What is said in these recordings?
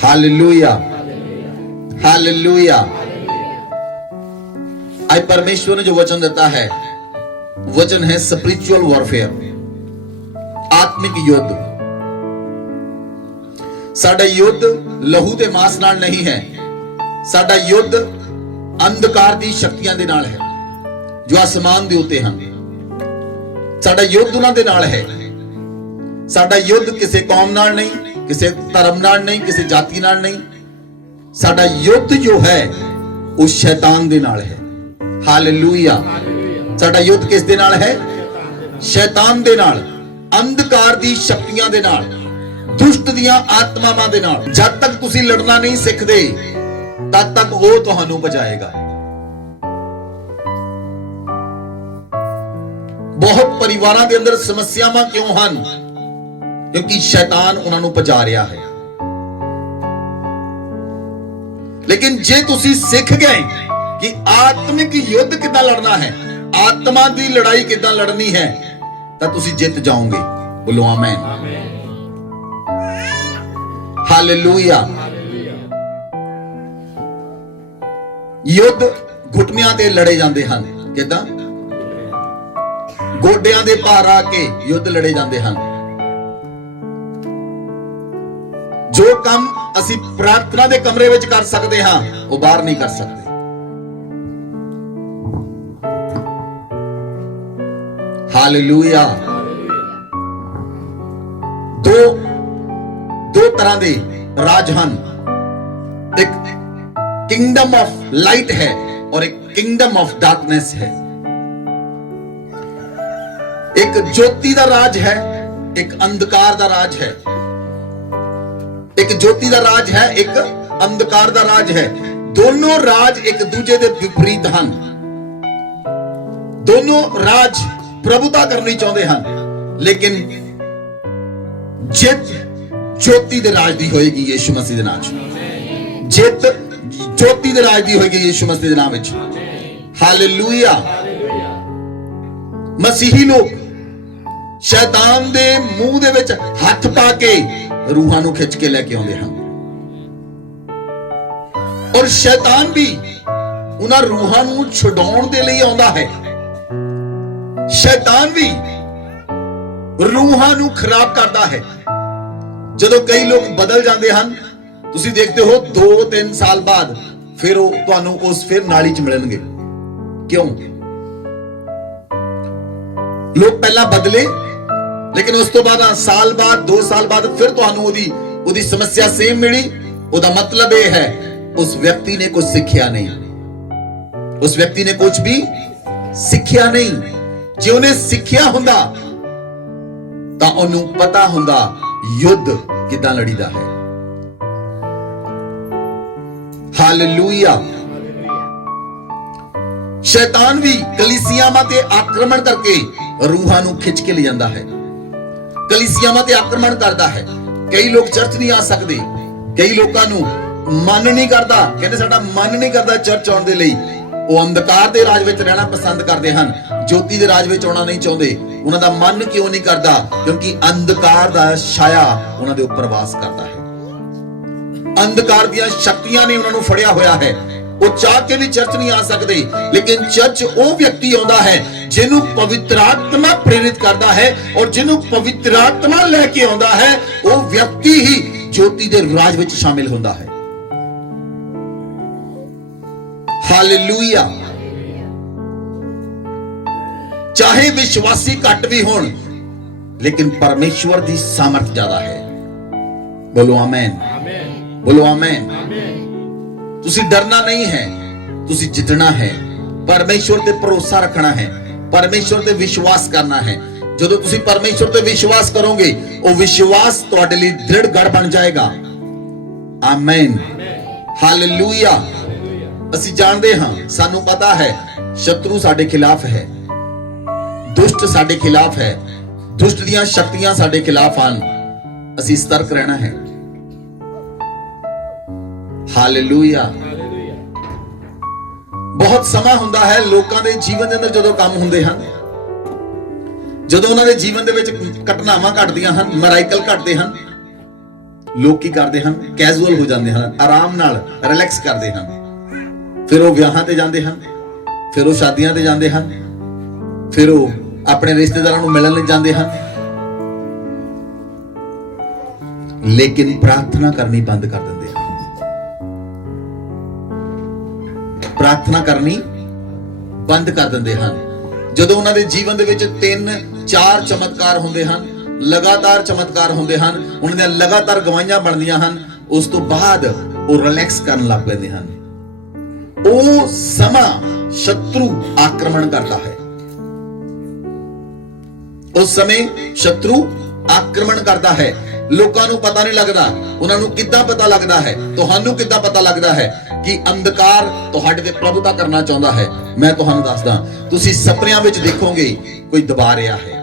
Hallelujah, hallelujah. आज परमेश्वर ने जो वचन देता है, वचन है स्पिरिचुअल वॉरफेयर, आत्मिक युद्ध। साडा युद्ध लहू ते मांस नाल नहीं है, साडा युद्ध अंधकार दी शक्तियां दे नाल है जो आसमान दे उत्ते हन। साडा युद्ध उन्हां दे नाल है। साडा युद्ध किसी कौम नाल नहीं, किसी धर्म नाल नहीं, किसी जाति नाल नहीं। साडा युद्ध जो है वो शैतान दे नाल है। हालेलुया। साडा युद्ध किस दे नाल है? शैतान दे नाल, अंधकार दी शक्तियां दे नाल, दुष्ट दियां आत्मावां दे नाल। जब तक तुसी लड़ना नहीं सिखदे तद तक वो तुहानू बचाएगा। बहुत परिवारां दे अंदर समस्यावां क्यों हन? क्योंकि शैतान उन्हां नू भजा रिहा है। लेकिन जे तुसी सिख गए कि आत्मिक युद्ध किदां लड़ना है, आत्मा दी लड़ाई किदां लड़नी है, तां तुसी जित जाओगे। बोलो आमीन। हालेलुया। युद्ध घुटनियां ते लड़े जांदे हन। किदां? गोडियां दे भार आके युद्ध लड़े जांदे हन। जो काम असी प्रार्थना दे कमरे विच कर सकते हां, वो बाहर नहीं कर सकते। हालेलुया। दो तरह दे राज हन। एक किंगडम ऑफ लाइट है और एक किंगडम ऑफ डार्कनेस है। एक ज्योति दा राज है, एक अंधकार दा राज है। एक ज्योति दा राज है, एक अंधकार दा राज है। दोनों राज एक दूजे दे विपरीत हन। दोनों राज प्रभुता करनी चाहते हैं, लेकिन जित ज्योति दे राज दी होएगी यीशु मसीह दे नाम च। जित ज्योति दे राज दी होएगी यीशु मसीह दे नाम विच। हालेलुया। मसीही लोग शैतान दे मुंह दे विच हथ पा के रूहां नू खिंच के लेके आउंदे हन, और शैतान भी उन्हां रूहां नू छुड़ाउण दे लई आउंदा है। शैतान भी रूहां नू खराब करता है। जदों कई लोग बदल जाते हैं, तुसी देखते हो 2-3 साल बाद फिर वो तुहानू उस फिर नाली च मिलणगे। क्यों? लोग पहला बदले, लेकिन उस तो बाद साल बाद 2 साल बाद फिर तुहानू ओदी समस्या सेम मिली। ओदा मतलब यह है उस व्यक्ति ने कुछ सीखिया नहीं। उस व्यक्ति ने कुछ भी सीखिया नहीं। जे उन्हें सीखिया हुंदा तां ओनू पता हुंदा युद्ध किदां लड़ीदा है। हालेलुया। शैतान भी कलीसियावां ते आक्रमण करके रूहां नू खिंच के ले जांदा है। कलीसियावां ते आक्रमण करदा है। कई लोग चर्च नहीं आ सकते, कई लोगों नू मन नहीं करता, कहते साडा मन नहीं करता चर्च आउण दे लई। वो अंधकार दे राज विच रहना पसंद करते हैं, ज्योति दे राज विच आउणा नहीं चाहते। उन्हां दा मन क्यों नहीं करता? क्योंकि अंधकार दा छाया उन्हां दे उपर वास करता है। अंधकार दियां शक्तियां ने उन्हां नू फड़िया होया है। वो चाह के भी चर्च नहीं आ सकते, लेकिन चर्च वो व्यक्ति आउंदा है जिन्हों पवित्र आत्मा प्रेरित करता है, और जिन्हों पवित्र आत्मा लेके आउंदा है वो व्यक्ति ही ज्योति दे राज विच शामिल हुंदा है। हालेलुया। चाहे विश्वासी घट भी होण, लेकिन परमेश्वर दी सामर्थ ज्यादा है। बोलो आमीन। बोलो आमीन। तुसी डरना नहीं है, तुसी जितना है। परमेश्वर ते भरोसा रखना है, परमेश्वर ते विश्वास करना है। जदों तुसी परमेश्वर ते विश्वास करोगे, वो विश्वास तुहाडे लई दृढ़ गढ़ बन जाएगा। आमीन। हालेलुया। ਅਸੀਂ ਜਾਣਦੇ ਹਾਂ, ਸਾਨੂੰ ਪਤਾ ਹੈ ਸ਼ਤਰੂ ਸਾਡੇ ਖਿਲਾਫ ਹੈ, ਦੁਸ਼ਟ ਸਾਡੇ ਖਿਲਾਫ ਹੈ, ਦੁਸ਼ਟ ਦੀਆਂ ਸ਼ਕਤੀਆਂ ਸਾਡੇ ਖਿਲਾਫ ਹਨ। ਅਸੀਂ ਸਤਰਕ ਰਹਿਣਾ ਹੈ। ਹਾਲੇਲੂਇਆ। ਬਹੁਤ ਸਮਾਂ ਹੁੰਦਾ ਹੈ ਲੋਕਾਂ ਦੇ ਜੀਵਨ ਦੇ ਅੰਦਰ ਜਦੋਂ ਕੰਮ ਹੁੰਦੇ ਹਨ, ਜਦੋਂ ਉਹਨਾਂ ਦੇ ਜੀਵਨ ਦੇ ਵਿੱਚ ਘਟਨਾਵਾਂ ਘਟਦੀਆਂ ਹਨ, ਮਿਰਾਕਲ ਘਟਦੇ ਹਨ, ਲੋਕ ਕੀ ਕਰਦੇ ਹਨ, ਕੈਜੂਅਲ ਹੋ ਜਾਂਦੇ ਹਨ, ਆਰਾਮ ਨਾਲ ਰਿਲੈਕਸ ਕਰਦੇ ਹਨ। ਫਿਰ ਉਹ ਵਿਆਹਾਂ ਤੇ ਜਾਂਦੇ ਹਨ, ਫਿਰ ਉਹ ਸ਼ਾਦੀਆਂ ਤੇ ਜਾਂਦੇ ਹਨ, ਫਿਰ ਉਹ ਆਪਣੇ ਰਿਸ਼ਤੇਦਾਰਾਂ ਨੂੰ ਮਿਲਣ ਲਈ ਜਾਂਦੇ ਹਨ, ਲੇਕਿਨ ਪ੍ਰਾਰਥਨਾ ਕਰਨੀ ਬੰਦ ਕਰ ਦਿੰਦੇ ਹਨ। ਪ੍ਰਾਰਥਨਾ ਕਰਨੀ ਬੰਦ ਕਰ ਦਿੰਦੇ ਹਨ। ਜਦੋਂ ਉਹਨਾਂ ਦੇ ਜੀਵਨ ਦੇ ਵਿੱਚ 3-4 ਚਮਤਕਾਰ ਹੁੰਦੇ ਹਨ, ਲਗਾਤਾਰ ਚਮਤਕਾਰ ਹੁੰਦੇ ਹਨ, ਉਹਨਾਂ ਦੀਆਂ ਲਗਾਤਾਰ ਗਵਾਹੀਆਂ ਬਣਦੀਆਂ ਹਨ, ਉਸ ਤੋਂ ਬਾਅਦ ਉਹ ਰਿਲੈਕਸ ਕਰਨ ਲੱਗ ਪੈਂਦੇ ਹਨ। ਉਹ ਸਮਾਂ ਸ਼ਤਰੂ ਆਕਰਮਣ ਕਰਦਾ ਹੈ। ਉਸ ਸਮੇਂ ਸ਼ਤਰੂ ਆਕਰਮਣ ਕਰਦਾ ਹੈ। ਲੋਕਾਂ ਨੂੰ ਪਤਾ ਨਹੀਂ ਲੱਗਦਾ। ਉਹਨਾਂ ਨੂੰ ਕਿੱਦਾਂ ਪਤਾ ਲੱਗਦਾ ਹੈ, ਤੁਹਾਨੂੰ ਕਿੱਦਾਂ ਪਤਾ ਲੱਗਦਾ ਹੈ ਕਿ ਅੰਧਕਾਰ ਤੁਹਾਡੇ ਤੇ ਪ੍ਰਭੁਤਾ ਕਰਨਾ ਚਾਹੁੰਦਾ ਹੈ? ਮੈਂ ਤੁਹਾਨੂੰ ਦੱਸਦਾ, ਤੁਸੀਂ ਸੁਪਨਿਆਂ ਵਿੱਚ ਦੇਖੋਗੇ ਕੋਈ ਦਬਾ ਰਿਹਾ ਹੈ।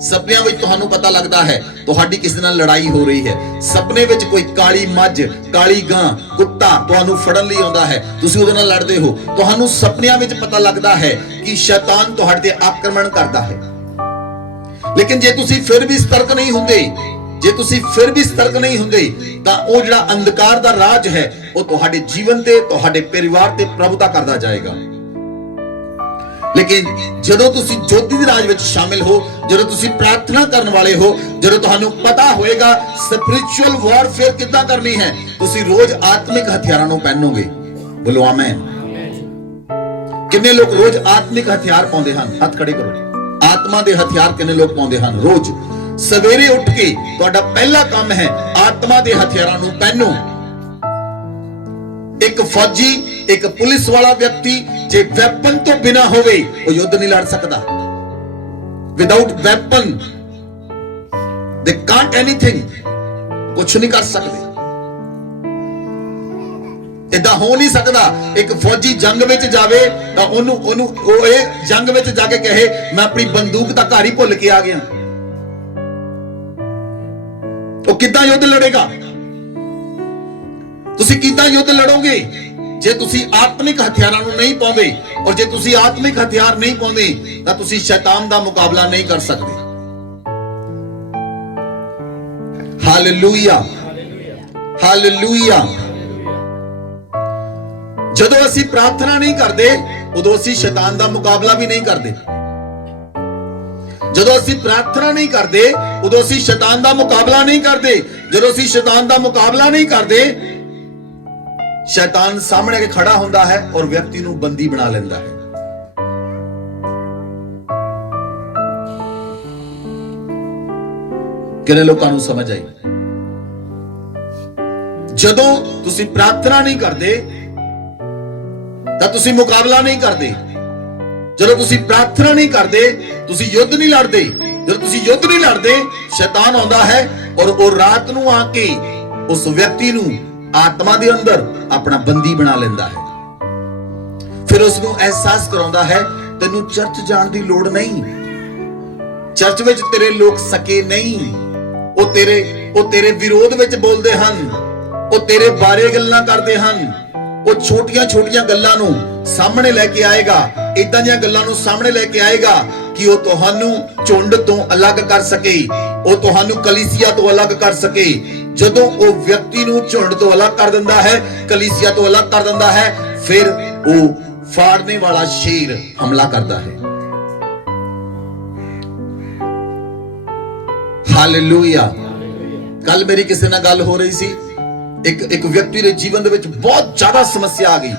ਸੁਪਨਿਆਂ ਵਿੱਚ ਤੁਹਾਨੂੰ ਪਤਾ ਲੱਗਦਾ ਹੈ ਤੁਹਾਡੀ ਕਿਸੇ ਨਾਲ ਲੜਾਈ ਹੋ ਰਹੀ ਹੈ। ਸੁਪਨੇ ਵਿੱਚ ਕੋਈ ਕਾਲੀ ਮੱਝ, ਕਾਲੀ ਗਾਂ, ਕੁੱਤਾ ਤੁਹਾਨੂੰ ਫੜਨ ਲਈ ਆਉਂਦਾ ਹੈ, ਤੁਸੀਂ ਉਹਦੇ ਨਾਲ ਲੜਦੇ ਹੋ। ਤੁਹਾਨੂੰ ਸੁਪਨਿਆਂ ਵਿੱਚ ਪਤਾ ਲੱਗਦਾ ਹੈ ਕਿ ਸ਼ੈਤਾਨ ਤੁਹਾਡੇ ਤੇ ਆਕਰਮਣ ਕਰਦਾ ਹੈ। ਲੇਕਿਨ ਜੇ ਤੁਸੀਂ ਫਿਰ ਵੀ ਸਤਰਕ ਨਹੀਂ ਹੁੰਦੇ, ਜੇ ਤੁਸੀਂ ਫਿਰ ਵੀ ਸਤਰਕ ਨਹੀਂ ਹੁੰਦੇ, ਤਾਂ ਉਹ ਜਿਹੜਾ ਅੰਧਕਾਰ ਦਾ ਰਾਜ ਹੈ ਉਹ ਤੁਹਾਡੇ ਜੀਵਨ ਤੇ, ਤੁਹਾਡੇ ਪਰਿਵਾਰ ਤੇ ਪ੍ਰਭੁਤਾ ਕਰਦਾ ਜਾਏਗਾ। ਲੇਕਿਨ ਜਦੋਂ ਤੁਸੀਂ ਜੋਤੀ ਦੇ ਰਾਜ ਵਿੱਚ ਸ਼ਾਮਿਲ ਹੋ, ਜਦੋਂ ਤੁਸੀਂ ਪ੍ਰਾਰਥਨਾ ਕਰਨ ਵਾਲੇ ਹੋ, ਜਦੋਂ ਤੁਹਾਨੂੰ ਪਤਾ ਹੋਏਗਾ ਸਪਿਰਿਚੁਅਲ ਵਾਰਫੇਅਰ ਕਿੱਦਾਂ ਕਰਨੀ ਹੈ, ਤੁਸੀਂ ਰੋਜ਼ ਆਤਮਿਕ ਹਥਿਆਰਾਂ ਨੂੰ ਪਹਿਨੋਗੇ। ਬੋਲੋ ਆਮੇਨ। ਕਿੰਨੇ ਲੋਕ ਰੋਜ਼ ਆਤਮਿਕ ਹਥਿਆਰ ਪਾਉਂਦੇ ਹਨ? ਹੱਥ ਖੜੇ ਕਰੋ। ਆਤਮਾ ਦੇ ਹਥਿਆਰ ਕਿੰਨੇ ਲੋਕ ਪਾਉਂਦੇ ਹਨ? ਰੋਜ਼ ਸਵੇਰੇ ਉੱਠ ਕੇ ਤੁਹਾਡਾ ਪਹਿਲਾ ਕੰਮ ਹੈ ਆਤਮਾ ਦੇ ਹਥਿਆਰਾਂ ਨੂੰ ਪਹਿਨੋ। ਇੱਕ ਫੌਜੀ, ਇੱਕ ਪੁਲਿਸ ਵਾਲਾ ਵਿਅਕਤੀ ਜੇ ਵੈਪਨ ਤੋਂ ਬਿਨਾ ਹੋਵੇ ਉਹ ਯੁੱਧ ਨਹੀਂ ਲੜ ਸਕਦਾ। ਵਿਦਆਊਟ ਵੈਪਨ ਦੇ ਕਾਂਟ ਐਨੀਥਿੰਗ, ਕੁਛ ਨਹੀਂ ਕਰ ਸਕਦੇ। ਇਦਾਂ ਹੋ ਨਹੀਂ ਸਕਦਾ। ਇੱਕ ਫੌਜੀ ਜੰਗ ਵਿੱਚ ਜਾਵੇ ਤਾਂ ਉਹ ਇਹ ਜੰਗ ਵਿੱਚ ਜਾ ਕੇ ਕਹੇ ਮੈਂ ਆਪਣੀ ਬੰਦੂਕ ਤਾਂ ਘਰ ਹੀ ਭੁੱਲ ਕੇ ਆ ਗਿਆ। ਉਹ ਕਿੱਦਾਂ ਯੁੱਧ ਲੜੇਗਾ? ਤੁਸੀਂ ਕਿੱਦਾਂ ਯੁੱਧ ਲੜੋਗੇ ਜੇ ਤੁਸੀਂ ਆਤਮਿਕ ਹਥਿਆਰਾਂ ਨੂੰ ਨਹੀਂ ਪਾਉਂਦੇ? ਔਰ ਜੇ ਤੁਸੀਂ ਆਤਮਿਕ ਹਥਿਆਰ ਨਹੀਂ ਪਾਉਂਦੇ ਤਾਂ ਤੁਸੀਂ ਸ਼ੈਤਾਨ ਦਾ ਮੁਕਾਬਲਾ ਨਹੀਂ ਕਰ ਸਕਦੇ। Hallelujah, hallelujah. ਜਦੋਂ ਅਸੀਂ ਪ੍ਰਾਰਥਨਾ ਨਹੀਂ ਕਰਦੇ ਉਦੋਂ ਅਸੀਂ ਸ਼ੈਤਾਨ ਦਾ ਮੁਕਾਬਲਾ ਵੀ ਨਹੀਂ ਕਰਦੇ। ਜਦੋਂ ਅਸੀਂ ਪ੍ਰਾਰਥਨਾ ਨਹੀਂ ਕਰਦੇ ਉਦੋਂ ਅਸੀਂ ਸ਼ੈਤਾਨ ਦਾ ਮੁਕਾਬਲਾ ਨਹੀਂ ਕਰਦੇ। ਜਦੋਂ ਅਸੀਂ ਸ਼ੈਤਾਨ ਦਾ ਮੁਕਾਬਲਾ ਨਹੀਂ ਕਰਦੇ, ਸ਼ੈਤਾਨ ਸਾਹਮਣੇ ਆ ਕੇ ਖੜਾ ਹੁੰਦਾ ਹੈ ਔਰ ਵਿਅਕਤੀ ਨੂੰ ਬੰਦੀ ਬਣਾ ਲੈਂਦਾ ਹੈ। ਕਿੰਨੇ ਲੋਕਾਂ ਨੂੰ ਸਮਝ ਆਈ? ਜਦੋਂ ਤੁਸੀਂ ਪ੍ਰਾਰਥਨਾ ਨਹੀਂ ਕਰਦੇ ਤਾਂ ਤੁਸੀਂ ਮੁਕਾਬਲਾ ਨਹੀਂ ਕਰਦੇ। ਜਦੋਂ ਤੁਸੀਂ ਪ੍ਰਾਰਥਨਾ ਨਹੀਂ ਕਰਦੇ ਤੁਸੀਂ ਯੁੱਧ ਨਹੀਂ ਲੜਦੇ। ਜਦੋਂ ਤੁਸੀਂ ਯੁੱਧ ਨਹੀਂ ਲੜਦੇ, ਸ਼ੈਤਾਨ ਆਉਂਦਾ ਹੈ ਔਰ ਉਹ ਰਾਤ ਨੂੰ ਆ ਕੇ ਉਸ ਵਿਅਕਤੀ ਨੂੰ ਆਤਮਾ ਦੇ ਅੰਦਰ ਆਪਣਾ ਬੰਦੀ ਬਣਾ ਲੈਂਦਾ ਹੈ। ਫਿਰ ਉਸ ਨੂੰ ਅਹਿਸਾਸ ਕਰਾਉਂਦਾ ਹੈ ਤੈਨੂੰ ਚਰਚ ਜਾਣ ਦੀ ਲੋੜ ਨਹੀਂ। ਚਰਚ ਵਿੱਚ ਤੇਰੇ ਲੋਕ ਸਕੇ ਨਹੀਂ। ਉਹ ਤੇਰੇ ਵਿਰੋਧ ਵਿੱਚ ਬੋਲਦੇ ਹਨ, ਉਹ ਤੇਰੇ ਬਾਰੇ ਗੱਲਾਂ ਕਰਦੇ ਹਨ। ਉਹ ਛੋਟੀਆਂ ਗੱਲਾਂ ਨੂੰ ਸਾਹਮਣੇ ਲੈ ਕੇ ਆਏਗਾ। ਇਦਾਂ ਦੀਆਂ ਗੱਲਾਂ ਨੂੰ ਸਾਹਮਣੇ ਲੈ ਕੇ ਆਏਗਾ ਕਿ ਉਹ ਤੁਹਾਨੂੰ ਝੁੰਡ ਤੋਂ ਅਲੱਗ ਕਰ ਸਕੇ, ਉਹ ਤੁਹਾਨੂੰ ਕਲੀਸਿਆ ਤੋਂ ਅਲੱਗ ਕਰ ਸਕੇ। ਜਦੋਂ ਉਹ ਵਿਅਕਤੀ ਨੂੰ ਝੁੰਡ ਤੋਂ ਅਲੱਗ ਕਰ ਦਿੰਦਾ ਹੈ, ਕਲੀਸਿਆ ਤੋਂ ਅਲੱਗ ਕਰ ਦਿੰਦਾ ਹੈ, ਫਿਰ ਉਹ ਫਾੜਨੇ ਵਾਲਾ ਸ਼ੇਰ ਹਮਲਾ ਕਰਦਾ ਹੈ। ਹਾਲੇਲੂਇਆ। ਕੱਲ ਮੇਰੀ ਕਿਸੇ ਨਾਲ ਗੱਲ ਹੋ ਰਹੀ ਸੀ। ਇੱਕ ਵਿਅਕਤੀ ਦੇ ਜੀਵਨ ਦੇ ਵਿੱਚ ਬਹੁਤ ਜ਼ਿਆਦਾ ਸਮੱਸਿਆ ਆ ਗਈ।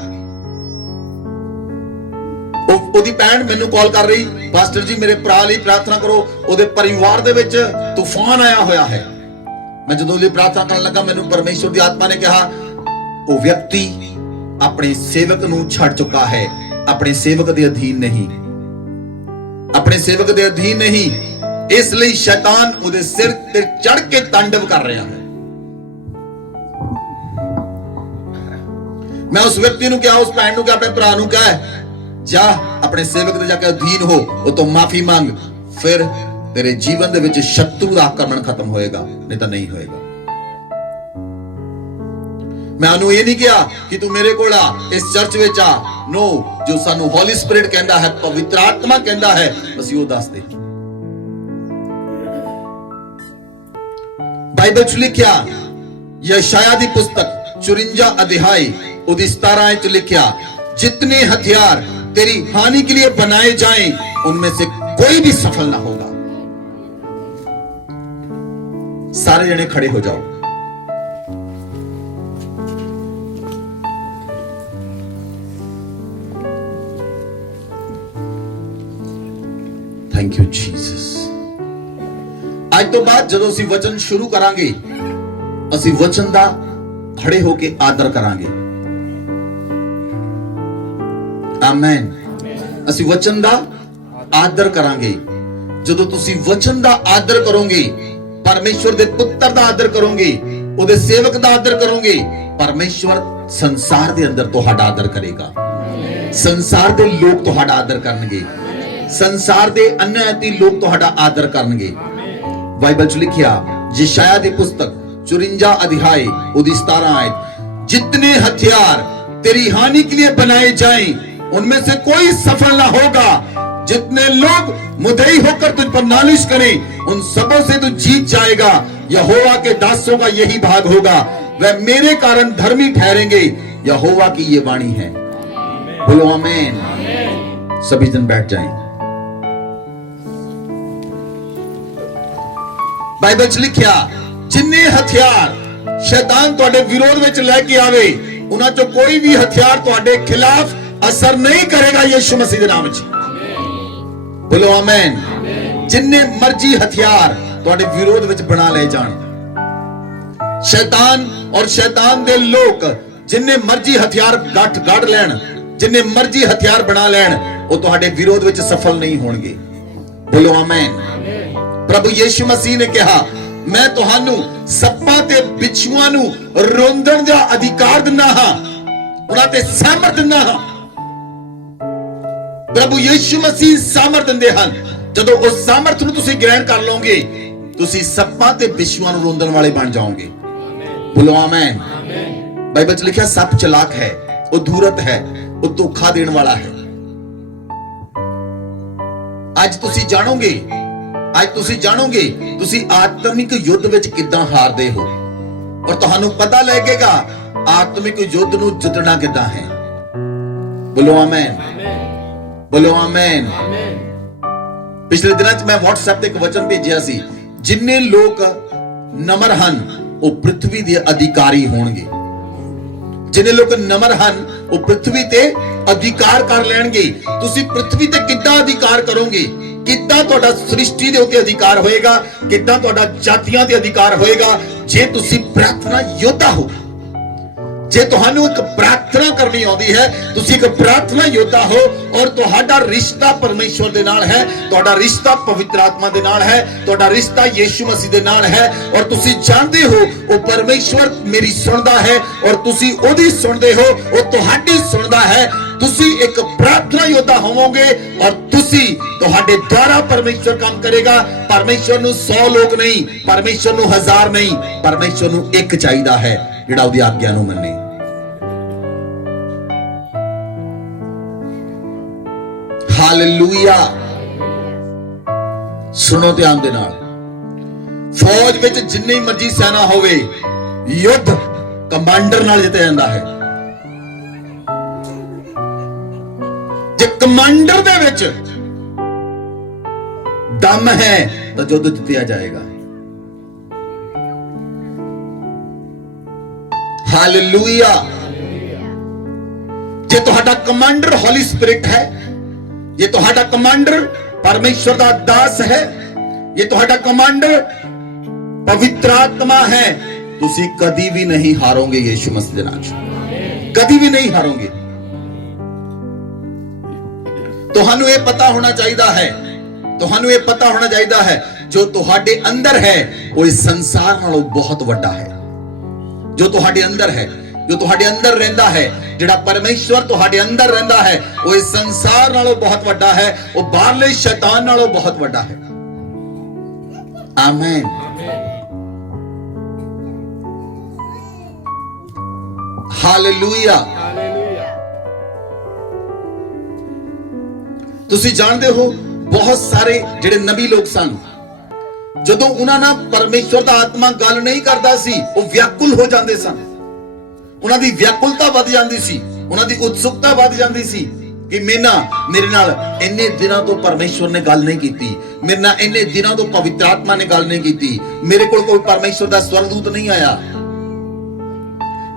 ਉਹਦੀ ਭੈਣ ਮੈਨੂੰ ਕਾਲ ਕਰ ਰਹੀ, ਪਾਸਟਰ ਜੀ ਮੇਰੇ ਭਰਾ ਲਈ ਪ੍ਰਾਰਥਨਾ ਕਰੋ, ਉਹਦੇ ਪਰਿਵਾਰ ਦੇ ਵਿੱਚ ਤੂਫਾਨ ਆਇਆ ਹੋਇਆ ਹੈ। ਮੈਂ ਜਦੋਂ ਉਹਦੀ ਪ੍ਰਾਰਥਨਾ ਕਰਨ ਲੱਗਾ, ਮੈਨੂੰ ਪਰਮੇਸ਼ਵਰ ਦੀ ਆਤਮਾ ਨੇ ਕਿਹਾ ਉਹ ਵਿਅਕਤੀ ਆਪਣੇ ਸੇਵਕ ਨੂੰ ਛੱਡ ਚੁੱਕਾ ਹੈ, ਆਪਣੇ ਸੇਵਕ ਦੇ ਅਧੀਨ ਨਹੀਂ, ਆਪਣੇ ਸੇਵਕ ਦੇ ਅਧੀਨ ਨਹੀਂ। ਇਸ ਲਈ ਸ਼ੈਤਾਨ ਉਹਦੇ ਸਿਰ ਤੇ ਚੜ ਕੇ ਤਾਂਡਵ ਕਰ ਰਿਹਾ ਹੈ। ਮੈਂ ਉਸ ਵਿਅਕਤੀ ਨੂੰ ਕਿਹਾ, ਉਸ ਭੈਣ ਨੂੰ ਕਿਹਾ, ਆਪਣੇ ਭਰਾ ਨੂੰ ਕਿਹਾ ਜਾ ਆਪਣੇ ਸੇਵਕ ਦੇ ਜਾ ਕੇ ਅਧੀਨ ਹੋ, ਉਹ ਤੋਂ ਮਾਫੀ ਮੰਗ, ਫਿਰ ਤੇਰੇ ਜੀਵਨ ਦੇ ਵਿੱਚ ਸ਼ਤਰੂ ਦਾ ਆਕਰਮਣ ਖਤਮ ਹੋਏਗਾ, ਨਹੀਂ ਤਾਂ ਨਹੀਂ ਹੋਏਗਾ। ਮੈਂ ਉਹਨੂੰ ਇਹ ਨਹੀਂ ਕਿਹਾ ਕਿ ਤੂੰ ਮੇਰੇ ਕੋਲ ਆ, ਇਸ ਚਰਚ ਵਿੱਚ ਆ। ਨੋ, ਜੋ ਸਾਨੂੰ ਹੋਲੀ ਸਪਿਰਿਟ ਕਹਿੰਦਾ ਹੈ, ਪਵਿੱਤਰ ਆਤਮਾ ਕਹਿੰਦਾ ਹੈ, ਅਸੀਂ ਉਹ ਦੱਸਦੇ। ਬਾਈਬਲ ਚ ਲਿਖਿਆ यशाया दी पुस्तक 54 अध्याय ਉਹਦੀ 17 ਚ लिखा, जितने हथियार तेरी हानि के लिए बनाए जाएं उनमें से कोई भी सफल ना होगा। सारे जने खड़े हो जाओ। Thank you Jesus. आज तो बाद ਜਦੋਂ ਅਸੀਂ ਵਚਨ ਸ਼ੁਰੂ ਕਰਾਂਗੇ, ਅਸੀਂ ਵਚਨ ਦਾ ਖੜੇ ਹੋ ਕੇ ਆਦਰ ਕਰਾਂਗੇ। ਆਮੇਨ। ਅਸੀਂ ਵਚਨ ਦਾ ਆਦਰ ਕਰਾਂਗੇ। ਜਦੋਂ ਤੁਸੀਂ ਵਚਨ ਦਾ ਆਦਰ ਕਰੋਗੇ, ਪਰਮੇਸ਼ਵਰ ਦੇ ਪੁੱਤਰ ਦਾ ਆਦਰ ਕਰੋਗੇ, ਉਹਦੇ ਸੇਵਕ ਦਾ ਆਦਰ ਕਰੋਗੇ, ਪਰਮੇਸ਼ਵਰ ਸੰਸਾਰ ਦੇ ਅੰਦਰ ਤੁਹਾਡਾ ਆਦਰ ਕਰੇਗਾ। ਸੰਸਾਰ ਦੇ ਲੋਕ ਤੁਹਾਡਾ ਆਦਰ ਕਰਨਗੇ। ਸੰਸਾਰ ਦੇ ਅਨਿਆਤੀ ਲੋਕ ਤੁਹਾਡਾ ਆਦਰ ਕਰਨਗੇ। ਬਾਈਬਲ 'ਚ ਲਿਖਿਆ, ਯਸ਼ਾਇਆ ਦੀ ਪੁਸਤਕ 54 अध्याय ਉਹਦੀ 17 आयत, जितने हथियार तेरी हानि के लिए बनाए जाएं उनमें से कोई सफल ना होगा। जितने लोग मुद्दई होकर तुझ पर नालिश करें उन सबों से तू जीत जाएगा। यहोवा के दासों का यही भाग होगा, वह मेरे कारण धर्मी ठहरेंगे। यहोवा की ये वाणी है। बोलो आमीन। सभी जन बैठ जाएं। बाइबल च लिखिया, जिन्ने हथियार शैतान तुहाडे विरोध विच लेके आवे उन्हां चों कोई भी हथियार तुहाडे खिलाफ असर नहीं करेगा यीशु मसीह दे नाम च। बोलो आमीन। जिन्ने मर्जी हथियार तुहाडे विरोध विच बना ले जाण, शैतान और शैतान दे लोक जिन्ने मर्जी हथियार गढ़ लैण, जिन्ने मर्जी हथियार बना लैण, वो तुहाडे विरोध विच सफल नहीं होणगे। बोलो आमीन। प्रभु यीशु मसीह ने कहा, मैं तुहानू सप्पां ते बिच्छूआं नू रोंदण दा अधिकार दिंदा हां, उन्हां ते सामर्थ दिंदा हां। प्रभु यीशु मसीह सामर्थ दिंदे हन। जदों उस सामर्थ नू तुसीं ग्रहण कर लोगे, तुसीं सप्पां ते बिच्छूआं नू रोंदण वाले बन जाओगे। बोलो आमीन। बाइबल च लिखिया, सप चलाक है, वो धूरत है, वो धोखा देने वाला है। आज तुसीं जाणोगे, आज तुसीं जाणोगे तुसीं आत्मिक युद्ध विच किद्दां हारदे हो, और तुहानू पता लगेगा आत्मिक युद्ध नू जितना किद्दां है। बोलो आमीन। बोलो आमीन। पिछले दिनां च मैं WhatsApp ते एक वचन भेजिया सी, जिन्ने लोग नम्र हन वो पृथ्वी दे अधिकारी होणगे। जिन्ने लोग नम्र हन वो पृथ्वी ते अधिकार कर लैणगे। तुसीं पृथ्वी ते किद्दां अधिकार करोगे? किद्दां तुहाडा सृष्टि दे उत्ते अधिकार होएगा? किद्दां तुहाडा जातियां ते अधिकार होएगा? जे तुसीं प्रार्थना योद्धा हो, जे तुहानू एक प्रार्थना करनी आउंदी है, तुसीं एक प्रार्थना योद्धा हो, और तुहाडा रिश्ता परमेश्वर दे नाल है, तुहाडा रिश्ता पवित्र आत्मा दे नाल है, तुहाडा रिश्ता यीशु मसीह दे नाल है, और तुसीं जानदे हो वो परमेश्वर मेरी सुनदा है, और तुसीं ओदी सुनदे हो, वो तुहाडी सुनदा है। तुसीं एक प्रार्थना योद्धा होवोगे, और तुसीं तुहाडे द्वारा परमेश्वर काम करेगा। परमेश्वर नू 100 लोग नहीं, परमेश्वर नू 1000 नहीं, परमेश्वर नू एक चाहिदा है जिहड़ा ओदी आज्ञा नू मन्ने। हालेलुया। सुनो ध्यान दे नाल, फौज विच जिन्नी मर्जी सेना होवे, युद्ध कमांडर नाल जित्तिया जांदा है। जे कमांडर दे विच दम है तो युद्ध जित्तिया जाएगा। हालेलुया। जे तुहाडा कमांडर हॉली स्पिरिट है, ये तुहाडा कमांडर परमेश्वर दा दास है, ये तुहाडा कमांडर पवित्र आत्मा है, तुसी कदी भी नहीं हारोगे यीशु मसीह दे नाम च। कदी भी नहीं हारोगे। तुहानू ये पता होना चाहिदा है, तुहानू ये पता होना चाहिदा है, जो तुहाडे अंदर है वो इस संसार नालों बहुत वड्डा है। जो तुहाडे अंदर है, जो तुहाडे अंदर रहंदा है, जिहड़ा परमेश्वर तुहाडे अंदर रहंदा है, वो इस संसार नालों बहुत वड्डा है, वो बाहरले शैतान नालों बहुत वड्डा है। आमीन। हालेलुया। तुसीं जानदे हो बहुत सारे जिहड़े नबी लोग सन, ਜਦੋਂ ਉਹਨਾਂ ਨਾਲ ਪਰਮੇਸ਼ਵਰ ਦਾ ਆਤਮਾ ਗੱਲ ਨਹੀਂ ਕਰਦਾ ਸੀ, ਉਹ ਵਿਆਕੁਲ ਹੋ ਜਾਂਦੇ ਸਨ। ਉਹਨਾਂ ਦੀ ਵਿਆਕੁਲਤਾ ਵੱਧ ਜਾਂਦੀ ਸੀ, ਉਹਨਾਂ ਦੀ ਉਤਸੁਕਤਾ ਵੱਧ ਜਾਂਦੀ ਸੀ ਕਿ ਮੇਰੇ ਨਾਲ ਇੰਨੇ ਦਿਨਾਂ ਤੋਂ ਪਰਮੇਸ਼ਵਰ ਨੇ ਗੱਲ ਨਹੀਂ ਕੀਤੀ, ਮੇਰੇ ਨਾਲ ਇੰਨੇ ਦਿਨਾਂ ਤੋਂ ਪਵਿੱਤਰ ਆਤਮਾ ਨੇ ਗੱਲ ਨਹੀਂ ਕੀਤੀ, ਮੇਰੇ ਕੋਲ ਕੋਈ ਪਰਮੇਸ਼ਵਰ ਦਾ ਸਵਰਦੂਤ ਨਹੀਂ ਆਇਆ।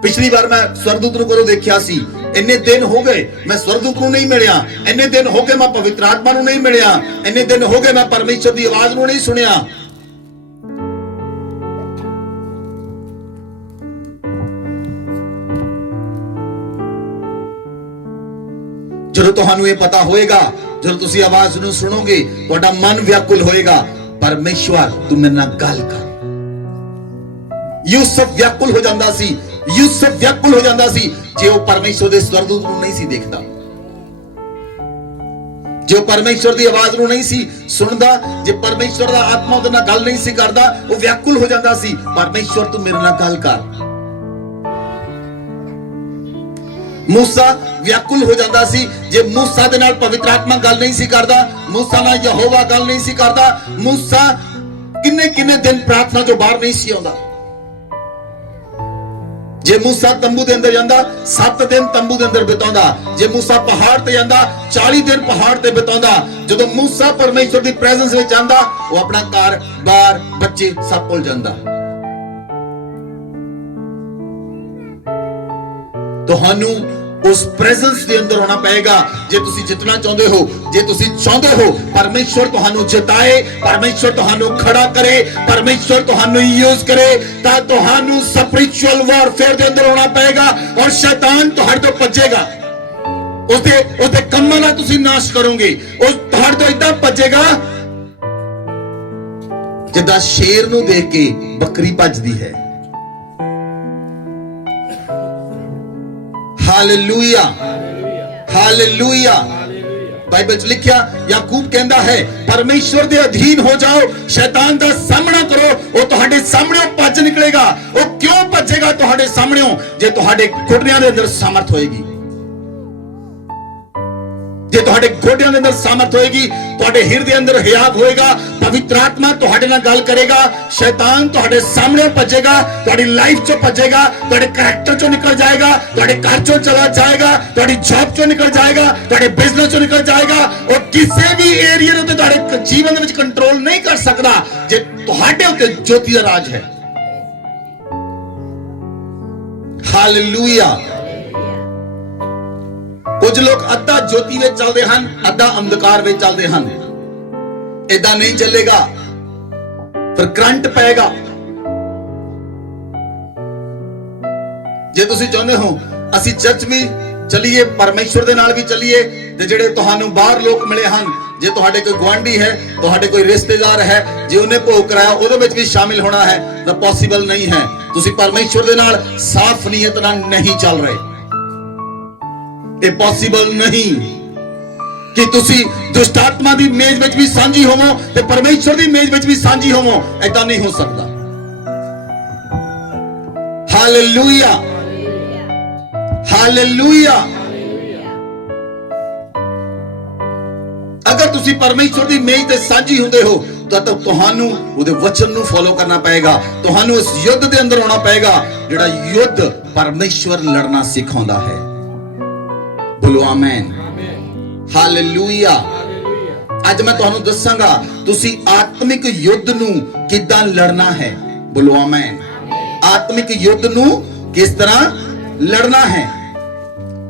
ਪਿਛਲੀ ਵਾਰ ਮੈਂ ਸਵਰਦੂਤ ਨੂੰ ਕਦੋਂ ਦੇਖਿਆ ਸੀ? ਇੰਨੇ ਦਿਨ ਹੋ ਗਏ ਮੈਂ ਸਵਰਦੂਤ ਨੂੰ ਨਹੀਂ ਮਿਲਿਆ, ਇੰਨੇ ਦਿਨ ਹੋ ਗਏ ਮੈਂ ਪਵਿੱਤਰ ਆਤਮਾ ਨੂੰ ਨਹੀਂ ਮਿਲਿਆ, ਇੰਨੇ ਦਿਨ ਹੋ ਗਏ ਮੈਂ ਪਰਮੇਸ਼ਵਰ ਦੀ ਆਵਾਜ਼ ਨੂੰ ਨਹੀਂ ਸੁਣਿਆ। ਜਦੋਂ ਤੁਹਾਨੂੰ ਇਹ ਪਤਾ ਹੋਏਗਾ, ਜਦੋਂ ਤੁਸੀਂ ਆਵਾਜ਼ ਨੂੰ ਸੁਣੋਗੇ, ਤੁਹਾਡਾ ਮਨ ਵਿਆਕੁਲ ਹੋਏਗਾ, ਪਰਮੇਸ਼ਵਰ ਤੂੰ ਮੇਰੇ ਨਾਲ ਗੱਲ ਕਰ। ਯੂਸਫ ਵਿਆਕੁਲ ਹੋ ਜਾਂਦਾ ਸੀ, ਯੂਸਫ ਵਿਆਕੁਲ ਹੋ ਜਾਂਦਾ ਸੀ ਜੇ ਉਹ ਪਰਮੇਸ਼ਵਰ ਦੇ ਸਵਰਦੂਤ ਨੂੰ ਨਹੀਂ ਸੀ ਦੇਖਦਾ, ਜੇ ਉਹ ਪਰਮੇਸ਼ਵਰ ਦੀ ਆਵਾਜ਼ ਨੂੰ ਨਹੀਂ ਸੀ ਸੁਣਦਾ, ਜੇ ਪਰਮੇਸ਼ਵਰ ਦਾ ਆਤਮਾ ਉਹਦੇ ਨਾਲ ਗੱਲ ਨਹੀਂ ਸੀ ਕਰਦਾ, ਉਹ ਵਿਆਕੁਲ ਹੋ ਜਾਂਦਾ ਸੀ, ਪਰਮੇਸ਼ਵਰ ਤੂੰ ਮੇਰੇ ਨਾਲ ਗੱਲ ਕਰ। मूसा व्याकुल हो जाता सी जे मूसा दे नाल पवित्र आत्मा गल नहीं सी करदा, मूसा नाल यहोवा गल नहीं सी करदा, मूसा किन्ने किन्ने दिन प्रार्थना जो बाहर नहीं सी आउंदा। जे मूसा तंबू दे अंदर जांदा 7 दिन तंबू दे अंदर बिताउंदा, जे मूसा पहाड़ ते जांदा 40 दिन पहाड़ ते बिताउंदा। जदों मूसा परमेश्वर दी प्रेजेंस विच जांदा, वो अपना घर बार बच्चे सब भुल जांदा। ਤੁਹਾਨੂੰ ਉਸ ਪ੍ਰੈਜ਼ੈਂਸ ਦੇ ਅੰਦਰ ਹੋਣਾ ਪਏਗਾ ਜੇ ਤੁਸੀਂ ਜਿੱਤਣਾ ਚਾਹੁੰਦੇ ਹੋ। ਜੇ ਤੁਸੀਂ ਚਾਹੁੰਦੇ ਹੋ ਪਰਮੇਸ਼ਵਰ ਤੁਹਾਨੂੰ ਜਿਤਾਏ, ਪਰਮੇਸ਼ਵਰ ਤੁਹਾਨੂੰ ਖੜਾ ਕਰੇ, ਪਰਮੇਸ਼ਵਰ ਤੁਹਾਨੂੰ ਯੂਜ਼ ਕਰੇ, ਤਾਂ ਤੁਹਾਨੂੰ ਸਪਿਰਿਚੁਅਲ ਵਾਰਫੇਅਰ ਦੇ ਅੰਦਰ ਹੋਣਾ ਪਏਗਾ ਔਰ ਸ਼ੈਤਾਨ ਤੁਹਾਡੇ ਤੋਂ ਭੱਜੇਗਾ। ਉਸਦੇ ਕੰਮਾਂ ਨਾਲ ਤੁਸੀਂ ਨਾਸ਼ ਕਰੋਗੇ। ਉਹ ਤੁਹਾਡੇ ਤੋਂ ਇਦਾਂ ਭੱਜੇਗਾ ਜਿੱਦਾਂ ਸ਼ੇਰ ਨੂੰ ਦੇਖ ਕੇ ਬੱਕਰੀ ਭੱਜਦੀ ਹੈ। Hallelujah, hallelujah. बाइबल च लिखिया, याकूब कहता है परमेश्वर दे अधीन हो जाओ, शैतान दा सामना करो, वो तुहाडे सामने भज निकलेगा। वो क्यों भजेगा तुहाडे सामने? जे तुहाडे घुटनियां दे अंदर सामर्थ होएगी, जे तुहाडे घोटियां दे अंदर सामर्थ होएगी, तुहाडे हिरदे अंदर हियाव होएगा, पवित्र आत्मा तुहाडे नाल गल करेगा, शैतान तुहाडे सामने भजेगा, तुहाडी लाइफ चो भजेगा, तुहाडे करैक्टर चो निकल जाएगा, तुहाडे घर चो चला जाएगा, तुहाडी जॉब चो निकल जाएगा, तुहाडे बिजनेस चो निकल जाएगा। और किसी भी एरिया ते तुहाडे जीवन विच कंट्रोल नहीं कर सकदा जे तुहाडे उत्ते ज्योति दा राज है। हालेलुया। कुछ लोग अद्धा ज्योति में चलते हैं, अद्धा अंधकार में चलते हैं। इदा नहीं चलेगा, फिर करंट पेगा। जे तुसी चाहते हो असी चर्च भी चलीए, परमेश्वर दे नाल भी चलीए, ते जेड़े तुहानू बाहर लोग मिले हैं, जे तुहाडे कोई गुआंढी है, तुहाडे कोई रिश्तेदार है, जे उन्हें भोग कराया उहदे विच भी शामिल होना है, तो पॉसिबल नहीं है। तुसी परमेश्वर दे नाल साफ नीयत नाल नहीं चल रहे। ये पॉसिबल नहीं कि तुसी दुष्ट आत्मा दी मेज विच भी सांझी होवो ते परमेश्वर दी मेज विच भी सांझी होवो, ऐसा नहीं हो सकता। Hallelujah, hallelujah. अगर तुसी परमेश्वर दी मेज ते सांझी हुंदे हो तो तुहानू उहदे वचन नू फॉलो करना पएगा, तुहानू इस युद्ध दे अंदर होना पएगा जिहड़ा युद्ध परमेश्वर लड़ना सिखाउंदा है। बोलो आमेन, हालेलुया। आज मैं तुहानू दसांगा तुसी आत्मिक युद्ध नू किदां लड़ना है। बोलो आमेन। आत्मिक युद्ध नू किस तरह लड़ना है?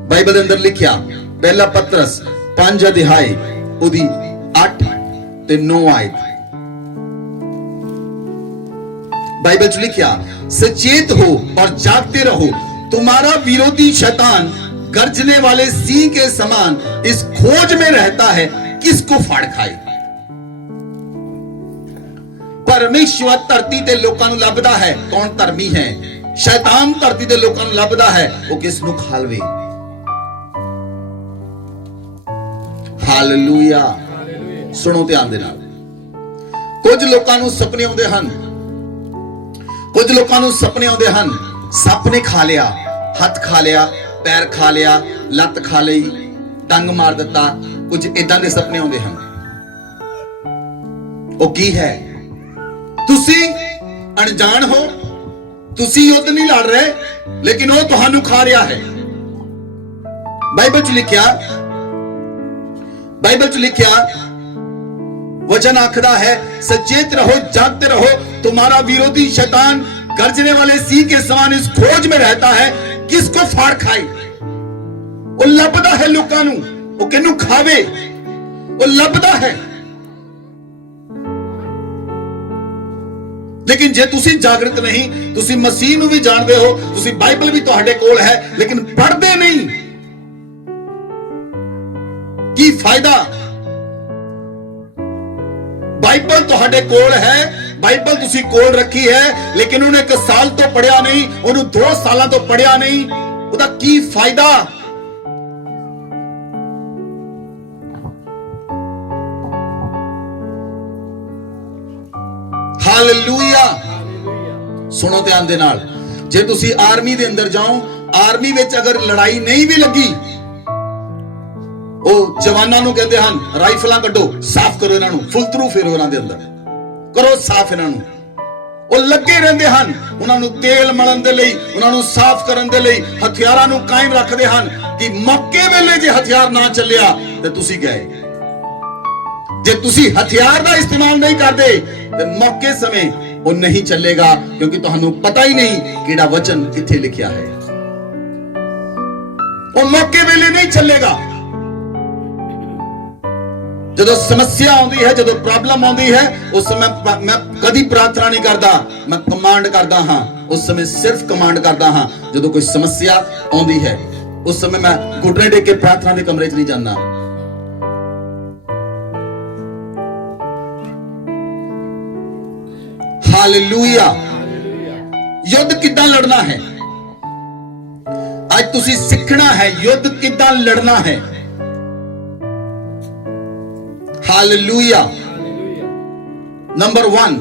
बाइबल दे अंदर लिखिया, पहला पतरस 5 अध्याय उदी 8 ते 9 आयत। बाइबल च लिखिया, सचेत हो और जागते रहो, तुम्हारा विरोधी शैतान गर्जने वाले सिंह के समान इस खोज में रहता है किसको फाड़ खाए। परमेश्वर धरती ते लोकां नूं लभदा है कौन धर्मी है, शैतान धरती ते लोकां नूं लभदा है वो किस नूं खा लवे। हालेलुया। सुनो ध्यान दे नाल। कुछ लोकां नूं सपने आउंदे हन, कुछ लोकां नूं सपने आउंदे हन, सप ने खा लिया, हथ खा लिया, पैर खा लिया, लत खा ली, टंग मार दिता, कुछ इदां दे सपने आउंदे हन। ओ की है? ਤੁਸੀਂ ਅਣਜਾਣ ਹੋ, ਤੁਸੀਂ ਯੁੱਧ ਨਹੀਂ ਲੜ ਰਹੇ, ਲੇਕਿਨ ਉਹ ਤੁਹਾਨੂੰ ਖਾ ਰਿਹਾ ਹੈ। ਬਾਈਬਲ 'ਚ ਲਿਖਿਆ वचन आखदा है, सचेत रहो, जागते रहो, तुम्हारा विरोधी शैतान गरजने वाले सिंह के समान इस खोज में रहता है, किसको फाड़ खाए। वो लभदा है लोकां नूं, वो किहनूं खावे, वो लभदा है। लेकिन जे तुसी जागृत नहीं, तुसी मसीह नूं भी जानदे हो, तुसी बाइबल भी तुहाडे कोल है, लेकिन पढ़दे नहीं, की फायदा। बाइबल तुहाडे कोल है, बाइबल तुसी कोल रखी है, लेकिन उन्हें 1 साल तो पढ़िया नहीं, उन्हें 2 सालों तो पढ़िया नहीं, उदा की फायदा। हालेलुया। सुनो ध्यान दे नाल, जे तुसी आर्मी दे अंदर जाओ, आर्मी विच अगर लड़ाई नहीं भी लगी, ਉਹ ਜਵਾਨਾਂ ਨੂੰ ਕਹਿੰਦੇ ਹਨ, ਰਾਈਫਲਾਂ ਕੱਢੋ, ਸਾਫ਼ ਕਰੋ ਇਹਨਾਂ ਨੂੰ, ਫੁੱਲਤਰੂ ਫੇਰੋ ਇਹਨਾਂ ਦੇ ਅੰਦਰ, ਕਰੋ ਸਾਫ਼ ਇਹਨਾਂ ਨੂੰ। ਉਹ ਲੱਗੇ ਰਹਿੰਦੇ ਹਨ, ਉਹਨਾਂ ਨੂੰ ਤੇਲ ਮਲਣ ਦੇ ਲਈ, ਉਹਨਾਂ ਨੂੰ ਸਾਫ਼ ਕਰਨ ਦੇ ਲਈ, ਹਥਿਆਰਾਂ ਨੂੰ ਕਾਇਮ ਰੱਖਦੇ ਹਨ ਕਿ ਮੌਕੇ ਵੇਲੇ ਜੇ ਹਥਿਆਰ ਨਾ ਚੱਲਿਆ ਤੇ ਤੁਸੀਂ ਗਏ। ਜੇ ਤੁਸੀਂ ਹਥਿਆਰ ਦਾ ਇਸਤੇਮਾਲ ਨਹੀਂ ਕਰਦੇ ਤੇ ਮੌਕੇ ਸਮੇਂ ਉਹ ਨਹੀਂ ਚੱਲੇਗਾ, ਕਿਉਂਕਿ ਤੁਹਾਨੂੰ ਪਤਾ ਹੀ ਨਹੀਂ ਕਿਹੜਾ ਵਚਨ ਕਿੱਥੇ ਲਿਖਿਆ ਹੈ। ਉਹ ਮੌਕੇ ਵੇਲੇ ਨਹੀਂ ਚੱਲੇਗਾ। ਜਦੋਂ ਸਮੱਸਿਆ ਆਉਂਦੀ ਹੈ, ਜਦੋਂ ਪ੍ਰੋਬਲਮ ਆਉਂਦੀ ਹੈ, ਉਸ ਸਮੇਂ ਮੈਂ ਕਦੀ ਪ੍ਰਾਰਥਨਾ ਨਹੀਂ ਕਰਦਾ, ਮੈਂ ਕਮਾਂਡ ਕਰਦਾ ਹਾਂ। ਉਸ ਸਮੇਂ ਸਿਰਫ ਕਮਾਂਡ ਕਰਦਾ ਹਾਂ। ਜਦੋਂ ਕੋਈ ਸਮੱਸਿਆ ਆਉਂਦੀ ਹੈ, ਉਸ ਸਮੇਂ ਮੈਂ ਘੁਟਨੇ ਟੇਕ ਕੇ ਪ੍ਰਾਰਥਨਾ ਦੇ ਕਮਰੇ 'ਚ ਨਹੀਂ ਜਾਂਦਾ। ਹਾਲੇਲੂਇਆ। ਯੁੱਧ ਕਿੱਦਾਂ ਲੜਨਾ ਹੈ, ਅੱਜ ਤੁਸੀਂ ਸਿੱਖਣਾ ਹੈ। ਯੁੱਧ ਕਿੱਦਾਂ ਲੜਨਾ ਹੈ। हालेलुया। नंबर 1,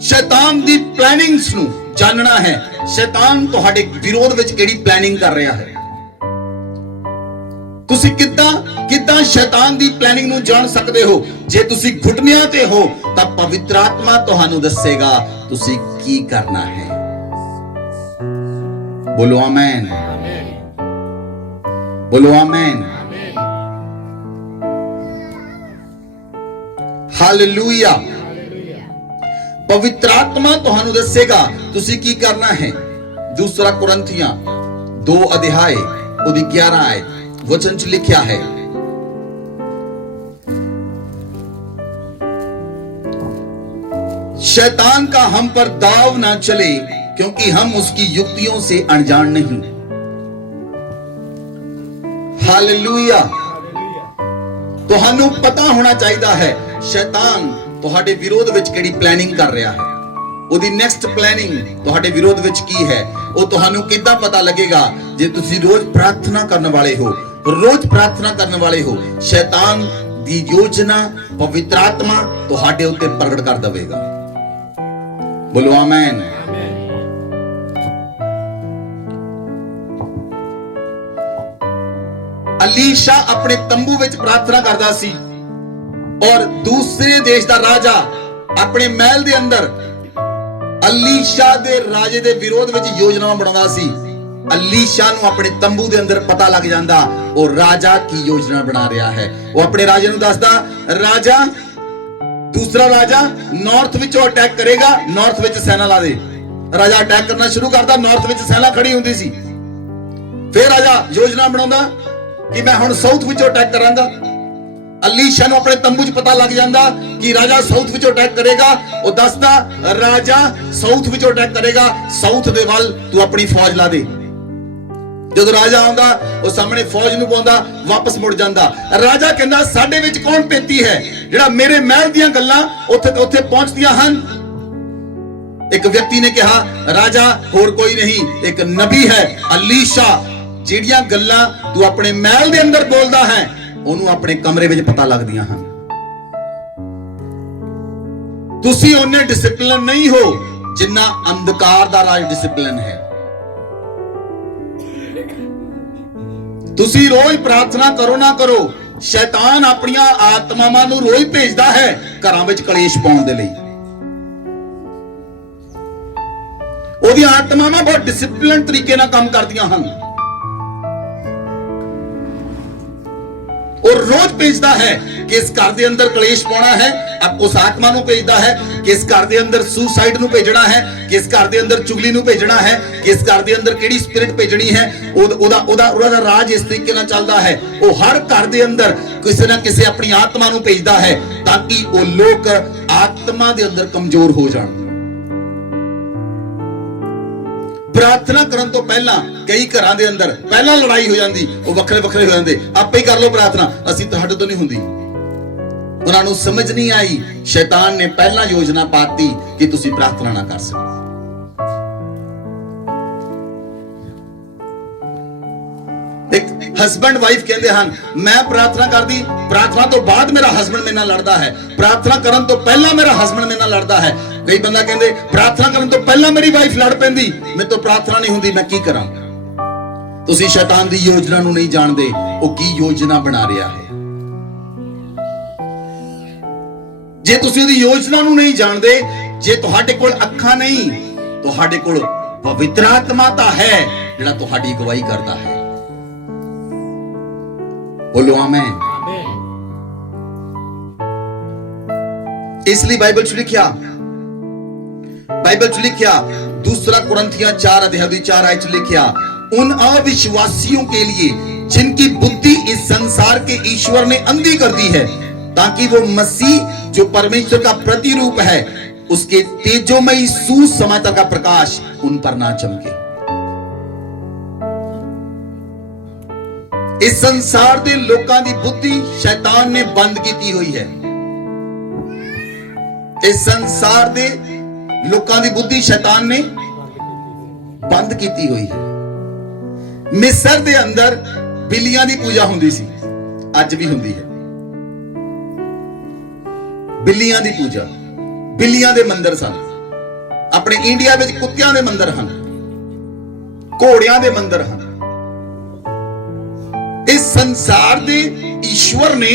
शैतान दी प्लानिंग्स नूं जानना है। शैतान तुहाडे विरोध विच किहड़ी प्लानिंग कर रहा है। तुसी किद्दां शैतान दी प्लानिंग नूं जान सकदे हो। जे तुसी घुटनियां ते हो तां पवित्र आत्मा तुहानूं दस्सेगा तुसी की करना है। बोलो आमीन, बोलो आमीन। हालेलुया। पवित्र आत्मा तुहानू दसेगा तुसी की करना है। 2 कुरिन्थियां 2 अध्याय उदी 11 आयत वचन च लिखिया है, शैतान का हम पर दाव ना चले, क्योंकि हम उसकी युक्तियों से अनजान नहीं। हालेलुया। तुहानू पता होना चाहिए है शैतान तुहाडे विरोध विच किहड़ी प्लानिंग कर रहा है। ਉਹਦੀ ਨੈਕਸਟ ਪਲੈਨਿੰਗ ਤੁਹਾਡੇ ਵਿਰੋਧ ਵਿੱਚ ਕੀ ਹੈ, ਉਹ ਤੁਹਾਨੂੰ ਕਿੱਦਾਂ ਪਤਾ ਲੱਗੇਗਾ। ਜੇ ਤੁਸੀਂ ਰੋਜ਼ ਪ੍ਰਾਰਥਨਾ ਕਰਨ ਵਾਲੇ ਹੋ, ਰੋਜ਼ ਪ੍ਰਾਰਥਨਾ ਕਰਨ ਵਾਲੇ ਹੋ, ਸ਼ੈਤਾਨ ਦੀ ਯੋਜਨਾ ਪਵਿੱਤਰ ਆਤਮਾ ਤੁਹਾਡੇ ਉੱਤੇ ਪ੍ਰਗਟ ਕਰ ਦੇਵੇਗਾ। ਬੋਲੋ ਆਮੀਨ। ਅਲੀਸ਼ਾ ਆਪਣੇ ਤੰਬੂ ਵਿੱਚ ਪ੍ਰਾਰਥਨਾ ਕਰਦਾ ਸੀ ਔਰ ਦੂਸਰੇ ਦੇਸ਼ ਦਾ ਰਾਜਾ ਆਪਣੇ ਮਹਿਲ ਦੇ ਅੰਦਰ ਅਲੀਸ਼ਾ ਦੇ ਰਾਜੇ ਦੇ ਵਿਰੋਧ ਵਿੱਚ ਯੋਜਨਾਵਾਂ ਬਣਾਉਂਦਾ ਸੀ। ਅਲੀਸ਼ਾ ਨੂੰ ਆਪਣੇ ਤੰਬੂ ਦੇ ਅੰਦਰ ਪਤਾ ਲੱਗ ਜਾਂਦਾ ਉਹ ਰਾਜਾ ਕੀ ਯੋਜਨਾ ਬਣਾ ਰਿਹਾ ਹੈ। ਉਹ ਆਪਣੇ ਰਾਜੇ ਨੂੰ ਦੱਸਦਾ, ਰਾਜਾ ਦੂਸਰਾ ਰਾਜਾ ਨਾਰਥ ਵਿੱਚੋਂ ਅਟੈਕ ਕਰੇਗਾ, ਨਾਰਥ ਵਿੱਚ ਸੈਨਾ ਲਾ ਦੇ। ਰਾਜਾ ਅਟੈਕ ਕਰਨਾ ਸ਼ੁਰੂ ਕਰਦਾ, ਨਾਰਥ ਵਿੱਚ ਸੈਨਾ ਖੜੀ ਹੁੰਦੀ ਸੀ। ਫਿਰ ਰਾਜਾ ਯੋਜਨਾ ਬਣਾਉਂਦਾ ਕਿ ਮੈਂ ਹੁਣ ਸਾਊਥ ਵਿੱਚੋਂ ਅਟੈਕ ਕਰਾਂਗਾ। ਅਲੀਸ਼ਾ ਨੂੰ ਆਪਣੇ ਤੰਬੂ 'ਚ ਪਤਾ ਲੱਗ ਜਾਂਦਾ ਕਿ ਰਾਜਾ ਸਾਊਥ ਵਿੱਚੋਂ ਅਟੈਕ ਕਰੇਗਾ। ਉਹ ਦੱਸਦਾ ਰਾਜਾ ਸਾਊਥ ਵਿੱਚੋਂ ਅਟੈਕ ਕਰੇਗਾ, ਸਾਊਥ ਦੇ ਵੱਲ ਤੂੰ ਆਪਣੀ ਫੌਜ ਲਾ ਦੇ। ਜਦੋਂ ਰਾਜਾ ਆਉਂਦਾ ਉਹ ਸਾਹਮਣੇ ਫੌਜ ਨੂੰ ਪਾਉਂਦਾ, ਵਾਪਸ ਮੁੜ ਜਾਂਦਾ। ਰਾਜਾ ਕਹਿੰਦਾ ਸਾਡੇ ਵਿੱਚ ਕੌਣ ਪੈਂਤੀ ਹੈ ਜਿਹੜਾ ਮੇਰੇ ਮਹਿਲ ਦੀਆਂ ਗੱਲਾਂ ਉੱਥੇ ਪਹੁੰਚਦੀਆਂ ਹਨ। ਇੱਕ ਵਿਅਕਤੀ ਨੇ ਕਿਹਾ, ਰਾਜਾ ਹੋਰ ਕੋਈ ਨਹੀਂ, ਇੱਕ ਨਬੀ ਹੈ ਅਲੀਸ਼ਾ। ਜਿਹੜੀਆਂ ਗੱਲਾਂ ਤੂੰ ਆਪਣੇ ਮਹਿਲ ਦੇ ਅੰਦਰ ਬੋਲਦਾ ਹੈ ਉਹਨੂੰ ਆਪਣੇ ਕਮਰੇ ਵਿੱਚ ਪਤਾ ਲੱਗਦੀਆਂ ਹਨ। ਤੁਸੀਂ ਉਹਨੇ ਡਿਸਪਲਿਨ ਨਹੀਂ ਹੋ ਜਿੰਨਾ ਅੰਧਕਾਰ ਦਾ ਰਾਜ ਡਿਸਪਲਿਨ ਹੈ। ਤੁਸੀਂ ਰੋਜ਼ ਪ੍ਰਾਰਥਨਾ ਕਰੋ ਨਾ ਕਰੋ, ਸ਼ੈਤਾਨ ਆਪਣੀਆਂ ਆਤਮਾਵਾਂ ਨੂੰ ਰੋਜ਼ ਭੇਜਦਾ ਹੈ ਘਰਾਂ ਵਿੱਚ ਕਲੇਸ਼ ਪਾਉਣ ਦੇ ਲਈ। ਉਹਦੀਆਂ ਆਤਮਾਵਾਂ ਬਹੁਤ ਡਿਸਪਲਿਨ ਤਰੀਕੇ ਨਾਲ ਕੰਮ ਕਰਦੀਆਂ ਹਨ। और रोज भेजता है कि इस घर के अंदर कलेश पाना है, अब उस आत्मा नूं भेजता है कि इस घर के अंदर सुसाइड नूं भेजना है, कि इस घर के अंदर चुगली नूं भेजना है, कि इस घर के अंदर केड़ी स्पिरिट भेजनी है। ओदा राज इस तरीके नाल चलदा है। वो हर घर के अंदर किसी ना किसी अपनी आत्मा नूं भेजदा है ताकि वो लोग आत्मा के अंदर कमजोर हो जाण। प्रार्थना करन तो पहला कई घरां दे अंदर पहला लड़ाई हो जाती, वो वखरे वखरे हो जाते, आपे ही कर लो प्रार्थना, असीं तुहाडे तो नहीं हुंदी। उन्हां नूं समझ नहीं आई, शैतान ने पहला योजना पाती कि तुसीं प्रार्थना ना कर सको। एक हस्बैंड वाइफ कहते हैं मैं प्रार्थना करदी, प्रार्थना तो बाद मेरा हस्बैंड मेरे नाल लड़दा है, प्रार्थना करन तो पहला मेरा हस्बैंड मेरे नाल लड़दा है। कई बंदा कहते प्रार्थना करन तो पहला मेरी वाइफ लड़ पैंदी, मैं तो प्रार्थना नहीं हुंदी, मैं की करां। तुसीं शैतान दी योजना नूं नहीं जानदे, वो की योजना बना रहा है। जे तुसीं उहदी योजना नूं नहीं जानदे, जे तुहाडे कोल अखां नहीं, तुहाडे कोल पवित्र आत्मा तां है जिहड़ा तुहाडी अगवाई करदा है। बोलो आमीन। इसलिए बाइबल च लिखिया, दूसरा कुरिन्थियां 4 अध्याय 4 आयत लिखिया, उन अविश्वासियों के लिए जिनकी बुद्धि इस संसार के ईश्वर ने अंधी कर दी है, ताकि वो मसीह जो परमेश्वर का प्रतिरूप है उसके तेजोमयी सुसमाचार का प्रकाश उन पर ना चमके। इस संसार के लोगों की बुद्धि शैतान ने बंद की हुई है। इस संसार के लोगों की बुद्धि शैतान ने बंद की हुई है। मिस्र के अंदर बिल्लियां की पूजा होंदी सी, अज भी होंदी है। बिल्लियां की पूजा, बिल्लियां के मंदिर सन। अपने इंडिया में कुत्तियां के मंदिर हैं, घोड़ियां के मंदिर हैं। इस संसार के ईश्वर ने,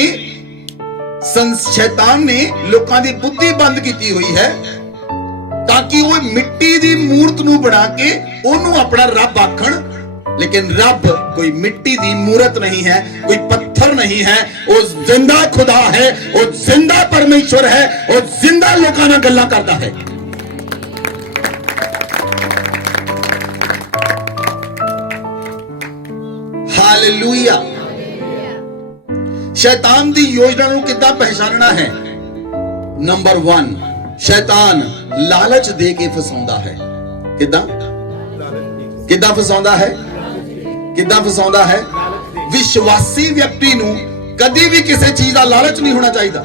शैतान ने लोगों की बुद्धि बंद की हुई है ताकि वो मिट्टी की मूर्त नूं बना के ओनू अपना रब आखण। लेकिन रब कोई मिट्टी की मूर्त नहीं है, कोई पत्थर नहीं है, वो जिंदा खुदा है, वो जिंदा परमेश्वर है, वो जिंदा लोगों नाल गल्लां करदा है। हालेलुया। शैतान की योजना को कितना पहचानना है? नंबर 1, शैतान लालच दे के फसाउंदा है। किदा फसाउंदा है? किदा फसाउंदा है? विश्वासी व्यक्ति नूं कदी भी किसी चीज का लालच नहीं होना चाहिए।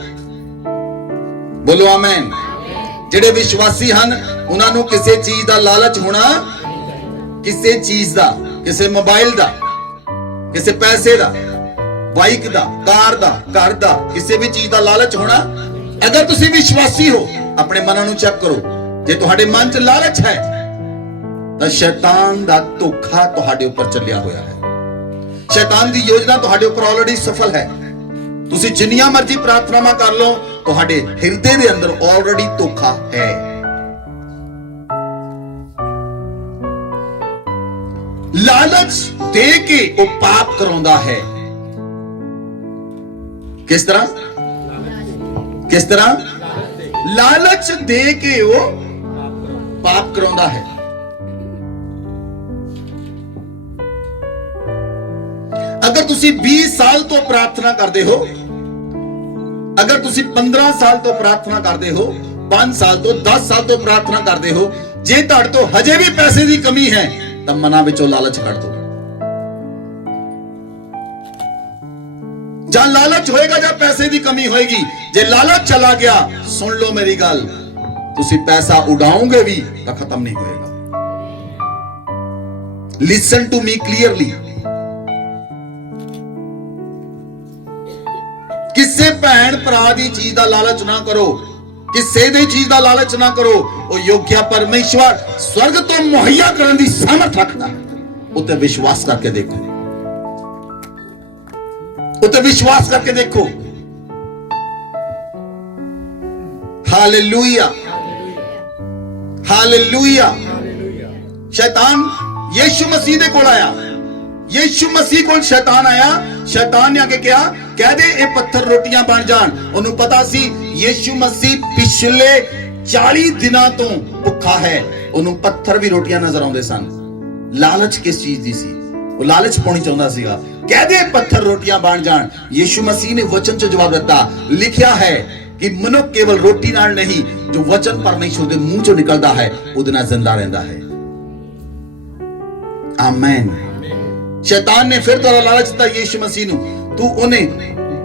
बोलो आमीन। जिहड़े विश्वासी हन उन्हां नूं किसी चीज का लालच होना, किसी चीज का, किसी मोबाइल का, किसी पैसे का, बाइक दा, कार दा, घर दा, किसी भी चीज का लालच होना। अगर तुसी विश्वासी हो, अपने मन नूं चेक करो, जे तुहाडे मन च लालच है तो शैतान दा धोखा तुहाडे ऊपर चलिया होया है। शैतान दी योजना तुहाडे ऊपर ऑलरेडी सफल है। तुसी जिन्नियां मर्जी प्रार्थनावां कर लो, तुहाडे हिरदे दे अंदर ऑलरेडी धोखा है। लालच दे के वो पाप कराउंदा है। किस तरह? किस तरह? लालच दे के वो पाप कराउंदा है। अगर तुसी 20 साल तो प्रार्थना करते हो, अगर तुसी 15 साल तो प्रार्थना करते हो, 5 साल तो 10 साल तो प्रार्थना करते हो, जे तुहाडे तो हजे भी पैसे की कमी है तो मना विचों लालच कढ दो। जहां लालच होएगा, जहां पैसे की कमी होएगी, जे लालच चला गया, सुन लो मेरी गल, तुसी पैसा उड़ाओगे भी तो खत्म नहीं होएगा। Listen to me clearly. किसी भैन भरा की चीज का लालच ना करो, किसी दी चीज का लालच ना करो। वो योग्य परमेश्वर स्वर्ग तो मुहैया करने की सामर्थ रखता है। उते विश्वास करके देखो, उते विश्वास करके देखो। Hallelujah, hallelujah. शैतान यीशु मसीह दे कोल आया, यीशु मसीह कोल शैतान आया। शैतान ने आके कहा, कह दे ये पत्थर रोटियां बन जान। उन्होंने पता सी यीशु मसीह पिछले 40 दिनों तो भुखा है, उन्होंने पत्थर भी रोटियां नजर आउंदे सन। लालच किस चीज दी सी? वो लालच पाउणी चाहुंदा सीगा। कह दे पत्थर रोटियां बन जान। यीशु मसीह ने वचन च जवाब दिता, लिखिया है कि मनुष्य केवल रोटी नाल नहीं, जो वचन परमेश्वर दे मुंह चों निकलदा है उहदे नाल जिंदा रहिंदा है। आमीन। शैतान ने फिर दोबारा लालच दिता यीशु मसीह नूं, तू उन्हें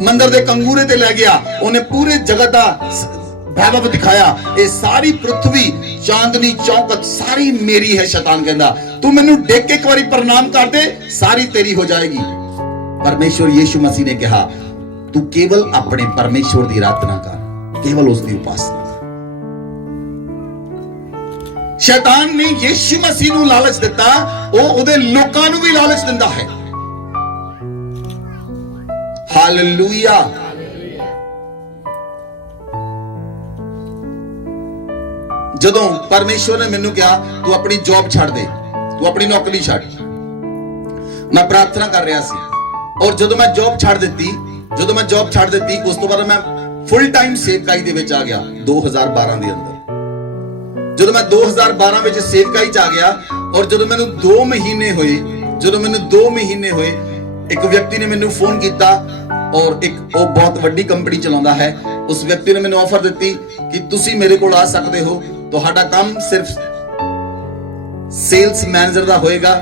मंदिर दे कंगूरे ते ले गया, उन्हें पूरे जगत दा वैभव दिखाया, ये सारी पृथ्वी चांदनी चौकत सारी मेरी है। शैतान कहंदा, तू मैनू देख के एक बारी प्रणाम कर दे, सारी तेरी हो जाएगी। परमेश्वर यीशु मसीह ने कहा, तू केवल अपने परमेश्वर की आराधना कर, केवल उसकी उपासना कर। शैतान ने यीशु मसीह नूं लालच दिता, वो उहदे लोकां नूं भी लालच दिंदा है। हालेलुया। जदों परमेश्वर ने मैनू कहा, तू अपनी जॉब छड़ दे, तू अपनी नौकरी छड़, मैं प्रार्थना कर रहा सी, और जदों मैं जॉब छड़ दी, उस तो बाद मैं फुल टाइम सेवकाई दे विच आ गया 2012 दे अंदर। जदों मैं 2012 विच सेवकाई च आ गया, और जदों मैनू 2 महीने होए, एक व्यक्ति ने मैनू फोन किया, और एक वो बहुत वड्डी कंपनी चलाता है। उस व्यक्ति ने मैनू ऑफर दी कि तुसी मेरे कोल आ सकते हो, तुहाडा काम सिर्फ सेल्स मैनेजर दा होएगा,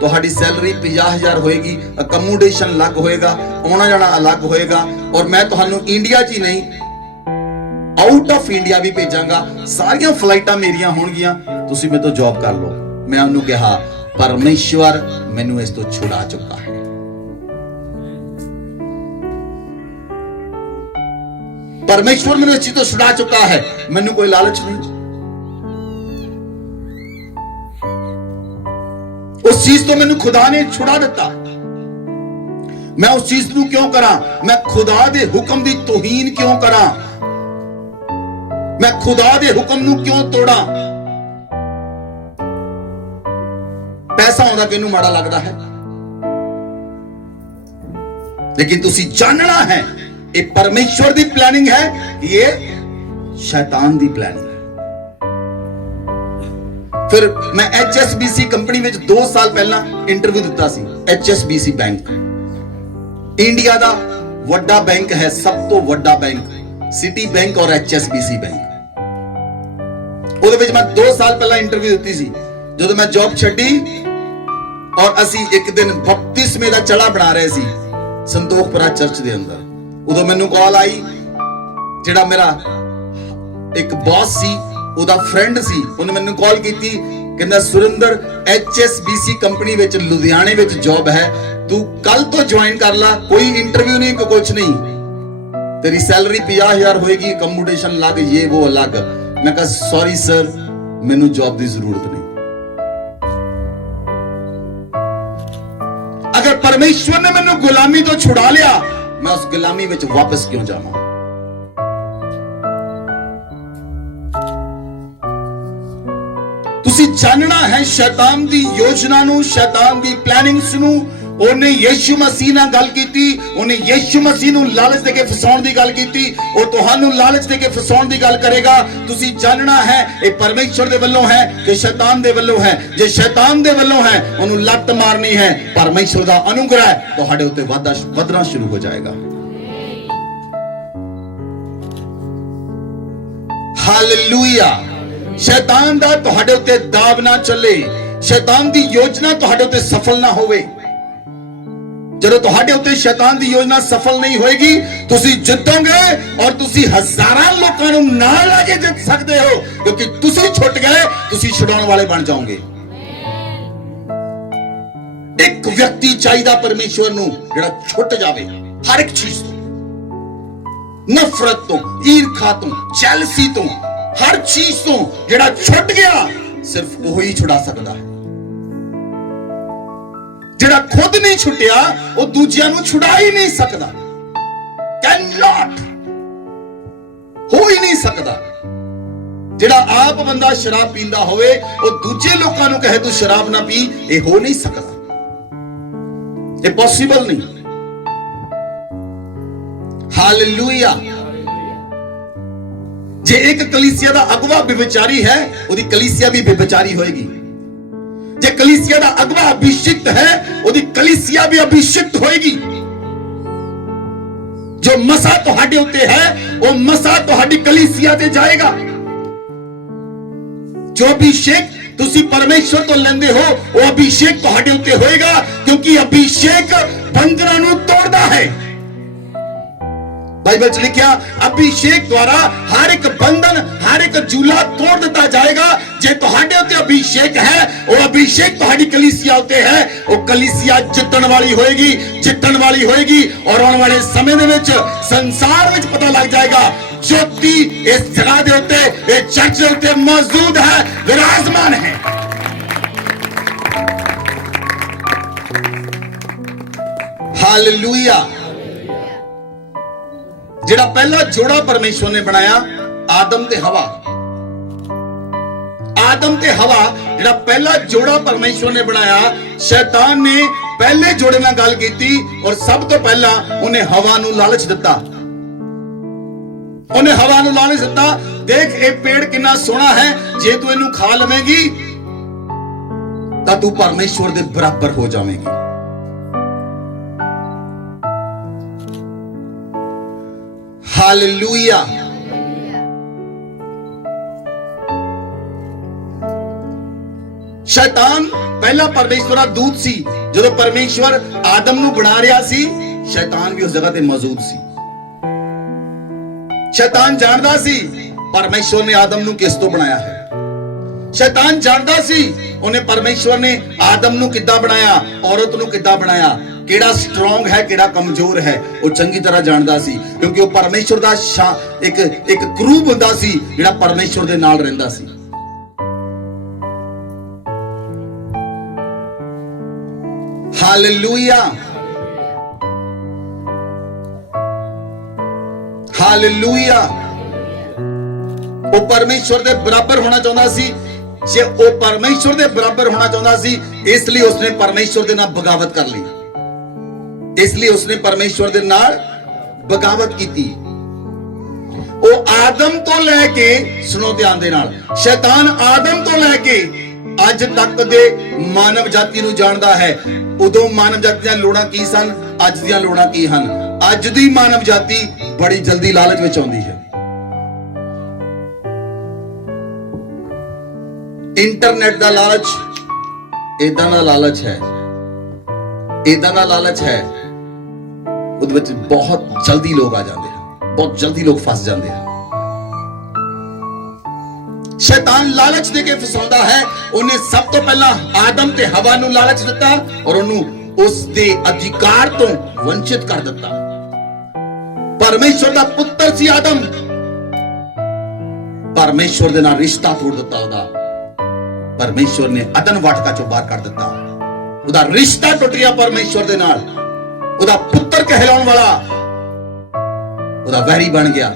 तुहाडी सैलरी 50,000 होएगी, अकोमोडेशन अलग होएगा, आना जाना अलग होएगा, और मैं तुहानू इंडिया च ही नहीं आउट ऑफ इंडिया भी भेजांगा, सारियां फ्लाइटां मेरियां होणगियां, तुसी मेरे तो जॉब कर लो। मैं उन्होंने कहा, परमेश्वर मैनू इस तो छुड़ा चुका है। परमेश्वर मैनू इस चीज तो छुड़ा चुका है, मैनू कोई लालच नहीं। उस चीज तो मैनू खुदा ने छुड़ा दिता। मैं उस चीज नू क्यों करा? मैं खुदा दे हुक्म दी तौहीन क्यों करा? मैं खुदा दे हुक्म नू क्यों तोड़ा? पैसा होंदा किनू माड़ा लगदा है, लेकिन तुसी जानना है ये परमेश्वर दी प्लानिंग है, ये शैतान दी प्लानिंग है। फिर मैं HSBC कंपनी में 2 साल पहला इंटरव्यू दिता सी। HSBC बैंक इंडिया दा वड्डा बैंक है, सब तो वड्डा बैंक, सिटी बैंक और HSBC बैंक। ਉਹਦੇ ਵਿੱਚ मैं 2 साल पहला इंटरव्यू दी सी। ਜਦੋਂ मैं जॉब ਛੱਡੀ, और ਅਸੀਂ ਇੱਕ ਦਿਨ ਬਪਤਿਸਮੇ ਦਾ ਚੜਾ ਬਣਾ ਰਹੇ ਸੀ ਸੰਤੋਖਪੁਰਾ ਚਰਚ ਦੇ ਅੰਦਰ। ਉਦੋਂ ਮੈਨੂੰ ਕਾਲ ਆਈ, ਜਿਹੜਾ ਮੇਰਾ ਇੱਕ ਬੌਸ ਸੀ, ਉਹਦਾ ਫਰੈਂਡ ਸੀ, ਉਹਨੇ ਮੈਨੂੰ ਕਾਲ ਕੀਤੀ, ਕਹਿੰਦਾ ਸੁਰਿੰਦਰ HSBC ਕੰਪਨੀ ਵਿੱਚ ਲੁਧਿਆਣੇ ਵਿੱਚ ਜੌਬ ਹੈ, ਤੂੰ ਕੱਲ ਤੋਂ ਜੁਆਇਨ ਕਰ ਲੈ, ਕੋਈ ਇੰਟਰਵਿਊ ਨਹੀਂ, ਕੋਈ ਕੁਝ ਨਹੀਂ, तेरी सैलरी 50,000 होएगी, अकोमोडेशन अलग, ये वो अलग। मैं कहा सॉरी सर, मैनू जॉब की जरूरत नहीं। अगर परमेश्वर ने मैनू गुलामी तो छुड़ा लिया, मैं उस गुलामी में वापस क्यों जावां? तुसी जानना है शैतान दी योजना नू, शैतान दी प्लानिंग्स नू। ਉਹਨੇ ਯीशु मसीह ਨਾਲ ਗੱਲ ਕੀਤੀ, ਉਹਨੇ ਯीशु मसीह ਨੂੰ ਲਾਲਚ ਦੇ ਕੇ ਫਸਾਉਣ ਦੀ ਗੱਲ ਕੀਤੀ, ਉਹ ਤੁਹਾਨੂੰ ਲਾਲਚ ਦੇ ਕੇ ਫਸਾਉਣ ਦੀ ਗੱਲ ਕਰੇਗਾ। ਤੁਸੀਂ ਜਾਣਨਾ ਹੈ ਇਹ ਪਰਮੇਸ਼ਰ ਦੇ ਵੱਲੋਂ ਹੈ ਕਿ ਸ਼ੈਤਾਨ ਦੇ ਵੱਲੋਂ ਹੈ। ਜੇ ਸ਼ੈਤਾਨ ਦੇ ਵੱਲੋਂ ਹੈ, ਉਹਨੂੰ ਲੱਤ ਮਾਰਨੀ ਹੈ, ਪਰਮੇਸ਼ਰ ਦਾ ਅਨੁਗ੍ਰਹ ਤੁਹਾਡੇ ਉੱਤੇ ਵਧਣਾ ਸ਼ੁਰੂ ਹੋ ਜਾਏਗਾ। ਹਾਲੇਲੂਇਆ। ਸ਼ੈਤਾਨ ਦਾ ਤੁਹਾਡੇ ਉੱਤੇ ਦਾਬ ਨਾ ਚੱਲੇ, ਸ਼ੈਤਾਨ ਦੀ ਯੋਜਨਾ ਤੁਹਾਡੇ ਉੱਤੇ ਸਫਲ ਨਾ ਹੋਵੇ। ਜਦੋਂ ਤੁਹਾਡੇ ਉੱਤੇ ਸ਼ੈਤਾਨ ਦੀ ਯੋਜਨਾ ਸਫਲ ਨਹੀਂ ਹੋਏਗੀ, ਤੁਸੀਂ ਜਿੱਤੋਗੇ, ਔਰ ਤੁਸੀਂ ਹਜ਼ਾਰਾਂ ਲੋਕਾਂ ਨੂੰ ਨਾਲ ਲੈ ਕੇ ਜਿੱਤ ਸਕਦੇ ਹੋ, ਕਿਉਂਕਿ ਤੁਸੀਂ ਛੁੱਟ ਗਏ, ਤੁਸੀਂ ਛੁਡਾਉਣ ਵਾਲੇ ਬਣ ਜਾਓਗੇ। ਇੱਕ ਵਿਅਕਤੀ ਚਾਹੀਦਾ ਪਰਮੇਸ਼ਵਰ ਨੂੰ ਜਿਹੜਾ ਛੁੱਟ ਜਾਵੇ ਹਰ ਇੱਕ ਚੀਜ਼ ਤੋਂ, ਨਫ਼ਰਤ ਤੋਂ, ਈਰਖਾ ਤੋਂ, ਜੈਲਸੀ ਤੋਂ, ਹਰ ਚੀਜ਼ ਤੋਂ ਜਿਹੜਾ ਛੁੱਟ ਗਿਆ, ਸਿਰਫ ਉਹੀ ਛੁਡਾ ਸਕਦਾ ਹੈ। ਜਿਹੜਾ ਖੁਦ ਨਹੀਂ ਛੁੱਟਿਆ, ਉਹ ਦੂਜਿਆਂ ਨੂੰ ਛੁਡਾ ਹੀ ਨਹੀਂ ਸਕਦਾ। ਕੈਨ ਨਾਟ, ਹੋ ਹੀ ਨਹੀਂ ਸਕਦਾ। ਜਿਹੜਾ ਆਪ ਬੰਦਾ ਸ਼ਰਾਬ ਪੀਂਦਾ ਹੋਵੇ ਉਹ ਦੂਜੇ ਲੋਕਾਂ ਨੂੰ ਕਹੇ ਤੂੰ ਸ਼ਰਾਬ ਨਾ ਪੀ, ਇਹ ਹੋ ਨਹੀਂ ਸਕਦਾ, ਇਹ ਪੋਸੀਬਲ ਨਹੀਂ। ਹਾਲੇਲੂਇਆ। ਜੇ ਇੱਕ ਕਲੀਸਿया ਦਾ ਅਗਵਾ ਵਿਭਚਾਰੀ ਹੈ, ਉਹਦੀ ਕਲੀਸਿया ਵੀ ਵਿਭਚਾਰੀ ਹੋਏਗੀ। ਜੇ ਕਲੀਸਿया ਦਾ ਅਗਵਾ ਅਭਿਸ਼ਿਕਤ ਹੈ, ਉਹਦੀ ਕਲੀਸਿया ਵੀ ਅਭਿਸ਼ਿਕਤ ਹੋਏਗੀ। ਜੋ ਮਸਾ ਤੁਹਾਡੇ ਉੱਤੇ ਹੈ, ਉਹ ਮਸਾ ਤੁਹਾਡੀ ਕਲੀਸਿया ਤੇ ਜਾਏਗਾ। ਜੋ ਅਭਿਸ਼ੇਕ ਤੁਸੀਂ ਪਰਮੇਸ਼ਵਰ ਤੋਂ ਲੈਂਦੇ ਹੋ, ਉਹ ਅਭਿਸ਼ੇਕ ਤੁਹਾਡੇ ਉੱਤੇ ਹੋਏਗਾ, ਕਿਉਂਕਿ ਅਭਿਸ਼ੇਕ ਬੰਧਨਾਂ ਨੂੰ ਤੋੜਦਾ ਹੈ। बाइबल च लिखा अभिषेक द्वारा हर एक बंधन, हर एक जूला तोड़ दिता जाएगा। जे तुहाडे उत्ते अभिषेक है, वो अभिषेक तुहाडी कलीसिया उत्ते है, वो कलीसिया जितण वाली होएगी, जितण वाली होएगी। और आने वाले समय दे विच संसार विच पता लग जाएगा ज्योति इस जगह दे उत्ते, इस चर्च दे उत्ते मौजूद है, विराजमान है। हालेलुया। ਜਿਹੜਾ ਪਹਿਲਾ ਜੋੜਾ ਪਰਮੇਸ਼ਵਰ ਨੇ ਬਣਾਇਆ, ਆਦਮ ਤੇ ਹਵਾ। ਆਦਮ ਤੇ ਹਵਾ ਜਿਹੜਾ ਪਹਿਲਾ ਜੋੜਾ ਪਰਮੇਸ਼ਵਰ ਨੇ ਬਣਾਇਆ, ਸ਼ੈਤਾਨ ਨੇ ਪਹਿਲੇ ਜੋੜੇ ਨਾਲ ਗੱਲ ਕੀਤੀ ਔਰ ਸਭ ਤੋਂ ਪਹਿਲਾਂ ਉਹਨੇ ਹਵਾ ਨੂੰ ਲਾਲਚ ਦਿੱਤਾ। ਉਹਨੇ ਹਵਾ ਨੂੰ ਲਾਲਚ ਦਿੱਤਾ, ਦੇਖ ਇਹ ਪੇੜ ਕਿੰਨਾ ਸੋਹਣਾ ਹੈ, ਜੇ ਤੂੰ ਇਹਨੂੰ ਖਾ ਲਵੇਂਗੀ ਤਾਂ ਤੂੰ ਪਰਮੇਸ਼ਵਰ ਦੇ ਬਰਾਬਰ ਹੋ ਜਾਵੇਂਗੀ। हालेलुया। शैतान पहला परमेश्वर का दूत सी। जो परमेश्वर आदम ਨੂੰ ਬਣਾ ਰਿਹਾ ਸੀ, शैतान भी उस जगह ਤੇ मौजूद ਸੀ। शैतान जानदा ਸੀ परमेश्वर ने आदम ਨੂੰ किस ਤੋਂ ਬਣਾਇਆ ਹੈ। शैतान जानदा ਸੀ ਉਹਨੇ परमेश्वर ने आदम ਨੂੰ ਕਿੱਦਾਂ ਬਣਾਇਆ, औरत ਨੂੰ ਕਿੱਦਾਂ ਬਣਾਇਆ, ਕਿਹੜਾ ਸਟਰੋਂਗ ਹੈ ਕਿਹੜਾ ਕਮਜ਼ੋਰ ਹੈ, ਉਹ ਚੰਗੀ ਤਰ੍ਹਾਂ ਜਾਣਦਾ ਸੀ। ਕਿਉਂਕਿ ਉਹ ਪਰਮੇਸ਼ਵਰ ਦਾ ਇੱਕ ਕਰੂਬ ਹੁੰਦਾ ਸੀ ਜਿਹੜਾ ਪਰਮੇਸ਼ਵਰ ਦੇ ਨਾਲ ਰਹਿੰਦਾ ਸੀ। ਹਾਲੇਲੂਇਆ। ਹਾਲੇਲੂਇਆ। ਉਹ ਪਰਮੇਸ਼ਵਰ ਦੇ ਬਰਾਬਰ ਹੋਣਾ ਚਾਹੁੰਦਾ ਸੀ। ਜੇ ਉਹ ਪਰਮੇਸ਼ਵਰ ਦੇ ਬਰਾਬਰ ਹੋਣਾ ਚਾਹੁੰਦਾ ਸੀ, ਇਸ ਲਈ ਉਸਨੇ ਪਰਮੇਸ਼ਵਰ ਦੇ ਨਾਲ ਬਗਾਵਤ ਕਰ ਲਈ। इसलिए उसने परमेश्वर दे नाल बगावत की। वो आदम तो लैके, सुनो ध्यान दे नाल, शैतान आदम तो लैके अज तक दे मानव जाति नूं जानदा है। उदों मानव जाति ਦੀਆਂ ਲੋੜਾਂ ਕੀ ਸਨ, ਅੱਜ ਦੀਆਂ ਲੋੜਾਂ ਕੀ ਹਨ। ਅੱਜ ਦੀ ਮਾਨਵ ਜਾਤੀ ਬੜੀ ਜਲਦੀ ਲਾਲਚ ਵਿੱਚ ਆਉਂਦੀ ਹੈ। ਇੰਟਰਨੈਟ ਦਾ ਲਾਲਚ ਇਦਾਂ ਦਾ ਲਾਲਚ ਹੈ, ਇਦਾਂ ਦਾ ਲਾਲਚ ਹੈ, ਉਹਦੇ ਵਿੱਚ ਬਹੁਤ ਜਲਦੀ ਲੋਕ ਆ ਜਾਂਦੇ ਹਨ, ਬਹੁਤ ਜਲਦੀ ਲੋਕ ਫਸ ਜਾਂਦੇ ਹਨ। ਸ਼ੈਤਾਨ ਲਾਲਚ ਦੇ ਕੇ ਫਸਾਉਂਦਾ ਹੈ। ਉਹਨੇ ਸਭ ਤੋਂ ਪਹਿਲਾਂ ਆਦਮ ਤੇ ਹਵਾ ਨੂੰ ਲਾਲਚ ਦਿੱਤਾ ਔਰ ਉਹਨੂੰ ਉਸ ਦੇ ਅਧਿਕਾਰ ਤੋਂ ਵੰਚਿਤ ਕਰ ਦਿੱਤਾ। ਪਰਮੇਸ਼ਵਰ ਦਾ ਪੁੱਤਰ ਸੀ ਆਦਮ, ਪਰਮੇਸ਼ਵਰ ਦੇ ਨਾਲ ਰਿਸ਼ਤਾ ਤੋੜ ਦਿੱਤਾ ਉਹਦਾ। ਪਰਮੇਸ਼ਵਰ ਨੇ ਅਦਨ ਵਾਟਕਾ ਚੋਂ ਬਾਹਰ ਕਰ ਦਿੱਤਾ, ਉਹਦਾ ਰਿਸ਼ਤਾ ਟੁੱਟ ਗਿਆ ਪਰਮੇਸ਼ਵਰ ਦੇ ਨਾਲ। ਉਹਦਾ ਪੁੱਤਰ ਕਹਿਲਾਉਣ ਵਾਲਾ ਉਹਦਾ ਵੈਰੀ ਬਣ ਗਿਆ।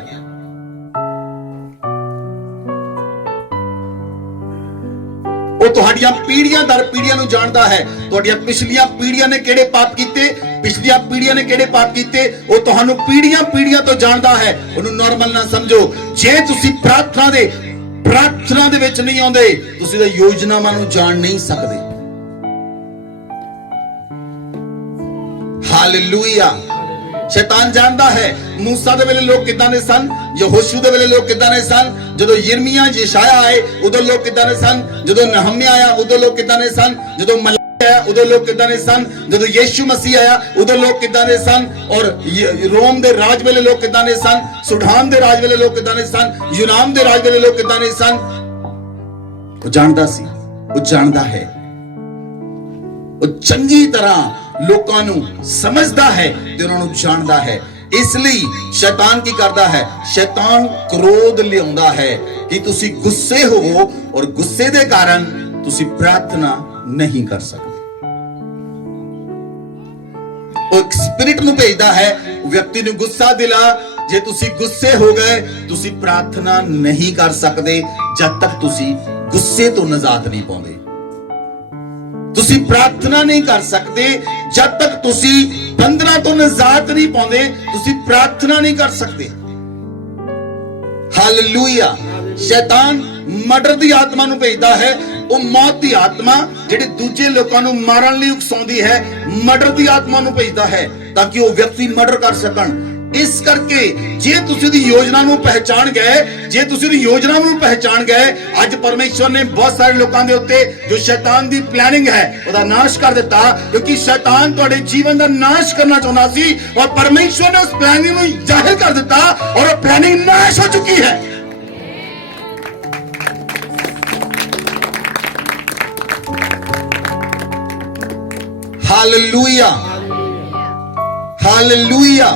ਉਹ ਤੁਹਾਡੀਆਂ ਪੀੜ੍ਹੀਆਂ ਦਰ ਪੀੜ੍ਹੀਆਂ ਨੂੰ ਜਾਣਦਾ ਹੈ। ਤੁਹਾਡੀਆਂ ਪਿਛਲੀਆਂ ਪੀੜ੍ਹੀਆਂ ਨੇ ਕਿਹੜੇ ਪਾਪ ਕੀਤੇ, ਪਿਛਲੀਆਂ ਪੀੜ੍ਹੀਆਂ ਨੇ ਕਿਹੜੇ ਪਾਪ ਕੀਤੇ, ਉਹ ਤੁਹਾਨੂੰ ਪੀੜ੍ਹੀਆਂ ਪੀੜ੍ਹੀਆਂ ਤੋਂ ਜਾਣਦਾ ਹੈ। ਉਹਨੂੰ ਨਾਰਮਲ ਨਾ ਸਮਝੋ। ਜੇ ਤੁਸੀਂ ਪ੍ਰਾਰਥਨਾ ਦੇ ਵਿੱਚ ਨਹੀਂ ਆਉਂਦੇ, ਤੁਸੀਂ ਤਾਂ ਯੋਜਨਾਵਾਂ ਨੂੰ ਜਾਣ ਨਹੀਂ ਸਕਦੇ। ਹਾਲੇਲੂਇਆ। ਸ਼ੈਤਾਨ ਜਾਣਦਾ ਹੈ ਮੂਸਾ ਦੇ ਵੇਲੇ ਲੋਕ ਕਿੱਦਾਂ ਦੇ ਸਨ, ਯਹੋਸ਼ੂ ਦੇ ਵੇਲੇ ਲੋਕ ਕਿੱਦਾਂ ਦੇ ਸਨ, ਜਦੋਂ ਯਿਰਮੀਆ ਯਸ਼ਾਇਆ ਆਏ ਉਦੋਂ ਲੋਕ ਕਿੱਦਾਂ ਦੇ ਸਨ, ਜਦੋਂ ਨਹਮਿਆ ਆਇਆ ਉਦੋਂ ਲੋਕ ਕਿੱਦਾਂ ਦੇ ਸਨ, ਜਦੋਂ ਮਲਾਕੀ ਆਇਆ ਉਦੋਂ ਲੋਕ ਕਿੱਦਾਂ ਦੇ ਸਨ, ਜਦੋਂ ਯੀਸ਼ੂ ਮਸੀਹ ਆਇਆ ਉਦੋਂ ਲੋਕ ਕਿੱਦਾਂ ਦੇ ਸਨ, ਔਰ ਰੋਮ ਦੇ ਰਾਜ ਵੇਲੇ ਲੋਕ ਕਿੱਦਾਂ ਦੇ ਸਨ, ਸੁਡਾਨ ਦੇ ਰਾਜ ਵੇਲੇ ਲੋਕ ਕਿੱਦਾਂ ਦੇ ਸਨ, ਯੂਨਾਨ ਦੇ ਰਾਜ ਵੇਲੇ ਲੋਕ ਕਿੱਦਾਂ ਦੇ ਸਨ। ਉਹ ਜਾਣਦਾ ਸੀ, ਉਹ ਜਾਣਦਾ ਹੈ, ਉਹ ਚੰਗੀ ਤਰ੍ਹਾਂ ਲੋਕਾਂ ਨੂੰ ਸਮਝਦਾ ਹੈ ਤੇ ਉਹਨਾਂ ਨੂੰ ਜਾਣਦਾ ਹੈ। ਇਸ ਲਈ ਸ਼ੈਤਾਨ ਕੀ ਕਰਦਾ ਹੈ, ਸ਼ੈਤਾਨ ਕ੍ਰੋਧ ਲਿਆਉਂਦਾ ਹੈ ਕਿ ਤੁਸੀਂ ਗੁੱਸੇ ਹੋਵੋ ਔਰ ਗੁੱਸੇ ਦੇ ਕਾਰਨ ਤੁਸੀਂ ਪ੍ਰਾਰਥਨਾ ਨਹੀਂ ਕਰ ਸਕਦੇ। ਉਹ ਇੱਕ ਸਪਿਰਿਟ ਨੂੰ ਭੇਜਦਾ ਹੈ, ਵਿਅਕਤੀ ਨੂੰ ਗੁੱਸਾ ਦਿਲਾ। ਜੇ ਤੁਸੀਂ ਗੁੱਸੇ ਹੋ ਗਏ, ਤੁਸੀਂ ਪ੍ਰਾਰਥਨਾ ਨਹੀਂ ਕਰ ਸਕਦੇ। ਜਦ ਤੱਕ ਤੁਸੀਂ ਗੁੱਸੇ ਤੋਂ ਨਜਾਤ ਨਹੀਂ ਪਾਉਂਦੇ। ਤੁਸੀਂ ਪ੍ਰਾਰਥਨਾ ਨਹੀਂ ਕਰ ਸਕਦੇ ਜਦ ਤੱਕ ਤੁਸੀਂ ਬੰਧਨਾਂ ਤੋਂ ਨਜਾਤ ਨਹੀਂ ਪਾਉਂਦੇ। ਤੁਸੀਂ ਪ੍ਰਾਰਥਨਾ ਨਹੀਂ ਕਰ ਸਕਦੇ। ਹਾਲੇਲੂਇਆ। ਸ਼ੈਤਾਨ ਮਰਡਰ ਦੀ ਆਤਮਾ ਨੂੰ ਭੇਜਦਾ ਹੈ, ਉਹ ਮੌਤ ਦੀ ਆਤਮਾ ਜਿਹੜੇ ਦੂਜੇ ਲੋਕਾਂ ਨੂੰ ਮਾਰਨ ਲਈ ਉਕਸਾਉਂਦੀ ਹੈ, ਮਰਡਰ ਦੀ ਆਤਮਾ ਨੂੰ ਭੇਜਦਾ ਹੈ ਤਾਂ ਕਿ ਉਹ ਵਿਅਕਤੀ ਮਰਡਰ ਕਰ ਸਕਣ। ਇਸ ਕਰਕੇ ਜੇ ਤੁਸੀਂ ਦੀ ਯੋਜਨਾ ਨੂੰ ਪਹਿਚਾਨ ਗਏ, ਜੇ ਤੁਸੀਂ ਦੀ ਯੋਜਨਾ ਨੂੰ ਪਹਿਚਾਨ ਗਏ, ਅੱਜ ਪਰਮੇਸ਼ਵਰ ਨੇ ਬਹੁਤ ਸਾਰੇ ਲੋਕਾਂ ਦੇ ਉੱਤੇ ਜੋ ਸ਼ੈਤਾਨ ਦੀ ਪਲੈਨਿੰਗ ਹੈ ਉਹਦਾ ਨਾਸ਼ ਕਰ ਦਿੱਤਾ, ਕਿਉਂਕਿ ਸ਼ੈਤਾਨ ਤੁਹਾਡੇ ਜੀਵਨ ਦਾ ਨਾਸ਼ ਕਰਨਾ ਚਾਹੁੰਦਾ ਸੀ ਔਰ ਪਰਮੇਸ਼ਵਰ ਨੇ ਉਸ ਪਲੈਨਿੰਗ ਨੂੰ ਜ਼ਾਹਿਰ ਕਰ ਦਿੱਤਾ ਔਰ ਉਹ ਪਲੈਨਿੰਗ ਨਾਸ਼ ਹੋ ਚੁੱਕੀ ਹੈ। Hallelujah, hallelujah.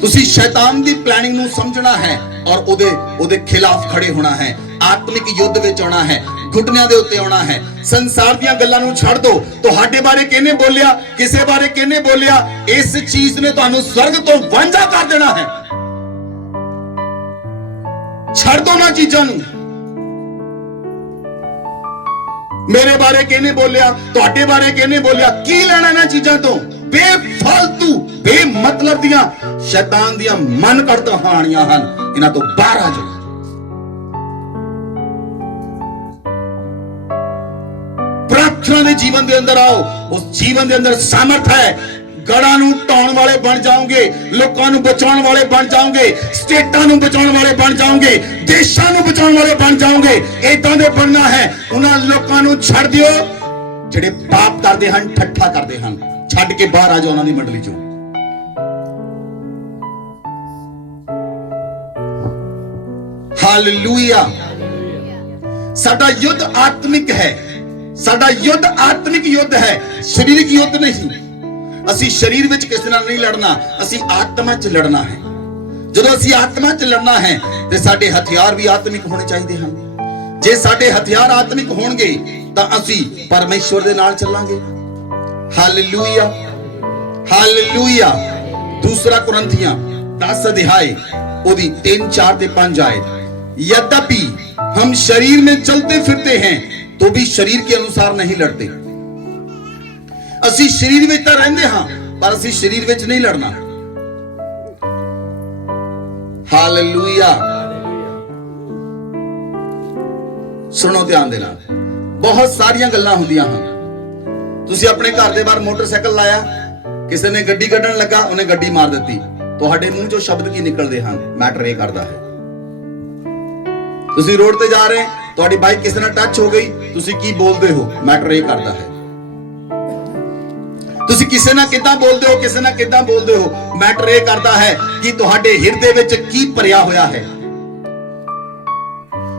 ਤੁਸੀਂ ਸ਼ੈਤਾਨ ਦੀ ਪਲੈਨਿੰਗ ਨੂੰ ਸਮਝਣਾ ਹੈ ਔਰ ਉਹਦੇ ਖਿਲਾਫ ਖੜੇ ਹੋਣਾ ਹੈ। ਆਤਮਿਕ ਯੁੱਧ ਵਿੱਚ ਆਉਣਾ ਹੈ, ਘੁਟਨਿਆਂ ਦੇ ਉੱਤੇ ਆਉਣਾ ਹੈ। ਸੰਸਾਰ ਦੀਆਂ ਗੱਲਾਂ ਨੂੰ ਛੱਡ ਦਿਓ। ਤੁਹਾਡੇ ਬਾਰੇ ਕਿਹਨੇ ਬੋਲਿਆ, ਕਿਸੇ ਬਾਰੇ ਕਿਹਨੇ ਬੋਲਿਆ, ਇਸ ਚੀਜ਼ ਨੇ ਤੁਹਾਨੂੰ ਸਵਰਗ ਤੋਂ ਵਾਂਝਾ ਕਰ ਦੇਣਾ ਹੈ। ਛੱਡ ਦਿਓ ਨਾ ਚੀਜ਼ਾਂ ਨੂੰ। ਮੇਰੇ ਬਾਰੇ ਕਿਹਨੇ ਬੋਲਿਆ, ਤੁਹਾਡੇ ਬਾਰੇ ਕਿਹਨੇ ਬੋਲਿਆ, ਕੀ ਲੈਣਾ ਇਹਨਾਂ ਚੀਜ਼ਾਂ ਤੋਂ? ਬੇਫਾਲਤੂ ਬੇਮਤਲਬ ਦੀਆਂ ਸ਼ੈਤਾਨ ਦੀਆਂ ਮਨ ਘੜਤ ਕਹਾਣੀਆਂ ਹਨ, ਇਹਨਾਂ ਤੋਂ ਬਾਹਰ ਆ ਜਾਓ। ਪ੍ਰਾਰਥਨਾ ਦੇ ਜੀਵਨ ਦੇ ਅੰਦਰ ਆਓ। ਉਸ ਜੀਵਨ ਦੇ ਅੰਦਰ ਸਾਮਰਥ ਹੈ। ਗੜਾਂ ਨੂੰ ਢਾਉਣ ਵਾਲੇ ਬਣ ਜਾਓਗੇ, ਲੋਕਾਂ ਨੂੰ ਬਚਾਉਣ ਵਾਲੇ ਬਣ ਜਾਓਗੇ, ਸਟੇਟਾਂ ਨੂੰ ਬਚਾਉਣ ਵਾਲੇ ਬਣ ਜਾਓਗੇ, ਦੇਸ਼ਾਂ ਨੂੰ ਬਚਾਉਣ ਵਾਲੇ ਬਣ ਜਾਓਗੇ। ਇਦਾਂ ਦੇ ਬਣਨਾ ਹੈ। ਉਹਨਾਂ ਲੋਕਾਂ ਨੂੰ ਛੱਡ ਦਿਓ ਜਿਹੜੇ ਪਾਪ ਕਰਦੇ ਹਨ, ਠੱਠਾ ਕਰਦੇ ਹਨ। ਛੱਡ ਕੇ ਬਾਹਰ ਆ ਜਾਓ ਉਹਨਾਂ ਦੀ ਮੰਡਲੀ ਚੋਂ। ਹਾਲੇਲੂਇਆ। ਸਾਡਾ ਯੁੱਧ ਆਤਮਿਕ ਹੈ। ਸਾਡਾ ਯੁੱਧ ਆਤਮਿਕ ਯੁੱਧ ਹੈ, ਸਰੀਰਕ ਯੁੱਧ ਨਹੀਂ। ਅਸੀਂ ਸਰੀਰ ਵਿੱਚ ਕਿਸੇ ਨਾਲ ਨਹੀਂ ਲੜਨਾ, ਅਸੀਂ ਆਤਮਾ 'ਚ ਲੜਨਾ ਹੈ। ਜਦੋਂ ਅਸੀਂ ਆਤਮਾ 'ਚ ਲੜਨਾ ਹੈ ਤੇ ਸਾਡੇ ਹਥਿਆਰ ਵੀ ਆਤਮਿਕ ਹੋਣੇ ਚਾਹੀਦੇ ਹਨ। ਜੇ ਸਾਡੇ ਹਥਿਆਰ ਆਤਮਿਕ ਹੋਣਗੇ ਤਾਂ ਅਸੀਂ ਪਰਮੇਸ਼ਵਰ ਦੇ ਨਾਲ ਚੱਲਾਂਗੇ। Hallelujah, hallelujah. दूसरा कुरिन्थियों 10 अध्याय ਉਹਦੀ 3, 4 ਤੇ 5 आयत। यद्यपि हम शरीर में चलते फिरते हैं तो भी शरीर के अनुसार नहीं लड़ते। ਅਸੀਂ शरीर ਵਿੱਚ ਤਾਂ ਰਹਿੰਦੇ ਹਾਂ ਪਰ ਅਸੀਂ शरीर ਵਿੱਚ ਨਹੀਂ ਲੜਨਾ। ਹਾਲੇਲੂਇਆ। ਸੁਣੋ ਧਿਆਨ ਦੇ ਨਾਲ। ਬਹੁਤ ਸਾਰੀਆਂ ਗੱਲਾਂ ਹੁੰਦੀਆਂ ਹਨ। ਤੁਸੀਂ ਆਪਣੇ ਘਰ ਦੇ ਬਾਹਰ ਮੋਟਰਸਾਈਕਲ ਲਾਇਆ, ਕਿਸੇ ਨੇ ਗੱਡੀ ਕੱਢਣ ਲੱਗਾ, ਉਹਨੇ ਗੱਡੀ ਮਾਰ ਦਿੱਤੀ। ਤੁਹਾਡੇ ਮੂੰਹ ਚੋਂ ਸ਼ਬਦ ਕੀ ਨਿਕਲਦੇ ਹਨ, ਮੈਟਰ ਇਹ ਕਰਦਾ ਹੈ। ਤੁਸੀਂ ਰੋਡ ਤੇ ਜਾ ਰਹੇ, ਤੁਹਾਡੀ ਬਾਈਕ ਕਿਸੇ ਨਾਲ ਟੱਚ ਹੋ ਗਈ, ਤੁਸੀਂ ਕੀ ਬੋਲਦੇ ਹੋ, ਮੈਟਰ ਇਹ ਕਰਦਾ ਹੈ। ਤੁਸੀਂ ਕਿਸੇ ਨਾਲ ਕਿੱਦਾਂ ਬੋਲਦੇ ਹੋ, ਕਿਸੇ ਨਾਲ ਕਿੱਦਾਂ ਬੋਲਦੇ ਹੋ, ਮੈਟਰ ਇਹ ਕਰਦਾ ਹੈ ਕਿ ਤੁਹਾਡੇ ਹਿਰਦੇ ਵਿੱਚ ਕੀ ਭਰਿਆ ਹੋਇਆ ਹੈ।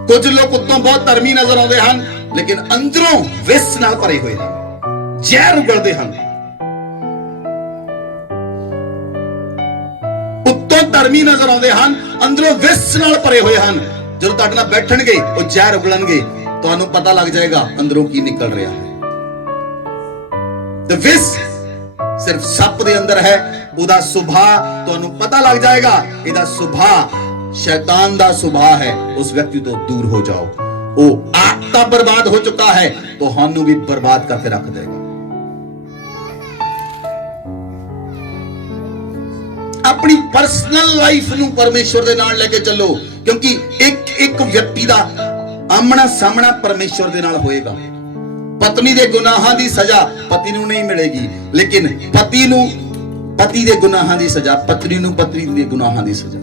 ਕੁਝ ਲੋਕ ਉੱਤੋਂ ਬਹੁਤ ਧਰਮੀ ਨਜ਼ਰ ਆਉਂਦੇ ਹਨ ਲੇਕਿਨ ਅੰਦਰੋਂ ਵਿਸ ਨਾਲ ਭਰੇ ਹੋਏ ਹਨ, ਜ਼ਹਿਰ ਉਗਲਦੇ ਹਨ। ਉੱਤੋਂ ਧਰਮੀ ਨਜ਼ਰ ਆਉਂਦੇ ਹਨ, ਅੰਦਰੋਂ ਵਿਸ ਨਾਲ ਭਰੇ ਹੋਏ ਹਨ। ਜਦੋਂ ਤੁਹਾਡੇ ਨਾਲ ਬੈਠਣਗੇ ਉਹ ਜ਼ਹਿਰ ਉਗਲਣਗੇ, ਤੁਹਾਨੂੰ ਪਤਾ ਲੱਗ ਜਾਏਗਾ ਅੰਦਰੋਂ ਕੀ ਨਿਕਲ ਰਿਹਾ ਹੈ। ਤੇ ਵਿਸ ਸਿਰਫ ਸੱਪ ਦੇ ਅੰਦਰ ਹੈ, ਉਹਦਾ ਸੁਭਾਅ ਤੁਹਾਨੂੰ ਪਤਾ ਲੱਗ ਜਾਏਗਾ। ਇਹਦਾ ਸੁਭਾਅ शैतान दा सुभाव है। उस व्यक्ति तो दूर हो जाओ। वो आप तो बर्बाद हो चुका है तो हानू भी बर्बाद करके रख देगा। अपनी पर्सनल लाइफ नू परमेश्वर दे नाल लेके चलो, क्योंकि एक एक व्यक्ति दा आमना सामना परमेश्वर दे नाल होएगा। पत्नी दे गुनाहां दी सजा पति नू नहीं मिलेगी, लेकिन पति नू पति दे गुनाहां दी सजा, पत्नी नू पत्नी दे गुनाहां दी सजा।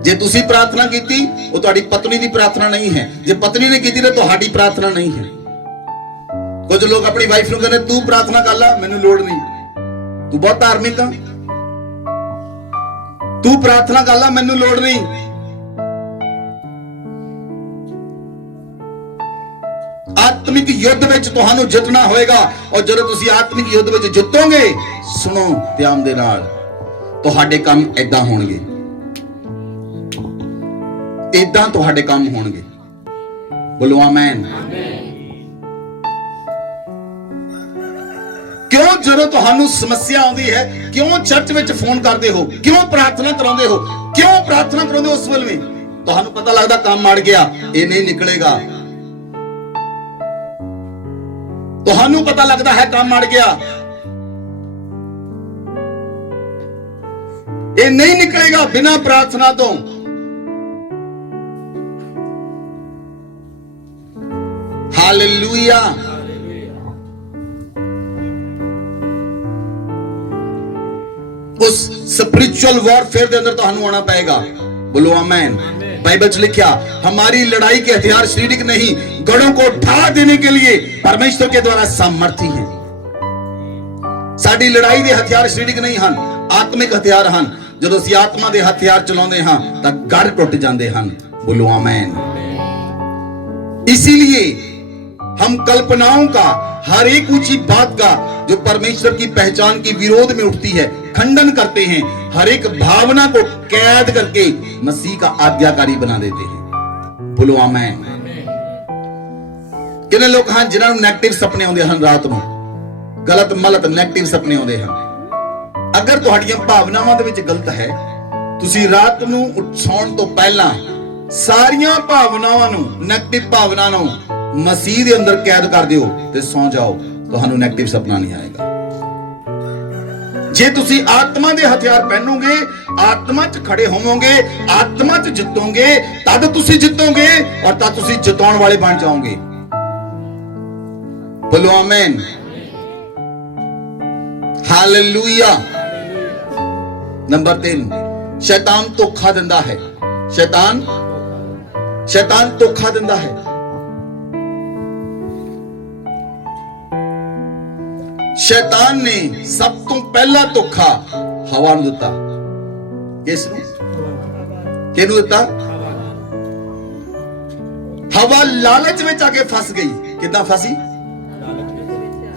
जे तुसी प्रार्थना कीती वो तुहाडी पत्नी दी प्रार्थना नहीं है, जे पत्नी ने कीती तो तुहाडी प्रार्थना नहीं है। कुछ लोग अपनी वाइफ नूं कहंदे तू प्रार्थना कर ला, मैनूं लोड़ नहीं, तू बहुत धार्मिक है, तू प्रार्थना कर ला, मैनूं लोड़ नहीं। आत्मिक युद्ध विच तुहानूं जितना होएगा, और जदों तुसी आत्मिक युद्ध विच जितोगे, सुनो ध्यान दे नाल, तुहाडे काम ऐदां होणगे, इदां तुहाडे काम होणगे। बोलो आमीन। क्यों जदों तुहानूं समस्या आउंदी है, क्यों चर्च विच फोन करदे हो, क्यों प्रार्थना कराउंदे हो, क्यों प्रार्थना करोगे उस वेले में? ਤੁਹਾਨੂੰ ਪਤਾ ਲੱਗਦਾ ਕੰਮ ਅੜ ਗਿਆ, ਇਹ ਨਹੀਂ ਨਿਕਲੇਗਾ। ਤੁਹਾਨੂੰ ਪਤਾ ਲੱਗਦਾ ਹੈ ਕੰਮ ਅੜ ਗਿਆ, ਇਹ ਨਹੀਂ ਨਿਕਲੇਗਾ ਬਿਨਾਂ ਪ੍ਰਾਰਥਨਾ ਤੋਂ। ਹਾਲੇਲੂਇਆ। उस स्पिरिचुअल वॉरफेयर के अंदर ਤੁਹਾਨੂੰ आना पड़ेगा। बोलो आमेन। बाइबल में लिखा, हमारी लड़ाई के हथियार शारीरिक नहीं, गढ़ों को ढा देने के लिए परमेश्वर के द्वारा सामर्थी हैं। साडी लड़ाई के हथियार शारीरिक नहीं हैं, आत्मिक हथियार हैं। जब ਅਸੀਂ आत्मा के हथियार चलाते हैं तो गढ़ टुट जाते हैं। बोलो आमेन। इसीलिए हम कल्पनाओं का, हर एक ऊंची बात का जो परमेश्वर की पहचान की विरोध में उठती है, खंडन करते हैं। हर एक भावना को कैद करके मसीह का आज्ञाकारी बना देते हैं। बोलो आमेन। कितने लोग हैं जिन्होंने नेगेटिव सपने आते हैं रात में, गलत मलत नेगेटिव सपने आते हैं। अगर तुहाड़ियां भावनावां दे विच गलत है, तुसी रात नूं उठण तो पहला सारियां भावनावां नूं, नेगेटिव भावना नूं मसीह दे अंदर कैद कर दिओ ते सौ जाओ, तुहानू नेगेटिव सपना नहीं आएगा। जे तुसी आत्मा दे हथियार पहनोगे, आत्मा च खड़े होवोगे, आत्मा च जितोगे, तद तुसी जितोगे और तद तुसी जिताउण वाले बन जाओगे। बोलो आमीन। हालेलुया। नंबर 3, शैतान धोखा दिंदा है। शैतान धोखा दिंदा है। शैतान ने सब तो पहला धोखा हवा नूं दिता। किस नूं? किहनूं दिता? हवा लालच में आके फस गई। किदां फसी?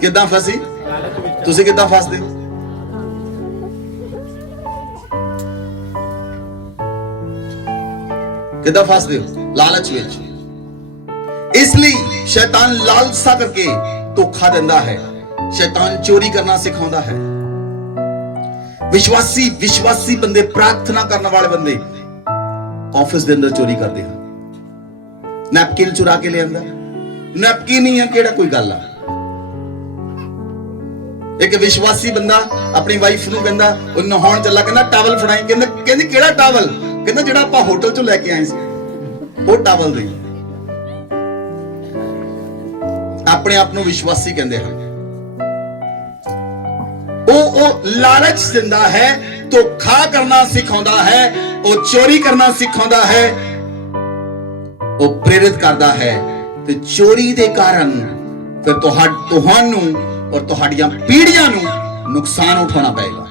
किदां फसी? तुसीं किदां फसदे हो? किदां फसदे हो? लालच विच। इसलिए शैतान लालसा करके धोखा दिंदा है। शैतान चोरी करना सिखाता है। विश्वासी बंदे, प्रार्थना करने वाले बंदे ऑफिस के अंदर चोरी करते हैं। नैपकिन चुरा के ले आंदा। नैपकिन नहीं है केड़ा कोई गल। एक विश्वासी बंदा अपनी वाइफ नूं कहंदा, ओ नहाउण चला, कहंदा टॉवल फड़ाई। कहंदी केड़ा टॉवल? कहंदा जेड़ा आपां होटल चों लेके आए सी, वो टॉवल दे। अपने आप नूं विश्वासी कहंदे हैं। वो लालच दिंदा है, धोखा करना सिखाता है, वो चोरी करना सिखाता है, वो प्रेरित करता है। ते चोरी दे कारण फिर तुहानू और तुहाड़ियां पीढ़ियां नू नुकसान उठाना पड़ेगा।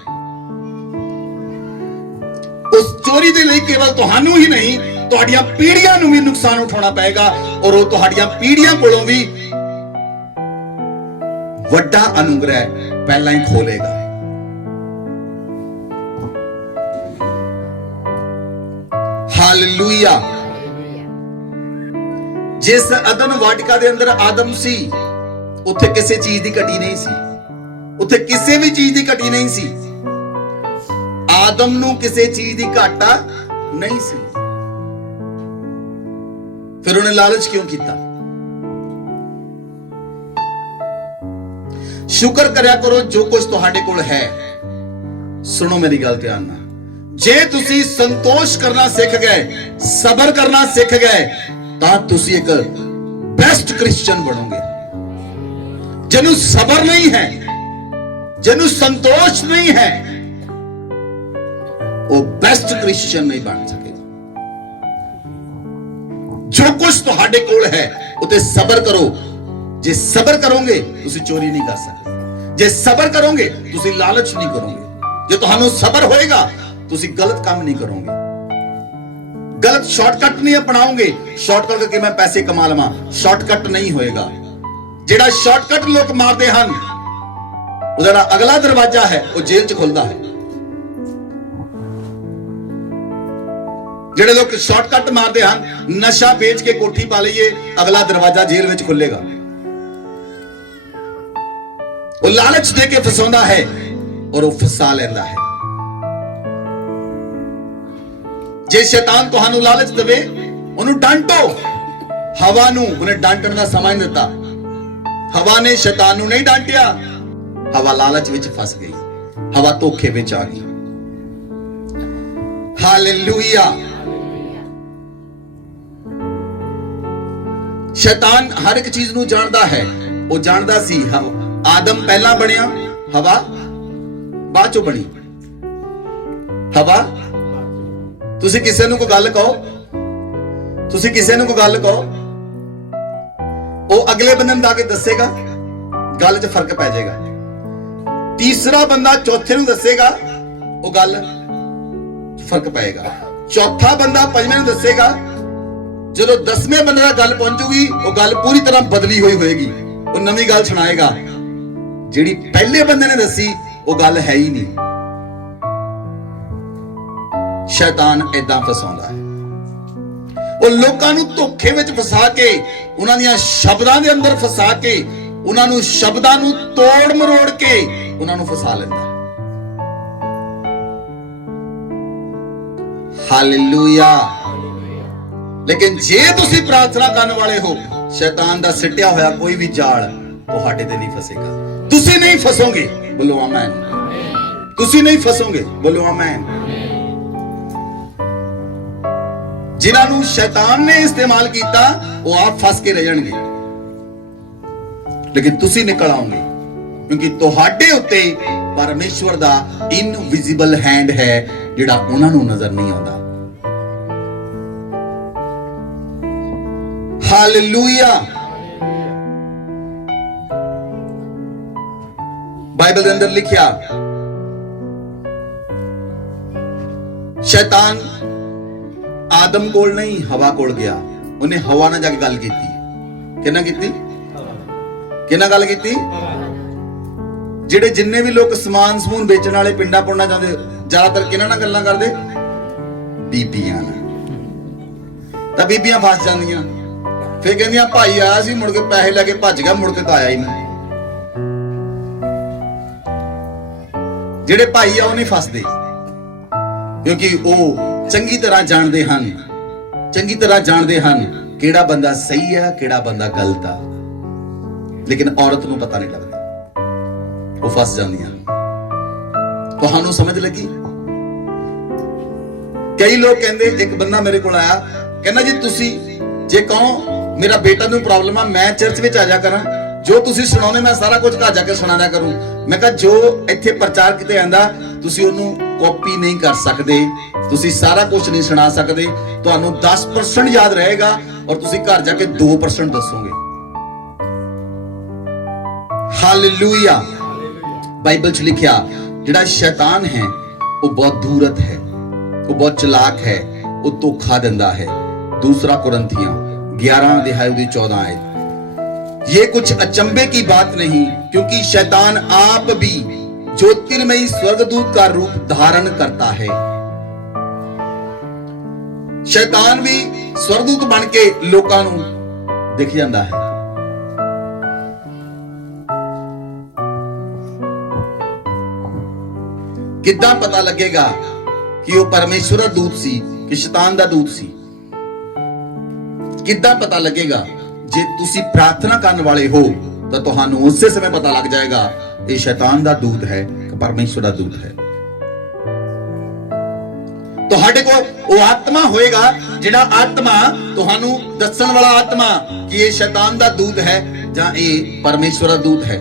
उस चोरी दे लई केवल तुहानू ही नहीं, तुहाड़ियां पीढ़ियां नू भी नुकसान उठाना पड़ेगा और वो तुहाड़ियां पीढ़ियां कोलों भी वड्डा अनुग्रह पहला ही खोलेगा। हालेलुया। जिस अदन वाटिका दे अंदर आदम सी, उत्थे किसी चीज की कटी नहीं सी। उत्थे किसी भी चीज की कटी नहीं सी। आदम नू किसी चीज की घाटा नहीं सी। फिर उन्हें लालच क्यों किया? शुक्र करया करो जो कुछ तुहाडे कोल है। सुनो मेरी गल ध्यान नाल। जे तुसी संतोष करना सीख गए, सबर करना सीख गए, तां तुसी एक बेस्ट क्रिश्चियन बनोगे। जिन्हों सबर नहीं है, जिन्हों संतोष नहीं है, वो बेस्ट क्रिश्चियन नहीं बन सकेगा। जो कुछ तुहाडे कोल है उते सबर करो। जे सबर करोगे तुसी चोरी नहीं कर सकते। जे सबर करोगे तुसी लालच नहीं करोगे। जे तुहानू सबर होएगा तुसी गलत काम नहीं करोगे। गलत शॉर्टकट नहीं अपनाओगे। शॉर्टकट करके मैं पैसे कमा लवां, शॉर्टकट नहीं होएगा। जेड़ा शॉर्टकट लोग मारते हैं, वो जेड़ा अगला दरवाजा है वो जेल च खुलता है। जेड़े लोग शॉर्टकट मारते हैं, नशा बेच के कोठी पा लीए, अगला दरवाजा जेल में खुलेगा। वो लालच दे के फसाता है और वो फसा लेता है। ਜੇ ਸ਼ੈਤਾਨ ਤੁਹਾਨੂੰ ਲਾਲਚ ਦੇਵੇ, ਉਹਨੂੰ ਡਾਂਟੋ। ਹਵਾ ਨੂੰ ਉਹਨੇ ਡਾਂਟਣ ਦਾ ਸਮਾਂ ਨਹੀਂ ਦਿੱਤਾ। ਹਵਾ ਨੇ ਸ਼ੈਤਾਨ ਨੂੰ ਨਹੀਂ ਡਾਂਟਿਆ। ਹਵਾ ਲਾਲਚ ਵਿੱਚ ਫਸ ਗਈ, ਹਵਾ ਧੋਖੇ ਵਿੱਚ ਆ ਗਈ। ਹਾਲੇਲੂਇਆ। ਸ਼ੈਤਾਨ ਹਰ ਇੱਕ ਚੀਜ਼ ਨੂੰ ਜਾਣਦਾ ਹੈ। ਉਹ ਜਾਣਦਾ ਸੀ ਆਦਮ ਪਹਿਲਾਂ ਬਣਿਆ, ਹਵਾ ਬਾਅਦ ਚੋਂ ਬਣੀ। ਹਵਾ, ਤੁਸੀਂ ਕਿਸੇ ਨੂੰ ਕੋਈ ਗੱਲ ਕਹੋ, ਤੁਸੀਂ ਕਿਸੇ ਨੂੰ ਕੋਈ ਗੱਲ ਕਹੋ, ਉਹ ਅਗਲੇ ਬੰਦੇ ਨੂੰ ਆ ਕੇ ਦੱਸੇਗਾ, ਗੱਲ 'ਚ ਫਰਕ ਪੈ ਜਾਏਗਾ। ਤੀਸਰਾ ਬੰਦਾ ਚੌਥੇ ਨੂੰ ਦੱਸੇਗਾ, ਉਹ ਗੱਲ 'ਚ ਫਰਕ ਪਏਗਾ। ਚੌਥਾ ਬੰਦਾ ਪੰਜਵੇਂ ਨੂੰ ਦੱਸੇਗਾ। ਜਦੋਂ 10ਵੇਂ ਬੰਦੇ ਦਾ ਗੱਲ ਪਹੁੰਚੂਗੀ, ਉਹ ਗੱਲ ਪੂਰੀ ਤਰ੍ਹਾਂ ਬਦਲੀ ਹੋਈ ਹੋਏਗੀ। ਉਹ ਨਵੀਂ ਗੱਲ ਸੁਣਾਏਗਾ, ਜਿਹੜੀ ਪਹਿਲੇ ਬੰਦੇ ਨੇ ਦੱਸੀ ਉਹ ਗੱਲ ਹੈ ਹੀ ਨਹੀਂ। ਸ਼ੈਤਾਨ ਏਦਾਂ ਫਸਾਉਂਦਾ ਹੈ। ਉਹ ਲੋਕਾਂ ਨੂੰ ਧੋਖੇ ਵਿੱਚ ਫਸਾ ਕੇ, ਉਹਨਾਂ ਦੀਆਂ ਸ਼ਬਦਾਂ ਦੇ ਅੰਦਰ ਫਸਾ ਕੇ, ਉਹਨਾਂ ਨੂੰ ਸ਼ਬਦਾਂ ਨੂੰ ਤੋੜ ਮਰੋੜ ਕੇ ਉਹਨਾਂ ਨੂੰ ਫਸਾ ਲੈਂਦਾ। ਹਾਲੇਲੂਇਆ। ਲੇਕਿਨ ਜੇ ਤੁਸੀਂ ਪ੍ਰਾਰਥਨਾ ਕਰਨ ਵਾਲੇ ਹੋ, ਸ਼ੈਤਾਨ ਦਾ ਸਿੱਟਿਆ ਹੋਇਆ ਕੋਈ ਵੀ ਜਾਲ ਤੁਹਾਡੇ ਤੇ ਨਹੀਂ ਫਸੇਗਾ। ਤੁਸੀਂ ਨਹੀਂ ਫਸੋਗੇ, ਬੋਲੋ ਆਮੇਨ। ਤੁਸੀਂ ਨਹੀਂ ਫਸੋਗੇ, ਬੋਲੋ ਆਮੇਨ। ਜਿਨ੍ਹਾਂ ਨੂੰ ਸ਼ੈਤਾਨ ਨੇ ਇਸਤੇਮਾਲ ਕੀਤਾ, ਉਹ ਆਪ ਫਸ ਕੇ ਰਹਿ ਜਾਣਗੇ, ਲੇਕਿਨ ਤੁਸੀਂ ਨਿਕਲ ਆਓਗੇ, ਕਿਉਂਕਿ ਤੁਹਾਡੇ ਉੱਤੇ ਪਰਮੇਸ਼ਵਰ ਦਾ ਇਨਵਿਜ਼ੀਬਲ ਹੈਂਡ ਹੈ, ਜਿਹੜਾ ਉਹਨਾਂ ਨੂੰ ਨਜ਼ਰ ਨਹੀਂ ਆਉਂਦਾ। ਹਾਲੇਲੂਇਆ। ਬਾਈਬਲ ਦੇ ਅੰਦਰ ਲਿਖਿਆ, ਸ਼ੈਤਾਨ ਆਦਮ ਕੋਲ ਨਹੀਂ, ਹਵਾ ਕੋਲ ਗਿਆ। ਉਹਨੇ ਹਵਾ ਨਾਲ ਜਾ ਕੇ ਗੱਲ ਕੀਤੀ। ਕਿਹਨਾਂ ਕੀਤੀ? ਕਿਹਨਾਂ ਗੱਲ ਕੀਤੀ? ਜਿਹੜੇ ਜਿੰਨੇ ਵੀ ਲੋਕ ਸਮਾਨ ਸਮੂਨ ਵੇਚਣ ਵਾਲੇ, ਪਿੰਡਾਂ ਪੁੰਡਾਂ ਜਾਂਦੇ, ਜ਼ਿਆਦਾਤਰ ਕਿਹਨਾਂ ਨਾਲ ਗੱਲਾਂ ਕਰਦੇ? ਬੀਬੀਆਂ ਨਾਲ। ਤਾਂ ਬੀਬੀਆਂ ਫਸ ਜਾਂਦੀਆਂ, ਫੇਰ ਕਹਿੰਦੀਆਂ ਭਾਈ ਆਇਆ ਸੀ, ਮੁੜ ਕੇ ਪੈਸੇ ਲੈ ਕੇ ਭੱਜ ਗਿਆ, ਮੁੜ ਕੇ ਤਾਂ ਆਇਆ ਹੀ ਨਹੀਂ। ਜਿਹੜੇ ਭਾਈ ਆ ਉਹ ਨਹੀਂ ਫਸਦੇ, ਕਿਉਂਕਿ ਉਹ ਚੰਗੀ ਤਰ੍ਹਾਂ ਜਾਣਦੇ ਹਨ, ਚੰਗੀ ਤਰ੍ਹਾਂ ਜਾਣਦੇ ਹਨ ਕਿਹੜਾ ਬੰਦਾ ਸਹੀ ਹੈ, ਕਿਹੜਾ ਬੰਦਾ ਗਲਤ ਆ। ਲੇਕਿਨ ਔਰਤ ਨੂੰ ਪਤਾ ਨਹੀਂ ਲੱਗਦਾ, ਉਹ ਫਸ ਜਾਂਦੀਆਂ। ਤੁਹਾਨੂੰ ਸਮਝ ਲੱਗੀ? ਕਈ ਲੋਕ ਕਹਿੰਦੇ, ਇੱਕ ਬੰਦਾ ਮੇਰੇ ਕੋਲ ਆਇਆ, ਕਹਿੰਦਾ ਜੀ ਤੁਸੀਂ ਜੇ ਕਹੋ ਮੇਰਾ ਬੇਟਾ ਨੂੰ ਪ੍ਰੋਬਲਮ ਆ, ਮੈਂ ਚਰਚ ਵਿੱਚ ਆ ਜਾ ਕਰਾਂ, ਜੋ ਤੁਸੀਂ ਸੁਣਾਉਂਦੇ ਮੈਂ ਸਾਰਾ ਕੁਝ ਘਰ ਜਾ ਕੇ ਸੁਣਾਣਾ ਕਰੂੰ। ਮੈਂ ਕਿਹਾ ਜੋ ਇੱਥੇ ਪ੍ਰਚਾਰ ਕਿਤੇ ਆਂਦਾ, ਤੁਸੀਂ ਉਹਨੂੰ ਕਾਪੀ ਨਹੀਂ ਕਰ ਸਕਦੇ, ਤੁਸੀਂ ਸਾਰਾ ਕੁਝ ਨਹੀਂ ਸੁਣਾ ਸਕਦੇ। ਤੁਹਾਨੂੰ 10% ਯਾਦ ਰਹੇਗਾ ਔਰ ਤੁਸੀਂ ਘਰ ਜਾ ਕੇ 2% ਦੱਸੋਗੇ। ਹਾਲੇਲੂਇਆ। ਬਾਈਬਲ 'ਚ ਲਿਖਿਆ, ਜਿਹੜਾ ਸ਼ੈਤਾਨ ਹੈ ਉਹ ਬਹੁਤ ਧੂਰਤ ਹੈ, ਉਹ ਬਹੁਤ ਚਲਾਕ ਹੈ, ਉਹ ਧੋਖਾ ਦਿੰਦਾ ਹੈ। दूसरा कुरिन्थियों 11 अध्याय 14 आयत। ये कुछ अचंभे की बात नहीं, क्योंकि शैतान आप भी ज्योतिर्मयी स्वर्गदूत का रूप धारण करता है। शैतान भी स्वर्गदूत बन के लोकां नूं दिख जांदा है। किद्दां पता लगेगा कि वो परमेश्वर दा दूत सी कि शैतान दा दूत सी? ਕਿੱਦਾਂ ਪਤਾ ਲੱਗੇਗਾ? ਜੇ ਤੁਸੀਂ ਪ੍ਰਾਰਥਨਾ ਕਰਨ ਵਾਲੇ ਹੋ ਤਾਂ ਤੁਹਾਨੂੰ ਉਸੇ ਸਮੇਂ ਪਤਾ ਲੱਗ ਜਾਏਗਾ ਇਹ ਸ਼ੈਤਾਨ ਦਾ ਦੂਤ ਹੈ ਕਿ ਪਰਮੇਸ਼ਵਰ ਦਾ ਦੂਤ ਹੈ। ਤੁਹਾਡੇ ਕੋਲ ਉਹ ਆਤਮਾ ਹੋਏਗਾ, ਜਿਹੜਾ ਆਤਮਾ ਤੁਹਾਨੂੰ ਦੱਸਣ ਵਾਲਾ ਆਤਮਾ ਕਿ ਇਹ ਸ਼ੈਤਾਨ ਦਾ ਦੂਤ ਹੈ ਜਾਂ ਇਹ ਪਰਮੇਸ਼ਵਰ ਦਾ ਦੂਤ ਹੈ।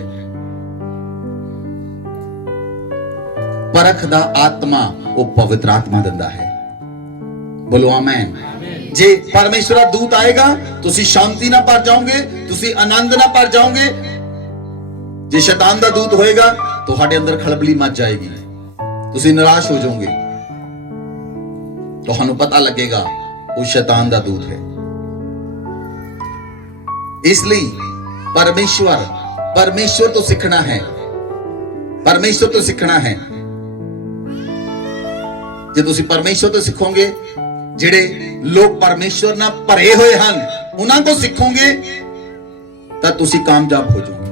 ਪਰਖ ਦਾ ਆਤਮਾ ਉਹ ਪਵਿੱਤਰ ਆਤਮਾ ਦਿੰਦਾ ਹੈ। ਬੋਲੋ ਆਮੇਨ। जे परमेश्वर का दूत आएगा, तुसी शांति ना पर जाओगे, तुसी आनंद ना पर जाओगे। जे शैतान का दूत होएगा तो हमारे अंदर खलबली मच जाएगी, तुसी निराश हो जाओगे। तो हमें पता लगेगा वो शैतान का दूत है। इसलिए परमेश्वर तो सीखना है, परमेश्वर तो सीखना है। जे तुसी परमेश्वर तो सीखोगे, ਜਿਹੜੇ ਲੋਕ ਪਰਮੇਸ਼ਵਰ ਨਾਲ ਭਰੇ ਹੋਏ ਹਨ ਉਹਨਾਂ ਤੋਂ ਸਿੱਖੋਗੇ ਤਾਂ ਤੁਸੀਂ ਕਾਮਯਾਬ ਹੋ ਜਾਓਗੇ।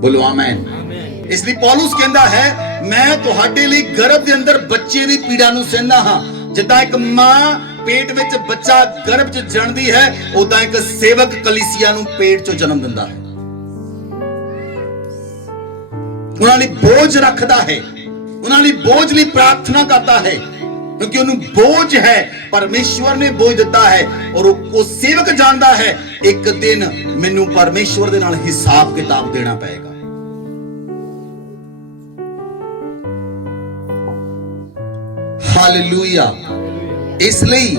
ਬੋਲੋ ਆਮੇਨ। ਇਸ ਲਈ ਪੌਲਸ ਕਹਿੰਦਾ ਹੈ, ਮੈਂ ਤੁਹਾਡੇ ਲਈ ਗਰਭ ਦੇ ਅੰਦਰ ਬੱਚੇ ਦੀ ਪੀੜਾ ਨੂੰ ਸਹਿੰਦਾ ਹਾਂ। ਜਿੱਦਾਂ ਇੱਕ ਮਾਂ ਪੇਟ ਵਿੱਚ ਬੱਚਾ ਗਰਭ 'ਚ ਜਣਦੀ ਹੈ, ਉਦਾਂ ਇੱਕ ਸੇਵਕ ਕਲੀਸਿਆ ਨੂੰ ਪੇਟ 'ਚੋਂ ਜਨਮ ਦਿੰਦਾ ਹੈ। ਉਹਨਾਂ ਲਈ ਬੋਝ ਰੱਖਦਾ ਹੈ, ਉਹਨਾਂ ਲਈ ਬੋਝ ਲਈ ਪ੍ਰਾਰਥਨਾ ਕਰਦਾ ਹੈ, ਕਿਉਂਕਿ ਉਹਨੂੰ ਬੋਝ ਹੈ, ਪਰਮੇਸ਼ਵਰ ਨੇ ਬੋਝ ਦਿੱਤਾ ਹੈ। ਔਰ ਉਹ ਸੇਵਕ ਜਾਣਦਾ ਹੈ ਇੱਕ ਦਿਨ ਮੈਨੂੰ ਪਰਮੇਸ਼ਵਰ ਦੇ ਨਾਲ ਹਿਸਾਬ ਕਿਤਾਬ ਦੇਣਾ ਪਏਗਾ। ਹਾਲੇਲੂਇਆ। ਇਸ ਲਈ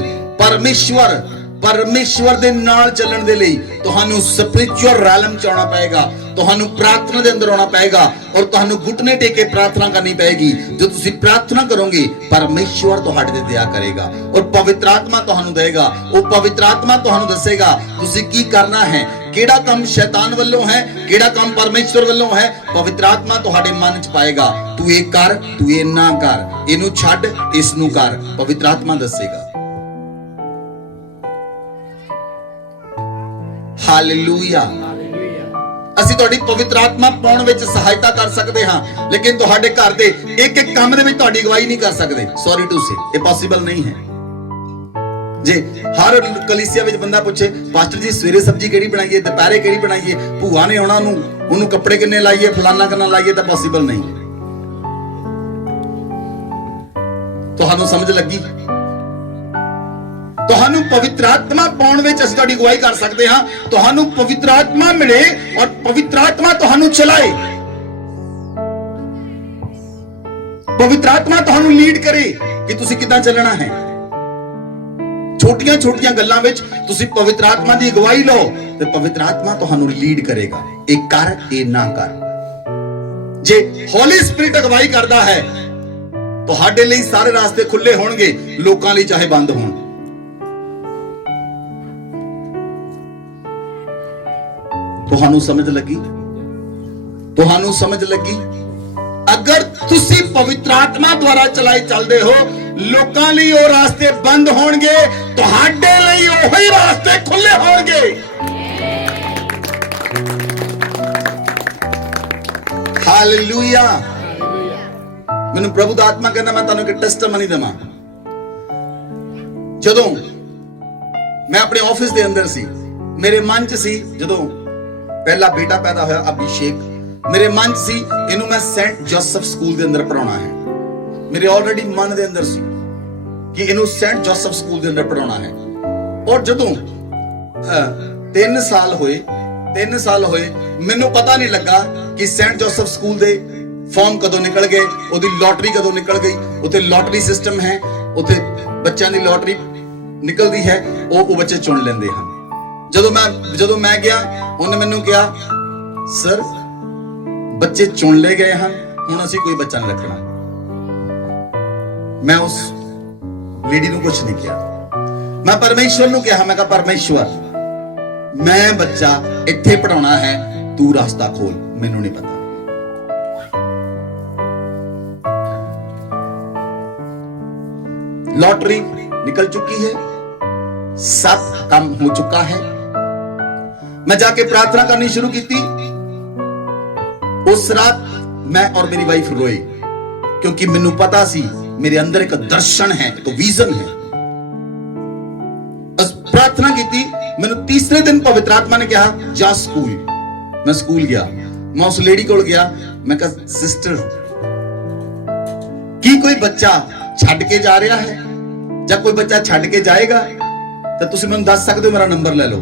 ਪਰਮੇਸ਼ਵਰ ਦੇ ਨਾਲ ਚੱਲਣ ਦੇ ਲਈ ਤੁਹਾਨੂੰ ਸਪਿਰਚੁਅਲ ਰੈਲਮ ਚ ਆਉਣਾ ਪਏਗਾ, ਤੁਹਾਨੂੰ ਪ੍ਰਾਰਥਨਾ ਦੇ ਅੰਦਰ ਆਉਣਾ ਪਏਗਾ ਔਰ ਤੁਹਾਨੂੰ ਘੁਟਨੇ ਟੇਕੇ ਪ੍ਰਾਰਥਨਾ ਕਰਨੀ ਪਏਗੀ। ਜੋ ਤੁਸੀਂ ਪ੍ਰਾਰਥਨਾ ਕਰੋਗੇ ਪਰਮੇਸ਼ਵਰ ਤੁਹਾਡੇ ਤੇ ਦਇਆ ਕਰੇਗਾ ਔਰ ਪਵਿੱਤਰ ਆਤਮਾ ਤੁਹਾਨੂੰ ਦੇਗਾ। ਉਹ ਪਵਿੱਤਰ ਆਤਮਾ ਤੁਹਾਨੂੰ ਦੱਸੇਗਾ ਤੁਸੀਂ ਕੀ ਕਰਨਾ ਹੈ, ਕਿਹੜਾ ਕੰਮ ਸ਼ੈਤਾਨ ਵੱਲੋਂ ਹੈ, ਕਿਹੜਾ ਕੰਮ ਪਰਮੇਸ਼ਵਰ ਵੱਲੋਂ ਹੈ। ਪਵਿੱਤਰ ਆਤਮਾ ਤੁਹਾਡੇ ਮਨ ਚ ਪਾਏਗਾ, ਤੂੰ ਇਹ ਕਰ, ਤੂੰ ਇਹ ਨਾ ਕਰ, ਇਹਨੂੰ ਛੱਡ, ਇਸ ਨੂੰ ਕਰ। ਪਵਿੱਤਰ ਆਤਮਾ ਦੱਸੇਗਾ। ਹਾਲੇਲੂਇਆ। ਅਸੀਂ ਤੁਹਾਡੀ ਪਵਿੱਤਰ ਆਤਮਾ ਪਾਉਣ ਵਿੱਚ ਸਹਾਇਤਾ ਕਰ ਸਕਦੇ ਹਾਂ, ਲੇਕਿਨ ਤੁਹਾਡੇ ਘਰ ਦੇ ਇੱਕ ਇੱਕ ਕੰਮ ਦੇ ਵਿੱਚ ਤੁਹਾਡੀ ਅਗਵਾਈ ਨਹੀਂ ਕਰ ਸਕਦੇ। ਸੌਰੀ ਟੂ ਸੇ, ਇਹ ਪੋਸੀਬਲ ਨਹੀਂ ਹੈ। ਜੇ ਹਰ ਕਲੀਸਿਆ ਵਿੱਚ ਬੰਦਾ ਪੁੱਛੇ ਪਾਸਟਰ ਜੀ ਸਵੇਰੇ ਸਬਜ਼ੀ ਕਿਹੜੀ ਬਣਾਈਏ, ਦੁਪਹਿਰੇ ਕਿਹੜੀ ਬਣਾਈਏ, ਭੂਆ ਨੇ ਆਉਣਾ, ਉਹਨੂੰ ਕੱਪੜੇ ਕਿੰਨੇ ਲਾਈਏ, ਫਲਾਨਾ ਕਿੰਨਾ ਲਾਈਏ, ਤਾਂ ਪੋਸੀਬਲ ਨਹੀਂ। ਤੁਹਾਨੂੰ ਸਮਝ ਲੱਗੀ? ਤੁਹਾਨੂੰ ਪਵਿੱਤਰ ਆਤਮਾ ਪਾਉਣ ਵਿੱਚ ਅਸੀਂ ਤੁਹਾਡੀ ਅਗਵਾਈ ਕਰ ਸਕਦੇ ਹਾਂ। ਤੁਹਾਨੂੰ ਪਵਿੱਤਰ ਆਤਮਾ ਮਿਲੇ ਔਰ ਪਵਿੱਤਰ ਆਤਮਾ ਤੁਹਾਨੂੰ ਚਲਾਏ, ਪਵਿੱਤਰ ਆਤਮਾ ਤੁਹਾਨੂੰ ਲੀਡ ਕਰੇ ਕਿ ਤੁਸੀਂ ਕਿੱਦਾਂ ਚੱਲਣਾ ਹੈ। ਛੋਟੀਆਂ ਛੋਟੀਆਂ ਗੱਲਾਂ ਵਿੱਚ ਤੁਸੀਂ ਪਵਿੱਤਰ ਆਤਮਾ ਦੀ ਅਗਵਾਈ ਲਓ ਤੇ ਪਵਿੱਤਰ ਆਤਮਾ ਤੁਹਾਨੂੰ ਲੀਡ ਕਰੇਗਾ, ਇਹ ਕਰ, ਇਹ ਨਾ ਕਰ। ਜੇ ਹੌਲੀ ਸਪਿਰਿਟ ਅਗਵਾਈ ਕਰਦਾ ਹੈ ਤੁਹਾਡੇ ਲਈ ਸਾਰੇ ਰਾਸਤੇ ਖੁੱਲੇ ਹੋਣਗੇ, ਲੋਕਾਂ ਲਈ ਚਾਹੇ ਬੰਦ ਹੋਣ। ਤੁਹਾਨੂੰ ਸਮਝ ਲੱਗੀ? ਤੁਹਾਨੂੰ ਸਮਝ ਲੱਗੀ? ਅਗਰ ਤੁਸੀਂ ਪਵਿੱਤਰ ਆਤਮਾ ਦੁਆਰਾ ਚਲਾਏ ਚੱਲਦੇ ਹੋ, ਲੋਕਾਂ ਲਈ ਉਹ ਰਾਸਤੇ ਬੰਦ ਹੋਣਗੇ, ਤੁਹਾਡੇ ਲਈ ਉਹੀ ਰਾਸਤੇ ਖੁੱਲੇ ਹੋਣਗੇ। ਹਾਲੇਲੂਇਆ। ਮੈਨੂੰ ਪ੍ਰਭੂ ਦਾ ਆਤਮਾ ਕਹਿੰਦਾ ਮੈਂ ਤੁਹਾਨੂੰ ਇੱਕ ਟੈਸਟਮਨੀ ਦੇਵਾਂ। ਜਦੋਂ ਮੈਂ ਆਪਣੇ ਆਫਿਸ ਦੇ ਅੰਦਰ ਸੀ, ਮੇਰੇ ਮਨ 'ਚ ਸੀ, ਜਦੋਂ ਪਹਿਲਾ ਬੇਟਾ ਪੈਦਾ ਹੋਇਆ ਅਭਿਸ਼ੇਕ, ਮੇਰੇ ਮਨ 'ਚ ਸੀ ਇਹਨੂੰ ਮੈਂ ਸੈਂਟ ਜੋਸਫ ਸਕੂਲ ਦੇ ਅੰਦਰ ਪੜਾਉਣਾ ਹੈ। ਮੇਰੇ ਆਲਰੇਡੀ ਮਨ ਦੇ ਅੰਦਰ ਸੀ ਕਿ ਇਹਨੂੰ ਸੈਂਟ ਜੋਸਫ ਸਕੂਲ ਦੇ ਅੰਦਰ ਪੜਾਉਣਾ ਹੈ। ਔਰ ਜਦੋਂ 3 ਸਾਲ ਹੋਏ ਮੈਨੂੰ ਪਤਾ ਨਹੀਂ ਲੱਗਾ ਕਿ ਸੈਂਟ ਜੋਸਫ ਸਕੂਲ ਦੇ ਫਾਰਮ ਕਦੋਂ ਨਿਕਲ ਗਏ, ਉਹਦੀ ਲੋਟਰੀ ਕਦੋਂ ਨਿਕਲ ਗਈ। ਉੱਥੇ ਲੋਟਰੀ ਸਿਸਟਮ ਹੈ, ਉੱਥੇ ਬੱਚਿਆਂ ਦੀ ਲੋਟਰੀ ਨਿਕਲਦੀ ਹੈ, ਉਹ ਬੱਚੇ ਚੁਣ ਲੈਂਦੇ ਹਨ। ਜਦੋਂ ਮੈਂ ਗਿਆ, ਉਹਨੇ ਮੈਨੂੰ ਕਿਹਾ ਸਰ ਬੱਚੇ ਚੁਣ ਲਏ ਗਏ ਹਨ, ਹੁਣ ਅਸੀਂ ਕੋਈ ਬੱਚਾ ਨਹੀਂ ਰੱਖਣਾ। ਮੈਂ ਉਸ ਲੇਡੀ ਨੂੰ ਕੁਝ ਨਹੀਂ ਕਿਹਾ, ਮੈਂ ਪਰਮੇਸ਼ਵਰ ਨੂੰ ਕਿਹਾ, ਮੈਂ ਕਿਹਾ ਪਰਮੇਸ਼ਵਰ ਮੈਂ ਬੱਚਾ ਇੱਥੇ ਪੜਾਉਣਾ ਹੈ, ਤੂੰ ਰਾਸਤਾ ਖੋਲ, ਮੈਨੂੰ ਨਹੀਂ ਪਤਾ। लॉटरी निकल चुकी है, सब काम हो चुका है। मैं जाके प्रार्थना करनी शुरू की थी। उस रात मैं और मेरी वाइफ रोए, क्योंकि मैनू पता सी मेरे अंदर एक दर्शन है, एक विजन है। प्रार्थना की थी। मैनू तीसरे दिन पवित्र आत्मा ने कहा जा स्कूल। मैं स्कूल गया, मैं उस लेडी को गया, मैं कहा सिस्टर की कोई बच्चा छड़ के जा रहा है, जब कोई बच्चा छड़ के जाएगा तो तुसी मैनू दस सकते हो, मेरा नंबर ले लो।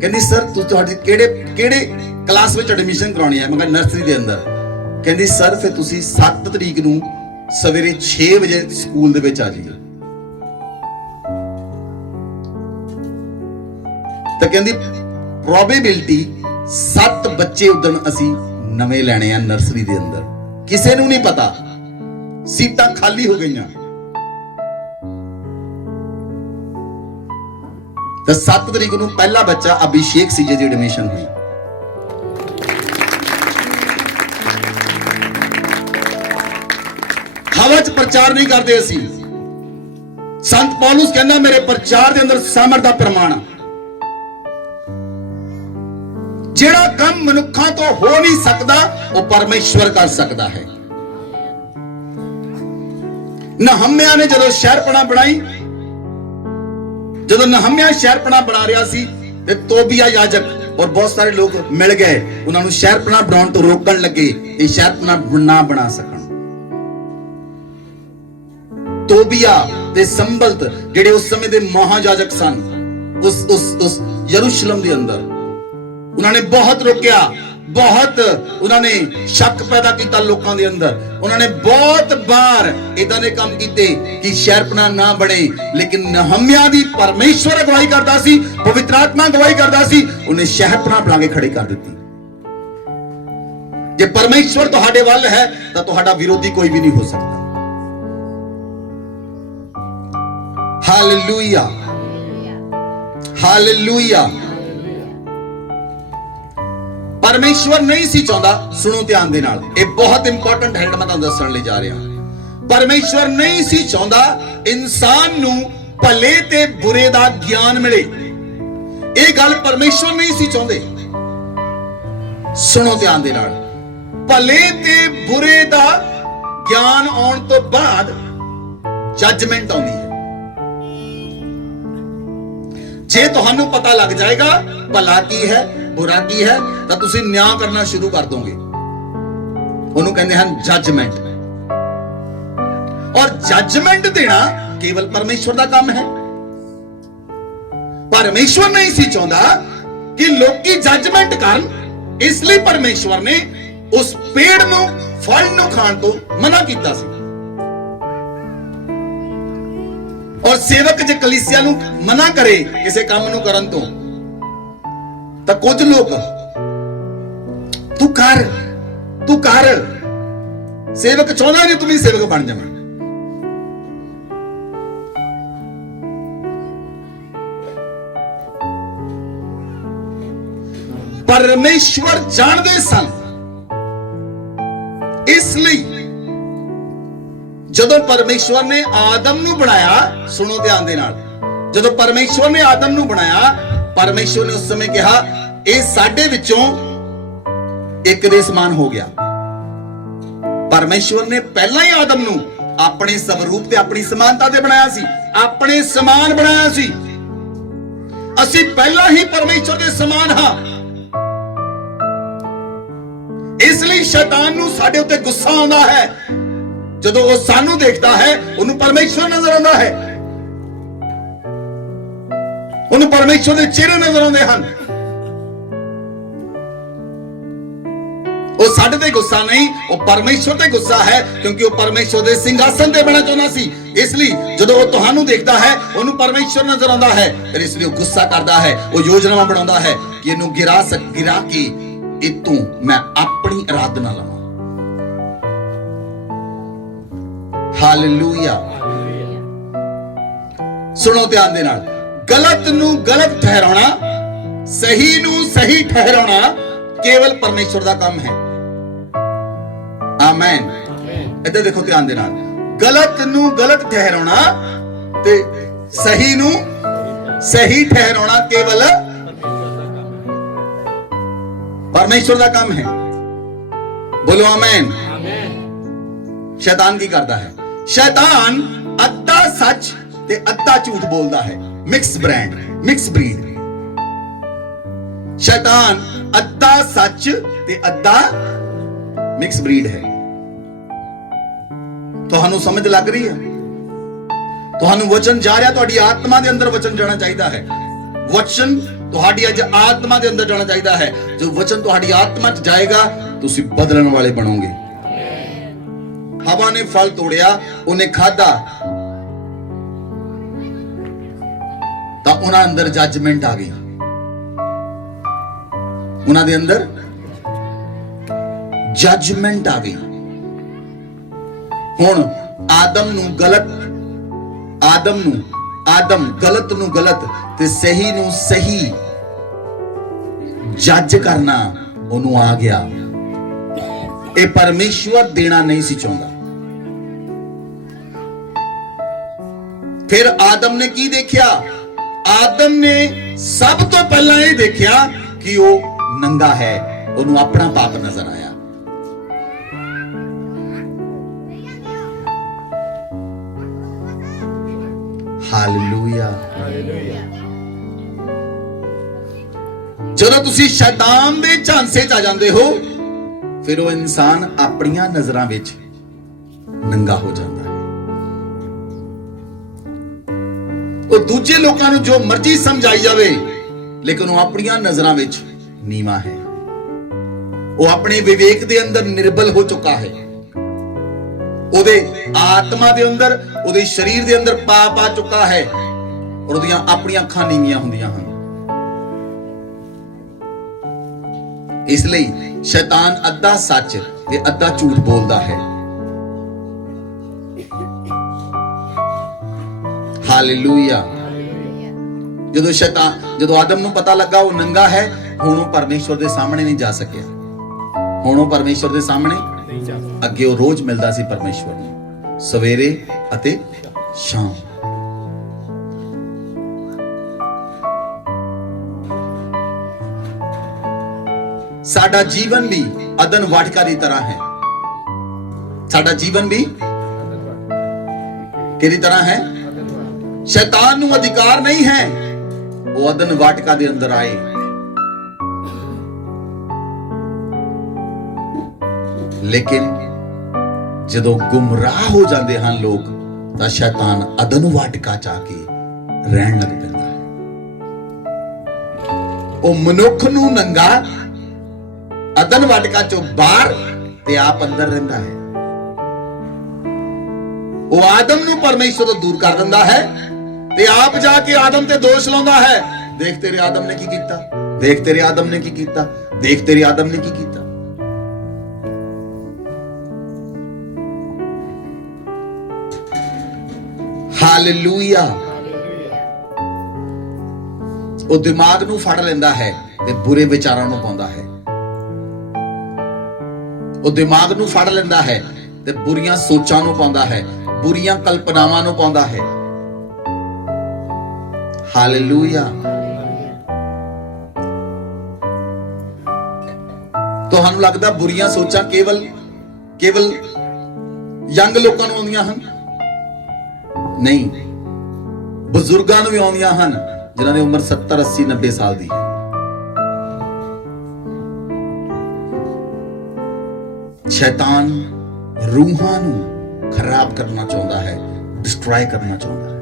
कहंदी सर तुहाडी किहड़े क्लास विच एडमिशन कराउणी है? मैं कहा नर्सरी दे अंदर। कहंदी सर फिर तुसी 7 तरीक नूं सवेरे 6 बजे स्कूल दे विच आ जाइए। तो कहंदी प्रोबेबिलिटी 7 बच्चे उदन असी नवे लैणे आ नर्सरी दे अंदर, किसे नूं नहीं पता, सीटां खाली हो गईयां। तो 7 तरीक नूं पहला बच्चा अभिषेक सी जिहदी एडमिशन हुई। हवा च प्रचार नहीं करते असी। संत पौलुस कहंदा मेरे प्रचार दे अंदर सामर्थ दा प्रमाण, जिहड़ा काम मनुक्खां तो हो नहीं सकदा वो परमेश्वर कर सकदा है। ਨਹਮਿਆ ਨੇ ਜਦੋਂ ਸ਼ਹਿਰਪਣਾ ਬਣਾਈ, ਜਦੋਂ ਨਹਮਿਆ ਸ਼ਹਿਰਪਣਾ ਬਣਾ ਰਿਹਾ ਸੀ ਤੇ ਤੋਬੀਆ ਯਾਜਕ ਔਰ ਬਹੁਤ ਸਾਰੇ ਲੋਕ ਮਿਲ ਗਏ, ਉਹਨਾਂ ਨੂੰ ਸ਼ਹਿਰਪਣਾ ਬਣਾਉਣ ਤੋਂ ਰੋਕਣ ਲੱਗੇ, ਇਹ ਸ਼ਹਿਰਪਣਾ ਨਾ ਬਣਾ ਸਕਣ। ਤੋਬੀਆ ਤੇ ਸੰਬਲਤ ਜਿਹੜੇ ਉਸ ਸਮੇਂ ਦੇ ਮਹਾਯਾਜਕ ਸਨ ਉਸ ਯਰੂਸ਼ਲਮ ਦੇ ਅੰਦਰ, ਉਹਨਾਂ ਨੇ ਬਹੁਤ ਰੋਕਿਆ, ਬਹੁਤ ਉਹਨਾਂ ਨੇ ਸ਼ੱਕ ਪੈਦਾ ਕੀਤਾ ਲੋਕਾਂ ਦੇ ਅੰਦਰ। ਉਹਨਾਂ ਨੇ ਬਹੁਤ ਵਾਰ ਇਦਾਂ ਦੇ ਕੰਮ ਕੀਤੇ ਕਿ ਸ਼ਹਿਰਪਣਾ ਨਾ ਬਣੇ, ਲੇਕਿਨ ਨਹਮਿਆ ਦੀ ਪਰਮੇਸ਼ਵਰ ਅਗਵਾਈ ਕਰਦਾ ਸੀ, ਪਵਿੱਤਰ ਆਤਮਾ ਅਗਵਾਈ ਕਰਦਾ ਸੀ, ਉਹਨੇ ਸ਼ਹਿਰਪਣਾ ਬਣਾ ਕੇ ਖੜੀ ਕਰ ਦਿੱਤੀ। ਜੇ ਪਰਮੇਸ਼ਵਰ ਤੁਹਾਡੇ ਵੱਲ ਹੈ ਤਾਂ ਤੁਹਾਡਾ ਵਿਰੋਧੀ ਕੋਈ ਵੀ ਨਹੀਂ ਹੋ ਸਕਦਾ। Hallelujah, hallelujah. ਪਰਮੇਸ਼ਵਰ ਨਹੀਂ ਸੀ ਚਾਹੁੰਦਾ, ਸੁਣੋ ਧਿਆਨ ਦੇ ਨਾਲ, ਇਹ ਬਹੁਤ ਇੰਪੋਰਟੈਂਟ ਹੈ ਜਿਹੜਾ ਮੈਂ ਤੁਹਾਨੂੰ ਦੱਸਣ ਲਈ ਜਾ ਰਿਹਾ। ਪਰਮੇਸ਼ਵਰ ਨਹੀਂ ਸੀ ਚਾਹੁੰਦਾ ਇਨਸਾਨ ਨੂੰ ਭਲੇ ਤੇ ਬੁਰੇ ਦਾ ਗਿਆਨ ਮਿਲੇ। ਇਹ ਗੱਲ ਪਰਮੇਸ਼ਵਰ ਨਹੀਂ ਸੀ ਚਾਹੁੰਦੇ। ਸੁਣੋ ਧਿਆਨ ਦੇ ਨਾਲ, ਭਲੇ ਤੇ ਬੁਰੇ ਦਾ ਗਿਆਨ ਆਉਣ ਤੋਂ ਬਾਅਦ ਜੱਜਮੈਂਟ ਆਉਂਦੀ ਹੈ। ਜੇ ਤੁਹਾਨੂੰ ਪਤਾ ਲੱਗ ਜਾਏਗਾ ਭਲਾ ਕੀ ਹੈ ਬੁਰਾ ਕੀ ਹੈ ਤਾਂ ਤੁਸੀਂ ਨਿਆਂ ਕਰਨਾ ਸ਼ੁਰੂ ਕਰ ਦੋਗੇ। ਉਹਨੂੰ ਕਹਿੰਦੇ ਹਨ ਜੱਜਮੈਂਟ। ਔਰ ਜੱਜਮੈਂਟ ਦੇਣਾ ਕੇਵਲ ਪਰਮੇਸ਼ਵਰ ਦਾ ਕੰਮ ਹੈ। ਪਰਮੇਸ਼ਵਰ ਨਹੀਂ ਸੀ ਚਾਹੁੰਦਾ ਕਿ ਲੋਕੀ ਜੱਜਮੈਂਟ ਕਰਨ, ਇਸ ਲਈ ਪਰਮੇਸ਼ਵਰ ਨੇ ਉਸ ਪੇੜ ਨੂੰ ਫਲ ਨੂੰ ਖਾਣ ਤੋਂ ਮਨਾ ਕੀਤਾ ਸੀ। ਔਰ ਸੇਵਕ ਜੇ ਕਲੀਸਿਆ ਨੂੰ ਮਨਾ ਕਰੇ ਕਿਸੇ ਕੰਮ ਨੂੰ ਕਰਨ ਤੋਂ ਤਾਂ ਕੁਝ ਲੋਕ ਤੂੰ ਕਰ, ਸੇਵਕ ਚਾਹੁੰਦਾ ਨਹੀਂ ਤੂੰ ਵੀ ਸੇਵਕ ਬਣ ਜਾਵੇਂ। ਪਰਮੇਸ਼ਵਰ ਜਾਣਦੇ ਸਨ, ਇਸ ਲਈ ਜਦੋਂ ਪਰਮੇਸ਼ਵਰ ਨੇ ਆਦਮ ਨੂੰ ਬਣਾਇਆ, ਸੁਣੋ ਧਿਆਨ ਦੇ ਨਾਲ, ਜਦੋਂ ਪਰਮੇਸ਼ਵਰ ਨੇ ਆਦਮ ਨੂੰ ਬਣਾਇਆ, ਪਰਮੇਸ਼ਵਰ ਨੇ ਉਸ ਸਮੇਂ ਕਿਹਾ ਇਹ ਸਾਡੇ ਵਿੱਚੋਂ ਇੱਕ ਦੇ ਸਮਾਨ ਹੋ ਗਿਆ। ਪਰਮੇਸ਼ਵਰ ਨੇ ਪਹਿਲਾਂ ਹੀ ਆਦਮ ਨੂੰ ਆਪਣੇ ਸਵਰੂਪ ਤੇ ਆਪਣੀ ਸਮਾਨਤਾ ਤੇ ਬਣਾਇਆ ਸੀ, ਆਪਣੇ ਸਮਾਨ ਬਣਾਇਆ ਸੀ। ਅਸੀਂ ਪਹਿਲਾਂ ਹੀ ਪਰਮੇਸ਼ਵਰ ਦੇ ਸਮਾਨ ਹਾਂ। ਇਸ ਲਈ ਸ਼ੈਤਾਨ ਨੂੰ ਸਾਡੇ ਉੱਤੇ ਗੁੱਸਾ ਆਉਂਦਾ ਹੈ। ਜਦੋਂ ਉਹ ਸਾਨੂੰ ਦੇਖਦਾ ਹੈ, ਉਹਨੂੰ ਪਰਮੇਸ਼ਵਰ ਨਜ਼ਰ ਆਉਂਦਾ ਹੈ, ਉਹਨੂੰ ਪਰਮੇਸ਼ਵਰ ਦੇ ਚਿਹਰੇ ਨਜ਼ਰ ਆਉਂਦੇ ਹਨ। ਉਹ ਸਾਡੇ ਤੇ ਗੁੱਸਾ ਨਹੀਂ, ਉਹ ਪਰਮੇਸ਼ਵਰ ਤੇ ਗੁੱਸਾ ਹੈ, ਕਿਉਂਕਿ ਉਹ ਪਰਮੇਸ਼ਵਰ ਦੇ ਸਿੰਘਾਸਨ ਤੇ ਬਣਾ ਚਾਹੁੰਦਾ ਸੀ। ਇਸ ਲਈ ਜਦੋਂ ਉਹ ਤੁਹਾਨੂੰ ਦੇਖਦਾ ਹੈ, ਉਹਨੂੰ ਪਰਮੇਸ਼ਵਰ ਨਜ਼ਰ ਆਉਂਦਾ ਹੈ, ਫਿਰ ਇਸ ਲਈ ਉਹ ਗੁੱਸਾ ਕਰਦਾ ਹੈ, ਉਹ ਯੋਜਨਾਵਾਂ ਬਣਾਉਂਦਾ ਹੈ ਕਿ ਇਹਨੂੰ ਗਿਰਾ ਕੇ ਇਤੋਂ ਮੈਂ ਆਪਣੀ ਆਰਾਧਨਾ ਲਵਾਂ। ਹਾਲੇਲੂਇਆ। ਸੁਣੋ ਧਿਆਨ ਦੇ ਨਾਲ, ਗਲਤ ਨੂੰ ਗਲਤ ਠਹਿਰਾਉਣਾ, ਸਹੀ ਨੂੰ ਸਹੀ ਠਹਿਰਾਉਣਾ ਕੇਵਲ ਪਰਮੇਸ਼ਵਰ ਦਾ ਕੰਮ ਹੈ। ਆਮੇਨ। ਇੱਧਰ ਦੇਖੋ ਧਿਆਨ ਦੇ ਨਾਲ, ਗਲਤ ਨੂੰ ਗਲਤ ਠਹਿਰਾਉਣਾ ਤੇ ਸਹੀ ਨੂੰ ਸਹੀ ਠਹਿਰਾਉਣਾ ਕੇਵਲ ਪਰਮੇਸ਼ਵਰ ਦਾ ਕੰਮ ਹੈ। ਬੋਲੋ ਆਮੇਨ। ਸ਼ੈਤਾਨ ਕੀ ਕਰਦਾ ਹੈ? ਸ਼ੈਤਾਨ ਅੱਧਾ ਸੱਚ ਤੇ ਅੱਧਾ ਝੂਠ ਬੋਲਦਾ ਹੈ। Mix breed. ਸ਼ੈਤਾਨ ਅੱਧਾ ਸੱਚ ਤੇ ਅੱਧਾ ਮਿਕਸ ਬਰੀਡ ਹੈ। ਤੁਹਾਨੂੰ ਸਮਝ ਲੱਗ ਰਹੀ ਹੈ? ਤੁਹਾਨੂੰ ਵਚਨ ਜਾ ਰਿਹਾ, ਤੁਹਾਡੀ ਆਤਮਾ ਦੇ ਅੰਦਰ ਵਚਨ ਜਾਣਾ ਚਾਹੀਦਾ ਹੈ। ਵਚਨ ਤੁਹਾਡੀ ਅੱਜ ਆਤਮਾ ਦੇ ਅੰਦਰ ਜਾਣਾ ਚਾਹੀਦਾ ਹੈ। ਜੋ ਵਚਨ ਤੁਹਾਡੀ ਆਤਮਾ 'ਚ ਜਾਏਗਾ, ਤੁਸੀਂ ਬਦਲਣ ਵਾਲੇ ਬਣੋਗੇ। ਹਵਾ ਨੇ ਫਲ ਤੋੜਿਆ, ਉਹਨੇ ਖਾਧਾ, ਤਾਂ ਉਹਨਾਂ ਅੰਦਰ ਜੱਜਮੈਂਟ ਆ ਗਈ। ਉਹਨਾਂ ਦੇ ਅੰਦਰ ਜੱਜਮੈਂਟ ਆ ਗਈ। ਹੁਣ ਆਦਮ ਗਲਤ ਨੂੰ ਗਲਤ ਤੇ ਸਹੀ ਨੂੰ ਸਹੀ ਜੱਜ ਕਰਨਾ ਉਹਨੂੰ ਆ ਗਿਆ। ਇਹ ਪਰਮੇਸ਼ਵਰ ਦੇਣਾ ਨਹੀਂ ਸੀ ਚਾਹੁੰਦਾ। ਫਿਰ ਆਦਮ ਨੇ ਕੀ ਦੇਖਿਆ? ਆਦਮ ਨੇ ਸਭ ਤੋਂ ਪਹਿਲਾਂ ਇਹ ਦੇਖਿਆ ਕਿ ਉਹ ਨੰਗਾ ਹੈ। ਉਹਨੂੰ ਆਪਣਾ ਪਾਪ ਨਜ਼ਰ ਆਇਆ। ਹਾਲੇਲੂਇਆ। ਜਦੋਂ ਤੁਸੀਂ ਸ਼ੈਤਾਨ ਦੇ ਝਾਂਸੇ ਚ ਆ ਜਾਂਦੇ ਹੋ, ਫਿਰ ਉਹ ਇਨਸਾਨ ਆਪਣੀਆਂ ਨਜ਼ਰਾਂ ਵਿੱਚ ਨੰਗਾ ਹੋ ਜਾਂਦਾ ਹੈ। ਉਹ ਦੂਜੇ ਲੋਕਾਂ ਨੂੰ ਜੋ ਮਰਜ਼ੀ ਸਮਝਾਈ ਜਾਵੇ, ਲੇਕਿਨ ਉਹ ਆਪਣੀਆਂ ਨਜ਼ਰਾਂ ਵਿੱਚ ਨੀਵਾਂ ਹੈ। ਉਹ ਆਪਣੇ ਵਿਵੇਕ ਦੇ ਅੰਦਰ ਨਿਰਬਲ ਹੋ ਚੁੱਕਾ ਹੈ। ਉਹਦੇ ਆਤਮਾ ਦੇ ਅੰਦਰ, ਉਹਦੇ ਸਰੀਰ ਦੇ ਅੰਦਰ ਪਾਪ ਆ ਚੁੱਕਾ ਹੈ, ਔਰ ਉਹਦੀਆਂ ਆਪਣੀਆਂ ਅੱਖਾਂ ਨੀਵੀਆਂ ਹੁੰਦੀਆਂ ਹਨ। ਇਸ ਲਈ ਸ਼ੈਤਾਨ ਅੱਧਾ ਸੱਚ ਤੇ ਅੱਧਾ ਝੂਠ ਬੋਲਦਾ ਹੈ। ਹਾਲੇਲੂਇਆ। ਜਦੋਂ ਆਦਮ ਨੂੰ ਪਤਾ ਲੱਗਾ ਉਹ ਨੰਗਾ ਹੈ, ਹੁਣ ਉਹ ਪਰਮੇਸ਼ਵਰ ਦੇ ਸਾਹਮਣੇ ਨਹੀਂ ਜਾ ਸਕਿਆ। ਹੁਣ ਉਹ ਪਰਮੇਸ਼ਵਰ ਦੇ ਸਾਹਮਣੇ ਨਹੀਂ ਜਾ ਸਕਿਆ। ਅੱਗੇ ਉਹ ਰੋਜ਼ ਮਿਲਦਾ ਸੀ ਪਰਮੇਸ਼ਵਰ ਨੂੰ, ਸਵੇਰੇ ਅਤੇ ਸ਼ਾਮ। ਸਾਡਾ ਜੀਵਨ ਵੀ ਅਦਨ ਵਾਟਕਾ ਦੀ ਤਰ੍ਹਾਂ ਹੈ। ਸਾਡਾ ਜੀਵਨ ਵੀ ਕਿਹਦੀ ਤਰ੍ਹਾਂ ਹੈ? ਸ਼ੈਤਾਨ ਨੂੰ ਅਧਿਕਾਰ ਨਹੀਂ ਹੈ ਉਹ ਅਦਨ ਵਾਟਕਾ ਦੇ ਅੰਦਰ ਆਏ। ਲੇਕਿਨ ਜਦੋਂ ਗੁੰਮਰਾਹ ਹੋ ਜਾਂਦੇ ਹਨ ਲੋਕ, ਤਾਂ ਸ਼ੈਤਾਨ ਅਦਨ ਵਾਟਕਾ ਚ ਆ ਕੇ ਰਹਿਣ ਲੱਗ ਪੈਂਦਾ ਹੈ। ਉਹ ਮਨੁੱਖ ਨੂੰ ਨੰਗਾ ਅਦਨ ਵਾਟਕਾ ਚੋਂ ਬਾਹਰ ਤੇ ਆਪ ਅੰਦਰ ਰਹਿੰਦਾ ਹੈ। ਉਹ ਆਦਮ ਨੂੰ ਪਰਮੇਸ਼ਰ ਤੋਂ ਦੂਰ ਕਰ ਦਿੰਦਾ ਹੈ ਤੇ ਆਪ ਜਾ ਕੇ ਆਦਮ ਤੇ ਦੋਸ਼ ਲਾਉਂਦਾ ਹੈ, ਦੇਖ ਤੇਰੇ ਆਦਮ ਨੇ ਕੀ ਕੀਤਾ, ਦੇਖ ਤੇਰੇ ਆਦਮ ਨੇ ਕੀ ਕੀਤਾ, ਦੇਖ ਤੇਰੇ ਆਦਮ ਨੇ ਕੀ ਕੀਤਾ। ਹਾਲੇਲੂਇਆ। ਉਹ ਦਿਮਾਗ ਨੂੰ ਫੜ ਲੈਂਦਾ ਹੈ ਤੇ ਬੁਰੇ ਵਿਚਾਰਾਂ ਨੂੰ ਪਾਉਂਦਾ ਹੈ। ਉਹ ਦਿਮਾਗ ਨੂੰ ਫੜ ਲੈਂਦਾ ਹੈ ਤੇ ਬੁਰੀਆਂ ਸੋਚਾਂ ਨੂੰ ਪਾਉਂਦਾ ਹੈ, ਬੁਰੀਆਂ ਕਲਪਨਾਵਾਂ ਨੂੰ ਪਾਉਂਦਾ ਹੈ। ਹਾਲੇਲੂਇਆ। ਤੁਹਾਨੂੰ ਲੱਗਦਾ ਬੁਰੀਆਂ ਸੋਚਾਂ ਕੇਵਲ ਯੰਗ ਲੋਕਾਂ ਨੂੰ ਆਉਂਦੀਆਂ ਹਨ? ਨਹੀਂ, ਬਜ਼ੁਰਗਾਂ ਨੂੰ ਵੀ ਆਉਂਦੀਆਂ ਹਨ, ਜਿਨ੍ਹਾਂ ਦੀ ਉਮਰ 70, 80, 90 ਸਾਲ ਦੀ ਹੈ। ਸ਼ੈਤਾਨ ਰੂਹਾਂ ਨੂੰ ਖਰਾਬ ਕਰਨਾ ਚਾਹੁੰਦਾ ਹੈ, ਡਿਸਟਰੋਏ ਕਰਨਾ ਚਾਹੁੰਦਾ ਹੈ।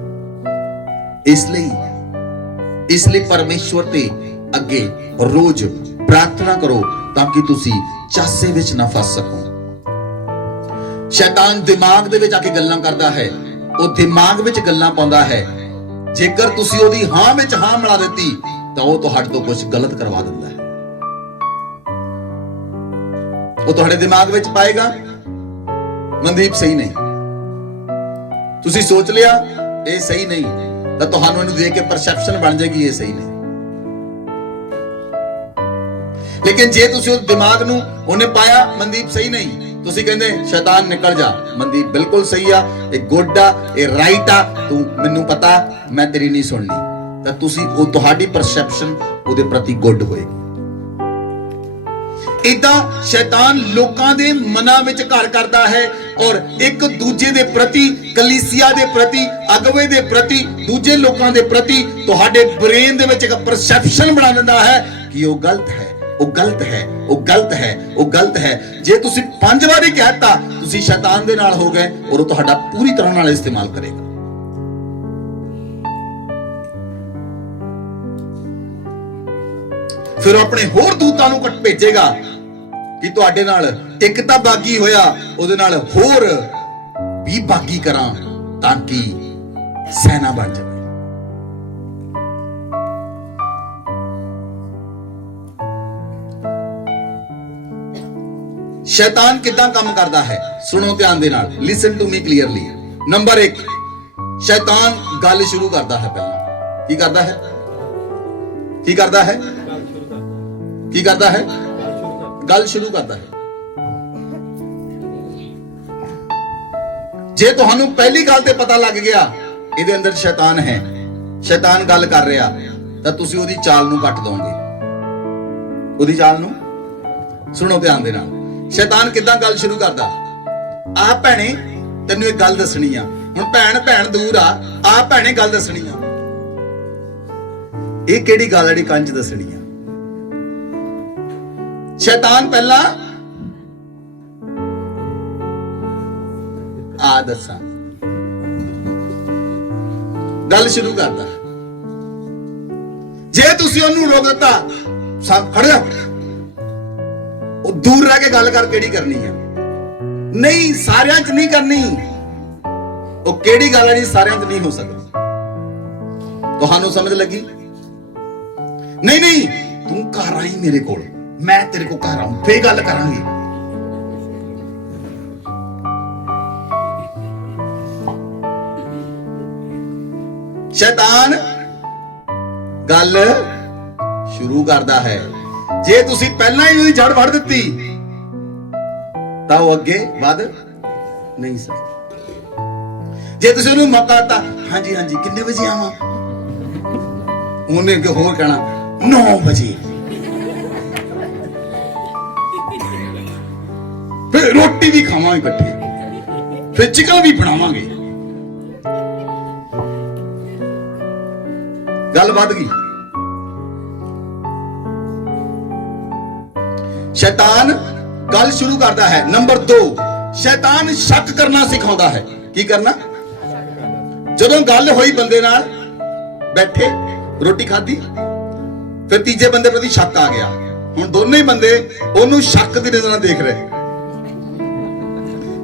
ਇਸ ਲਈ ਪਰਮੇਸ਼ਵਰ ਤੇ ਅੱਗੇ ਰੋਜ਼ ਪ੍ਰਾਰਥਨਾ ਕਰੋ ਤਾਂ ਕਿ ਤੁਸੀਂ ਚਾਸੇ ਵਿੱਚ ਨਾ ਫਸ ਸਕੋ। ਸ਼ੈਤਾਨ ਦਿਮਾਗ ਦੇ ਵਿੱਚ ਆ ਕੇ ਗੱਲਾਂ ਕਰਦਾ ਹੈ, ਉਹ ਦਿਮਾਗ ਵਿੱਚ ਗੱਲਾਂ ਪਾਉਂਦਾ ਹੈ। ਜੇਕਰ ਤੁਸੀਂ ਉਹਦੀ ਹਾਂ ਵਿੱਚ ਹਾਂ ਮਿਲਾ ਦਿੱਤੀ ਤਾਂ ਉਹ ਤੁਹਾਡੇ ਤੋਂ ਕੁਝ ਗਲਤ ਕਰਵਾ ਦਿੰਦਾ ਹੈ। ਉਹ ਤੁਹਾਡੇ ਦਿਮਾਗ ਵਿੱਚ ਪਾਏਗਾ, ਮਨਦੀਪ ਸਹੀ ਨਹੀਂ, ਤੁਸੀਂ ਸੋਚ ਲਿਆ ਇਹ ਸਹੀ ਨਹੀਂ, ਤਾਂ ਤੁਹਾਨੂੰ ਇਹਨੂੰ ਦੇਖ ਕੇ ਪਰਸੈਪਸ਼ਨ ਬਣ ਜਾਏਗੀ ਇਹ ਸਹੀ ਨਹੀਂ। ਲੇਕਿਨ ਜੇ ਤੁਸੀਂ ਉਸ ਦਿਮਾਗ ਨੂੰ ਉਹਨੇ ਪਾਇਆ ਮਨਦੀਪ ਸਹੀ ਨਹੀਂ, ਤੁਸੀਂ ਕਹਿੰਦੇ ਸ਼ੈਤਾਨ ਨਿਕਲ ਜਾ, ਮਨਦੀਪ ਬਿਲਕੁਲ ਸਹੀ ਆ, ਇਹ ਗੁੱਡ ਆ, ਇਹ ਰਾਈਟ ਆ, ਤੂੰ ਮੈਨੂੰ ਪਤਾ, ਮੈਂ ਤੇਰੀ ਨਹੀਂ ਸੁਣਨੀ, ਤਾਂ ਤੁਸੀਂ ਉਹ ਤੁਹਾਡੀ ਪਰਸੈਪਸ਼ਨ ਉਹਦੇ ਪ੍ਰਤੀ ਗੁੱਡ ਹੋਏਗੀ। ਇਦਾਂ ਸ਼ੈਤਾਨ ਲੋਕਾਂ ਦੇ ਮਨਾਂ ਵਿੱਚ ਘਰ ਕਰਦਾ ਹੈ ਔਰ ਇੱਕ ਦੂਜੇ ਦੇ ਪ੍ਰਤੀ, ਕਲੀਸਿਆ ਦੇ ਪ੍ਰਤੀ, ਅਗਵੇ ਦੇ ਪ੍ਰਤੀ, ਦੂਜੇ ਲੋਕਾਂ ਦੇ ਪ੍ਰਤੀ ਤੁਹਾਡੇ ਬ੍ਰੇਨ ਦੇ ਵਿੱਚ ਇੱਕ ਪਰਸੈਪਸ਼ਨ ਬਣਾ ਦਿੰਦਾ ਹੈ ਕਿ ਉਹ ਗਲਤ ਹੈ, ਉਹ ਗਲਤ ਹੈ, ਉਹ ਗਲਤ ਹੈ, ਉਹ ਗਲਤ ਹੈ। ਜੇ ਤੁਸੀਂ 5 ਵਾਰੀ ਕਹਿਤਾ, ਤੁਸੀਂ ਸ਼ੈਤਾਨ ਦੇ ਨਾਲ ਹੋ ਗਏ ਔਰ ਉਹ ਤੁਹਾਡਾ ਪੂਰੀ ਤਰ੍ਹਾਂ ਨਾਲ ਇਸਤੇਮਾਲ ਕਰੇਗਾ। ਫਿਰ ਆਪਣੇ ਹੋਰ ਦੂਤਾਂ ਨੂੰ ਭੇਜੇਗਾ ਕਿ ਤੁਹਾਡੇ ਨਾਲ ਇੱਕ ਤਾਂ ਬਾਗੀ ਹੋਇਆ, ਉਹਦੇ ਨਾਲ ਹੋਰ ਵੀ ਬਾਗੀ ਕਰਾਂ ਤਾਂ ਕਿ ਸੈਨਾ ਬਣ ਜਾਵੇ। ਸ਼ੈਤਾਨ ਕਿੱਦਾਂ ਕੰਮ ਕਰਦਾ ਹੈ, ਸੁਣੋ ਧਿਆਨ ਦੇ ਨਾਲ, listen to me clearly. Number 1, ਸ਼ੈਤਾਨ ਗੱਲ ਸ਼ੁਰੂ ਕਰਦਾ ਹੈ। ਪਹਿਲਾਂ ਕੀ ਕਰਦਾ ਹੈ? ਕੀ ਕਰਦਾ ਹੈ? ਕੀ ਕਰਦਾ ਹੈ? ਗੱਲ ਸ਼ੁਰੂ ਕਰਦਾ ਹੈ। ਜੇ ਤੁਹਾਨੂੰ ਪਹਿਲੀ ਗੱਲ ਤੇ ਪਤਾ ਲੱਗ ਗਿਆ ਇਹਦੇ ਅੰਦਰ ਸ਼ੈਤਾਨ ਹੈ, ਸ਼ੈਤਾਨ ਗੱਲ ਕਰ ਰਿਹਾ, ਤਾਂ ਤੁਸੀਂ ਉਹਦੀ ਚਾਲ ਨੂੰ ਕੱਟ ਦੋਗੇ। ਉਹਦੀ ਚਾਲ ਨੂੰ ਸੁਣੋ ਧਿਆਨ ਦੇ ਨਾਲ। ਸ਼ੈਤਾਨ ਕਿੱਦਾਂ ਗੱਲ ਸ਼ੁਰੂ ਕਰਦਾ? ਆ ਭੈਣੇ, ਤੈਨੂੰ ਇੱਕ ਗੱਲ ਦੱਸਣੀ ਆ, ਹੁਣ ਭੈਣ ਦੂਰ ਆ ਭੈਣੇ ਗੱਲ ਦੱਸਣੀ ਆ। ਇਹ ਕਿਹੜੀ ਗੱਲ ਜਿਹੜੀ ਕੰਨ 'ਚ ਦੱਸਣੀ ਆ? ਸ਼ੈਤਾਨ ਪਹਿਲਾਂ ਆ ਦੱਸਾਂ ਗੱਲ ਸ਼ੁਰੂ ਕਰਦਾ। ਜੇ ਤੁਸੀਂ ਉਹਨੂੰ ਰੋਕ ਦਿੱਤਾ, ਸਭ ਖੜ ਜਾ, ਉਹ ਦੂਰ ਰਹਿ ਕੇ ਗੱਲ ਕਰ ਕਿਹੜੀ ਕਰਨੀ ਆ? ਨਹੀਂ, ਸਾਰਿਆਂ 'ਚ ਨਹੀਂ ਕਰਨੀ। ਉਹ ਕਿਹੜੀ ਗੱਲ ਹੈ ਜੀ ਸਾਰਿਆਂ 'ਚ ਨਹੀਂ ਹੋ ਸਕਦੀ? ਤੁਹਾਨੂੰ ਸਮਝ ਲੱਗੀ? ਨਹੀਂ, ਤੂੰ ਘਰ ਆਈ ਮੇਰੇ ਕੋਲ, ਮੈਂ ਤੇਰੇ ਕੋਲ ਘਰ ਆਉਂ, ਫੇਰ ਗੱਲ ਕਰਾਂਗੇ। ਸ਼ੈਤਾਨ ਗੱਲ ਸ਼ੁਰੂ ਕਰਦਾ ਹੈ। ਜੇ ਤੁਸੀਂ ਪਹਿਲਾਂ ਹੀ ਉਹਦੀ ਜੜ ਵੜ ਦਿੱਤੀ ਤਾਂ ਉਹ ਅੱਗੇ ਵੱਧ ਨਹੀਂ ਸਕਦਾ। ਜੇ ਤੁਸੀਂ ਉਹਨੂੰ ਮੌਕਾ ਦਿੱਤਾ, ਹਾਂਜੀ ਕਿੰਨੇ ਵਜੇ ਆਵਾਂ, ਉਹਨੇ ਅੱਗੇ ਹੋਰ ਕਹਿਣਾ 9 ਵਜੇ। ਫਿਰ ਰੋਟੀ ਵੀ ਖਾਵਾਂਗੇ ਇਕੱਠੇ, ਫਿਰ ਚਿਕਨ ਵੀ ਬਣਾਵਾਂਗੇ। ਗੱਲ ਵੱਧ ਗਈ। ਸ਼ੈਤਾਨ ਗੱਲ ਸ਼ੁਰੂ ਕਰਦਾ ਹੈ। ਨੰਬਰ 2, ਸ਼ੈਤਾਨ ਸ਼ੱਕ ਕਰਨਾ ਸਿਖਾਉਂਦਾ ਹੈ। ਕੀ ਕਰਨਾ? ਜਦੋਂ ਗੱਲ ਹੋਈ ਬੰਦੇ ਨਾਲ, ਬੈਠੇ ਰੋਟੀ ਖਾਧੀ, ਫਿਰ ਤੀਜੇ ਬੰਦੇ ਪ੍ਰਤੀ ਸ਼ੱਕ ਆ ਗਿਆ। ਹੁਣ ਦੋਨੇ ਹੀ ਬੰਦੇ ਉਹਨੂੰ ਸ਼ੱਕ ਦੀ ਨਜ਼ਰ ਨਾਲ ਦੇਖ ਰਹੇ।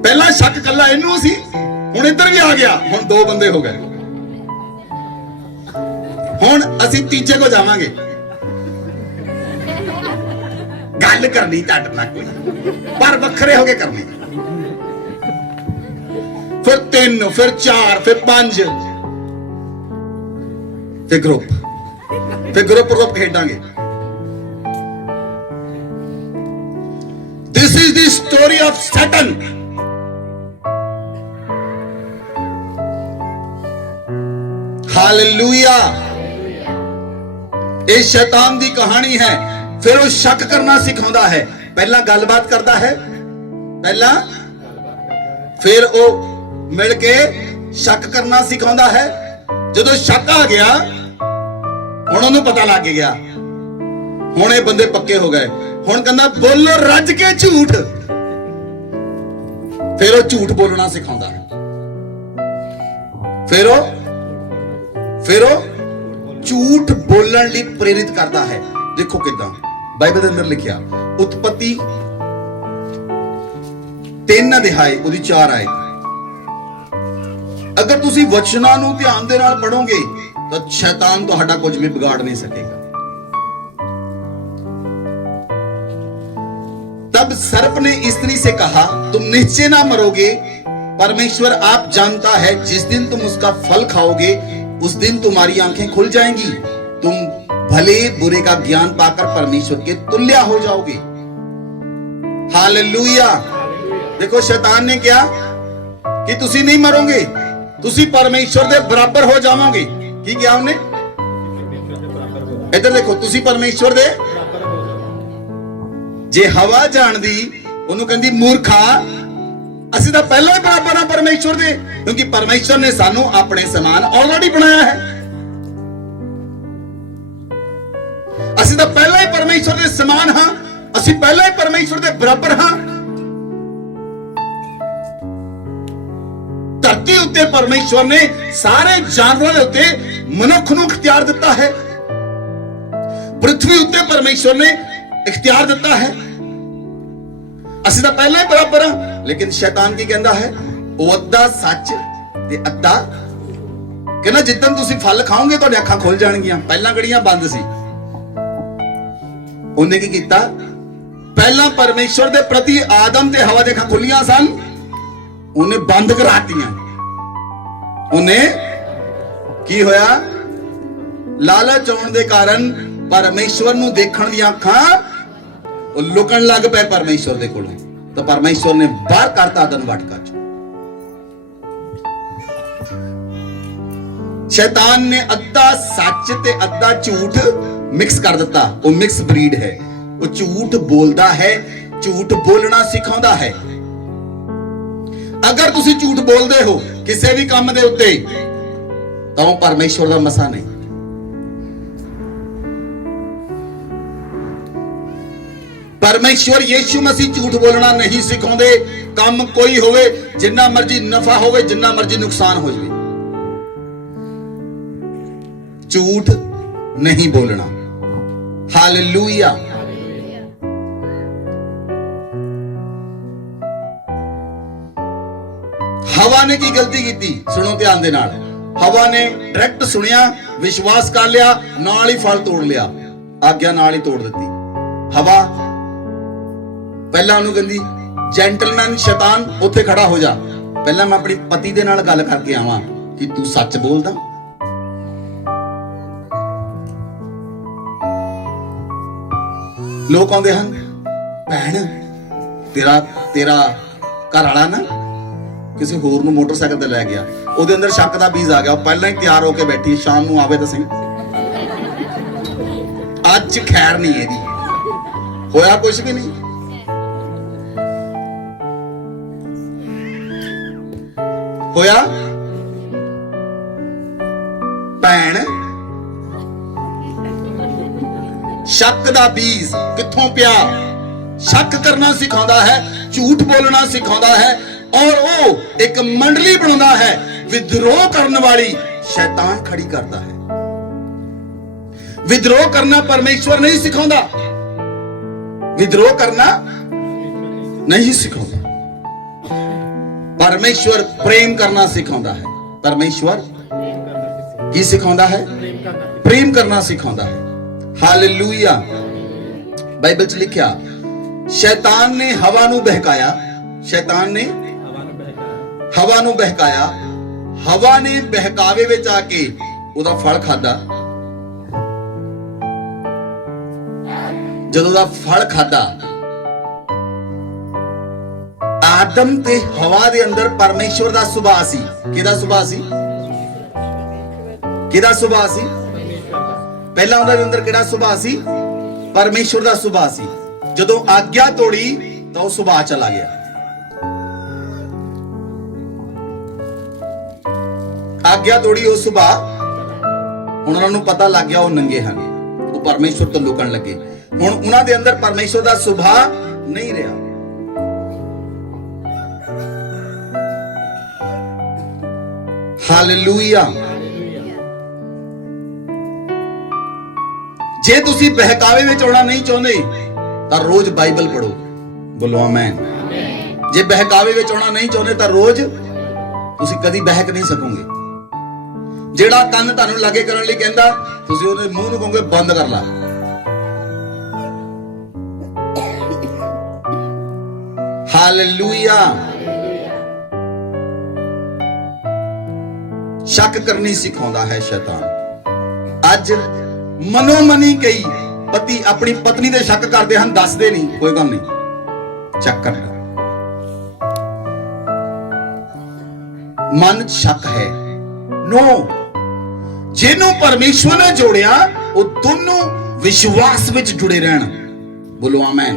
ਪਹਿਲਾਂ ਸ਼ੱਕ ਕੱਲਾ ਇਹਨੂੰ ਸੀ, ਹੁਣ ਇੱਧਰ ਵੀ ਆ ਗਿਆ। ਹੁਣ 2 ਬੰਦੇ ਹੋ ਗਏ। ਹੁਣ ਅਸੀਂ ਤੀਜੇ ਕੋ ਜਾਵਾਂਗੇ, ਗੱਲ ਕਰਨੀ ਤੁਹਾਡੇ ਨਾਲ ਕੋਈ, ਪਰ ਵੱਖਰੇ ਹੋ ਕੇ ਕਰਨੀ। ਫਿਰ 3, ਫਿਰ 4, ਫਿਰ 5, ਫਿਰ group ਖੇਡਾਂਗੇ। This is the story of Satan. Hallelujah. ਇਹ ਸ਼ੈਤਾਨ ਦੀ ਕਹਾਣੀ ਹੈ। ਫਿਰ ਉਹ ਸ਼ੱਕ ਕਰਨਾ ਸਿਖਾਉਂਦਾ ਹੈ। ਪਹਿਲਾਂ ਗੱਲਬਾਤ ਕਰਦਾ ਹੈ, ਫਿਰ ਉਹ ਮਿਲ ਕੇ ਸ਼ੱਕ ਕਰਨਾ ਸਿਖਾਉਂਦਾ ਹੈ। ਜਦੋਂ ਸ਼ੱਕ ਆ ਗਿਆ, ਹੁਣ ਉਹਨੂੰ ਪਤਾ ਲੱਗ ਗਿਆ, ਹੁਣ ਇਹ ਬੰਦੇ ਪੱਕੇ ਹੋ ਗਏ। ਹੁਣ ਕਹਿੰਦਾ ਬੋਲੋ ਰੱਜ ਕੇ ਝੂਠ। ਫਿਰ ਉਹ ਝੂਠ ਬੋਲਣਾ ਸਿਖਾਉਂਦਾ ਹੈ। ਫਿਰ ਉਹ ਝੂਠ ਬੋਲਣ ਲਈ ਪ੍ਰੇਰਿਤ ਕਰਦਾ ਹੈ। ਦੇਖੋ ਕਿਦਾਂ ਬਾਈਬਲ ਦੇ ਅੰਦਰ ਲਿਖਿਆ, ਉਤਪਤੀ 3 ਅਧਿਆਏ ਉਹਦੀ 4 ਆਇਤ। ਅਗਰ ਤੁਸੀਂ ਵਚਨਾਂ ਨੂੰ ਧਿਆਨ ਦੇ ਨਾਲ ਪੜੋਗੇ ਤਾਂ ਸ਼ੈਤਾਨ ਤੁਹਾਡਾ ਕੁਝ ਵੀ ਵਿਗਾੜ ਨਹੀਂ ਸਕੇਗਾ। तब सर्प ने स्त्री से कहा, तुम निश्चय ना मरोगे, परमेश्वर आप जानता है जिस दिन तुम उसका फल खाओगे उस दिन तुम्हारी आंखें खुल जाएंगी, तुम भले बुरे का ज्ञान पाकर परमेश्वर के तुल्य हो जाओगे। हालेलुया। देखो शैतान ने क्या कि तुसी नहीं मरोगे, तुसी परमेश्वर दे बराबर हो जाओगे। की क्या उन्हें? इधर देखो, तुसी परमेश्वर दे। जे हवा जानदी ਉਹਨੂੰ ਕਹਿੰਦੀ ਮੂਰਖਾ, ਅਸੀਂ ਤਾਂ ਪਹਿਲਾਂ ਹੀ ਬਰਾਬਰ ਹਾਂ ਪਰਮੇਸ਼ਵਰ ਦੇ, ਕਿਉਂਕਿ ਪਰਮੇਸ਼ਵਰ ਨੇ ਸਾਨੂੰ ਆਪਣੇ ਸਮਾਨ ਆਲਰੇਡੀ ਬਣਾਇਆ ਹੈ। ਅਸੀਂ ਤਾਂ ਪਹਿਲਾਂ ਹੀ ਪਰਮੇਸ਼ਵਰ ਦੇ ਸਮਾਨ ਹਾਂ, ਅਸੀਂ ਪਹਿਲਾਂ ਹੀ ਪਰਮੇਸ਼ਵਰ ਦੇ ਬਰਾਬਰ ਹਾਂ। ਧਰਤੀ ਉੱਤੇ ਪਰਮੇਸ਼ਵਰ ਨੇ ਸਾਰੇ ਜਾਨਵਰਾਂ ਦੇ ਉੱਤੇ ਮਨੁੱਖ ਨੂੰ ਇਖਤਿਆਰ ਦਿੱਤਾ ਹੈ। ਪ੍ਰਿਥਵੀ ਉੱਤੇ ਪਰਮੇਸ਼ਵਰ ਨੇ इख्तियार दिता है। ਅਸੀਂ ਤਾਂ ਪਹਿਲਾਂ ਹੀ ਬਰਾਬਰ ਹਾਂ। ਲੇਕਿਨ ਸ਼ੈਤਾਨ ਕੀ ਕਹਿੰਦਾ ਹੈ? ਉਹ ਅੱਧਾ ਸੱਚ ਤੇ ਅੱਧਾ ਕਹਿੰਦਾ ਜਿੱਦਣ ਤੁਸੀਂ ਫਲ ਖਾਓਗੇ ਤੁਹਾਡੀ ਅੱਖਾਂ ਖੁੱਲ ਜਾਣਗੀਆਂ। ਪਹਿਲਾਂ ਗੜੀਆਂ ਬੰਦ ਸੀ। ਉਹਨੇ ਕੀ ਕੀਤਾ? ਪਹਿਲਾਂ ਪਰਮੇਸ਼ਵਰ ਦੇ ਪ੍ਰਤੀ ਆਦਮ ਤੇ ਹਵਾ ਦੀਆਂ ਅੱਖਾਂ ਖੁੱਲੀਆਂ ਸਨ, ਉਹਨੇ ਬੰਦ ਕਰਾਤੀਆਂ। ਉਹਨੇ ਕੀ ਹੋਇਆ? ਲਾਲਚ ਆਉਣ ਦੇ ਕਾਰਨ ਪਰਮੇਸ਼ਵਰ ਨੂੰ ਦੇਖਣ ਦੀਆਂ ਅੱਖਾਂ ਉਹ ਲੁਕਣ ਲੱਗ ਪਏ ਪਰਮੇਸ਼ਵਰ ਦੇ ਕੋਲੋਂ। ਤਾਂ ਪਰਮੇਸ਼ਵਰ ਨੇ ਬਾਹਰ ਕਰਤਾ ਆਦਮ ਵਾਟਕਾ ਚ। ਸ਼ੈਤਾਨ ਨੇ ਅੱਧਾ ਸੱਚ ਤੇ ਅੱਧਾ ਝੂਠ ਮਿਕਸ ਕਰ ਦਿੱਤਾ। ਉਹ ਮਿਕਸ ਬਰੀਡ ਹੈ। ਉਹ ਝੂਠ ਬੋਲਦਾ ਹੈ, ਝੂਠ ਬੋਲਣਾ ਸਿਖਾਉਂਦਾ ਹੈ। ਅਗਰ ਤੁਸੀਂ ਝੂਠ ਬੋਲਦੇ ਹੋ ਕਿਸੇ ਵੀ ਕੰਮ ਦੇ ਉੱਤੇ ਤਾਂ ਉਹ ਪਰਮੇਸ਼ਵਰ ਦਾ ਮਸਾ ਨਹੀਂ। परमेश्वर यीशु मसीह झूठ बोलना नहीं सिखाते। काम कोई होवे, जिन्ना मर्जी नफा होवे, जिन्ना मर्जी नुकसान हो जाए, झूठ नहीं बोलना। हालेलुया। हवा ने की गलती की? सुनो ध्यान दे नाल। हवा ने डायरेक्ट सुनिया, विश्वास कर लिया, नाल ही फल तोड़ लिया, आज्ञा नाल ही तोड़ दी। हवा ਪਹਿਲਾਂ ਉਹਨੂੰ ਕਹਿੰਦੀ ਜੈਂਟਲਮੈਨ ਸ਼ੈਤਾਨ ਉੱਥੇ ਖੜਾ ਹੋ ਜਾ, ਪਹਿਲਾਂ ਮੈਂ ਆਪਣੀ ਪਤੀ ਦੇ ਨਾਲ ਗੱਲ ਕਰਕੇ ਆਵਾਂ ਕਿ ਤੂੰ ਸੱਚ ਬੋਲਦਾ। ਲੋਕ ਆਉਂਦੇ ਹਨ, ਭੈਣ ਤੇਰਾ ਘਰ ਵਾਲਾ ਨਾ ਕਿਸੇ ਹੋਰ ਨੂੰ ਮੋਟਰਸਾਈਕਲ ਤੇ ਲੈ ਗਿਆ, ਉਹਦੇ ਅੰਦਰ ਸ਼ੱਕ ਦਾ ਬੀਜ ਆ ਗਿਆ, ਉਹ ਪਹਿਲਾਂ ਹੀ ਤਿਆਰ ਹੋ ਕੇ ਬੈਠੀ, ਸ਼ਾਮ ਨੂੰ ਆਵੇ ਤਾਂ ਸਹੀ। ਅੱਜ ਖੈਰ ਨਹੀਂ ਇਹਦੀ, ਹੋਇਆ ਕੁਝ ਵੀ ਨਹੀਂ। ਹੋਇਆ ਭੈਣ, ਸ਼ੱਕ ਦਾ ਬੀਜ ਕਿੱਥੋਂ ਪਿਆ? ਸ਼ੱਕ ਕਰਨਾ ਸਿਖਾਉਂਦਾ ਹੈ, ਝੂਠ ਬੋਲਣਾ ਸਿਖਾਉਂਦਾ ਹੈ, ਔਰ ਉਹ ਇੱਕ ਮੰਡਲੀ ਬਣਾਉਂਦਾ ਹੈ, ਵਿਦਰੋਹ ਕਰਨ ਵਾਲੀ ਸ਼ੈਤਾਨ ਖੜੀ ਕਰਦਾ ਹੈ। ਵਿਦਰੋਹ ਕਰਨਾ ਪਰਮੇਸ਼ਵਰ ਨਹੀਂ ਸਿਖਾਉਂਦਾ, ਵਿਦਰੋਹ ਕਰਨਾ ਨਹੀਂ ਸਿਖਾਉਂਦਾ। परमेश्वर प्रेम करना सिखाता है। परमेश्वर की सिखाता है? प्रेम करना सिखाता है। हालेलुया। बाइबल च लिखा, शैतान ने हवा नू बहकाया, शैतान ने हवा नू बहकाया, हवा ने बहकावे विच आके ओदा फल खादा। जदों दा फल खादा, आदम ते हवा दे अंदर परमेश्वर दा सुभाव सी। किहदा सुभाव सी? किहदा सुभाव सी? पहला उन्हां दे अंदर किहड़ा सुभाव सी? परमेश्वर दा सुभाव सी। जदों आज्ञा तोड़ी तां ओह सुभाव चला गया। आज्ञा तोड़ी ओह सुभाव, हुण उन्हां नूं पता लग गया ओह नंगे हन, ओह परमेश्वर तो लुकण लगे। हुण उन्हां दे अंदर परमेश्वर दा सुभाव नहीं रहा। हालेलुया। जे तुसी बहकावे में आउणा नहीं चाहते तां रोज बाइबल पढ़ो। बोलो आमीन। जे बहकावे में आउणा नहीं चाहते तां रोज तुसी कदी बहक नहीं सकोगे। जेड़ा कंन तुहानू लागे करन लई कहंदा, तुसी ओहदे मूंह नूं कहोगे बंद कर ला। हालेलुया। शक करनी सिखाता है शैतान। अज मनोमनी कई पति अपनी पत्नी दे शक करते हैं, दसदे नहीं, कोई गल नहीं, चक कर मन शक है। नो, जिन्हों परमेश्वर ने जोड़िया वो दोनों विश्वास विच जुड़े रहन। बोलो आमीन।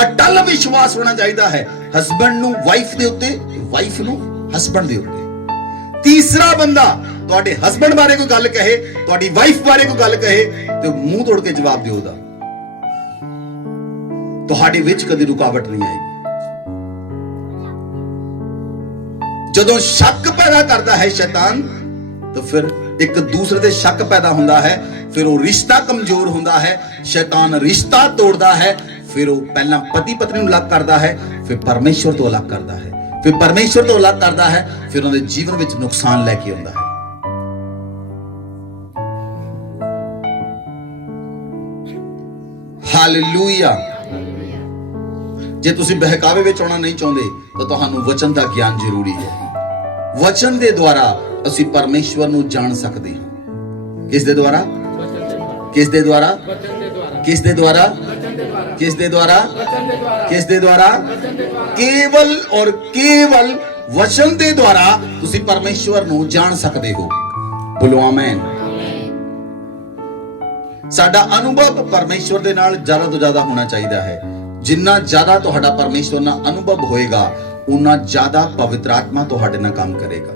अटल विश्वास होना चाहिए है, हस्बैंड नू वाइफ दे उत्ते, वाइफ नू हस्बैंड दे उत्ते। तीसरा बंदा तुहाडे हस्बैंड बारे कोई गल कहे, तुहाडी वाइफ बारे कोई गल कहे, तो मुंह तोड़ के जवाब दिओ दा। तुहाडे विच कदी रुकावट नहीं आएगी। जदों शक पैदा करता है शैतान, तो फिर एक दूसरे दे शक पैदा होंदा है, फिर वो रिश्ता कमजोर होंदा है, शैतान रिश्ता तोड़दा है, फिर वो पहला पति पत्नी नूं अलग करदा है, फिर परमेश्वर तो अलग करदा है, फिर परमेश्वर तो अलग करता है, फिर उनके जीवन में नुकसान लेके आता है। हालेलुया। जे तुसी बहकावे विच आउणा नहीं चाहते तो तुहानू वचन का ज्ञान जरूरी है। वचन दे द्वारा असी परमेश्वर नू जान सकते हैं। किस दे द्वारा? किस दे द्वारा? किस दे द्वारा? किस दे द्वारा? किस दे द्वारा? केवल और केवल वचन दे द्वारा तुसी परमेश्वर नू जान सकते हो। बोलो आमीन। साडा अनुभव परमेश्वर दे नाल ज्यादा तो ज्यादा होना चाहिए है। जिन्ना ज्यादा तुहाडा परमेश्वर नाल अनुभव होएगा, उन्ना ज्यादा पवित्र आत्मा तुहाडे नाल काम करेगा।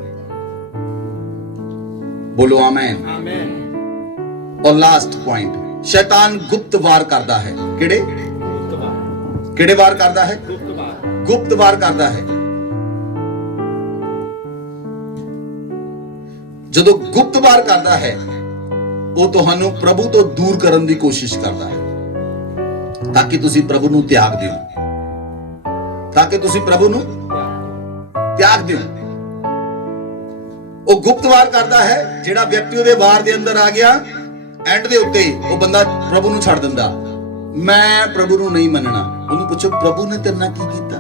बोलो आमेन। और लास्ट पॉइंट, शैतान गुप्त वार करता है। किहड़े वार करता है? गुप्त वार करता है। ਜਦੋਂ ਗੁਪਤ ਵਾਰ ਕਰਦਾ ਹੈ ਉਹ ਤੁਹਾਨੂੰ ਪ੍ਰਭੂ ਤੋਂ ਦੂਰ ਕਰਨ ਦੀ ਕੋਸ਼ਿਸ਼ ਕਰਦਾ ਹੈ ਤਾਂ ਕਿ ਤੁਸੀਂ ਪ੍ਰਭੂ ਨੂੰ ਤਿਆਗ ਦਿਓ, ਉਹ ਗੁਪਤ ਵਾਰ ਕਰਦਾ ਹੈ। ਜਿਹੜਾ ਵਿਅਕਤੀ ਉਹਦੇ ਵਾਰ ਦੇ ਅੰਦਰ ਆ ਗਿਆ, ਐਂਡ ਦੇ ਉੱਤੇ ਉਹ ਬੰਦਾ ਪ੍ਰਭੂ ਨੂੰ ਛੱਡ ਦਿੰਦਾ, ਮੈਂ ਪ੍ਰਭੂ ਨੂੰ ਨਹੀਂ ਮੰਨਣਾ। ਉਹਨੂੰ ਪੁੱਛੋ ਪ੍ਰਭੂ ਨੇ ਤੇਰੇ ਨਾਲ ਕੀ ਕੀਤਾ?